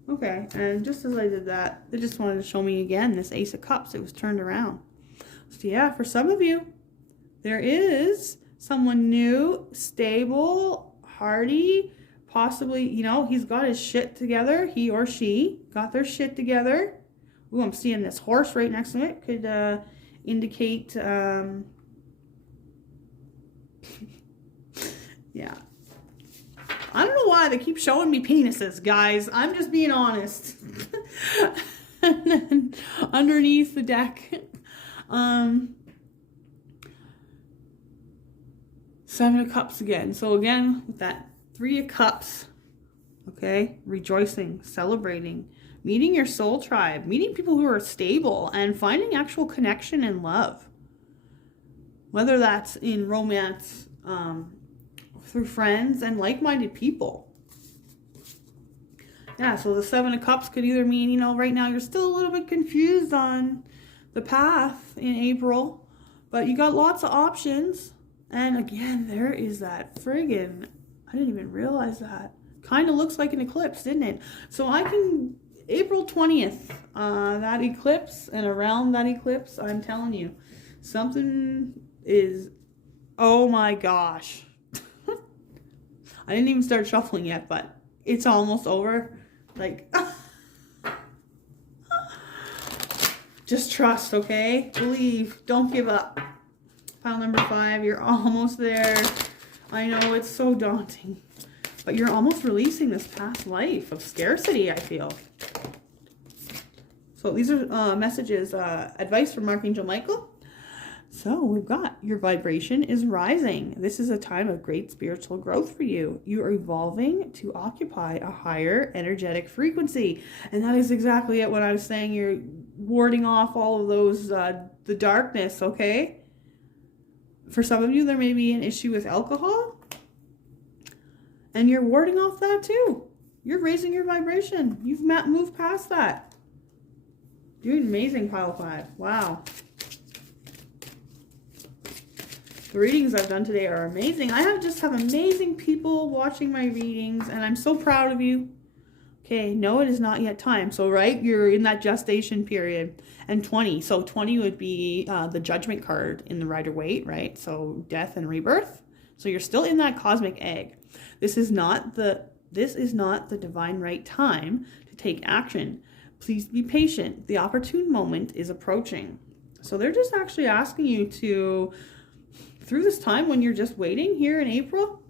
Okay, and just as I did that, they just wanted to show me again this Ace of Cups. It was turned around. So yeah, for some of you, there is someone new, stable, hardy, possibly, you know, he's got his shit together. He or she got their shit together. Ooh, I'm seeing this horse right next to it. Could indicate, yeah. I don't know why they keep showing me penises, guys. I'm just being honest. And then underneath the deck, Seven of Cups again. So again, with that Three of Cups, okay, rejoicing, celebrating, meeting your soul tribe, meeting people who are stable, and finding actual connection and love. Whether that's in romance, through friends and like-minded people. Yeah, so the Seven of Cups could either mean, you know, right now you're still a little bit confused on the path in April, but you got lots of options. And again, there is that friggin', I didn't even realize that. Kind of looks like an eclipse, didn't it? So I can, April 20th, that eclipse, and around that eclipse, I'm telling you, something is, oh my gosh. I didn't even start shuffling yet, but it's almost over. Like, just trust, okay? Believe. Don't give up. Pile number 5, you're almost there. I know it's so daunting, but you're almost releasing this past life of scarcity, I feel. So these are messages, advice from Archangel Michael. So we've got your vibration is rising. This is a time of great spiritual growth for you. You are evolving to occupy a higher energetic frequency. And that is exactly it when I was saying you're warding off all of those, the darkness, okay? For some of you, there may be an issue with alcohol. And you're warding off that too. You're raising your vibration. You've moved past that. Doing amazing, pile 5. Wow. The readings I've done today are amazing. I just have amazing people watching my readings, and I'm so proud of you. Okay, no, it is not yet time. So, right, you're in that gestation period. And 20. So 20 would be the judgment card in the Rider-Waite, right? So death and rebirth. So you're still in that cosmic egg. This is not the divine right time to to take action. Please be patient. The opportune moment is approaching. So they're just actually asking you to, through this time when you're just waiting here in April,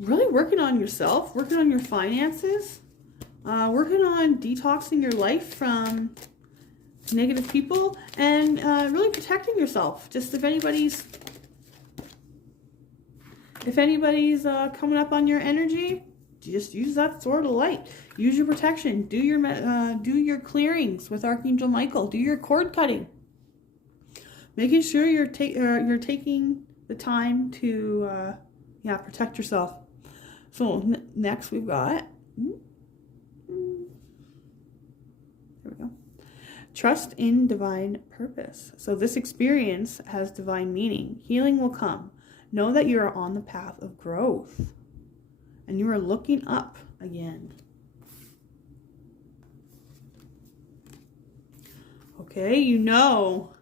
really working on yourself, working on your finances, working on detoxing your life from negative people, and really protecting yourself. Just if anybody's coming up on your energy, just use that sword of light. Use your protection. Do your clearings with Archangel Michael. Do your cord cutting. Making sure you're taking the time to protect yourself. So next we've got, there we go. Trust in divine purpose. So this experience has divine meaning. Healing will come. Know that you are on the path of growth and you are looking up again. Okay, you know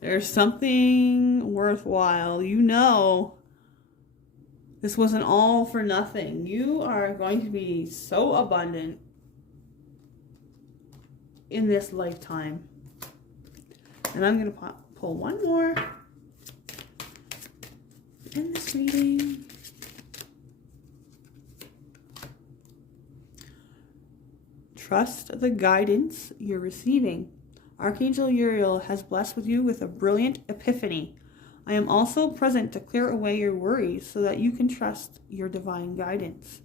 there's something worthwhile. You know this wasn't all for nothing. You are going to be so abundant in this lifetime. And I'm going to pull one more in this reading. Trust the guidance you're receiving. Archangel Uriel has blessed with you with a brilliant epiphany. I am also present to clear away your worries so that you can trust your divine guidance.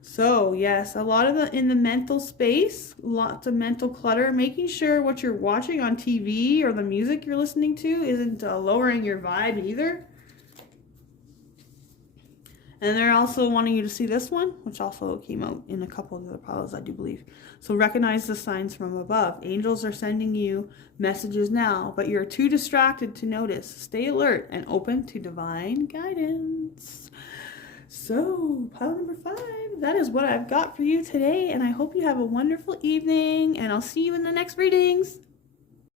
So yes, a lot of in the mental space, lots of mental clutter, making sure what you're watching on TV or the music you're listening to isn't lowering your vibe either. And they're also wanting you to see this one, which also came out in a couple of other piles, I do believe. So recognize the signs from above. Angels are sending you messages now, but you're too distracted to notice. Stay alert and open to divine guidance. So, pile number 5, that is what I've got for you today, and I hope you have a wonderful evening, and I'll see you in the next readings.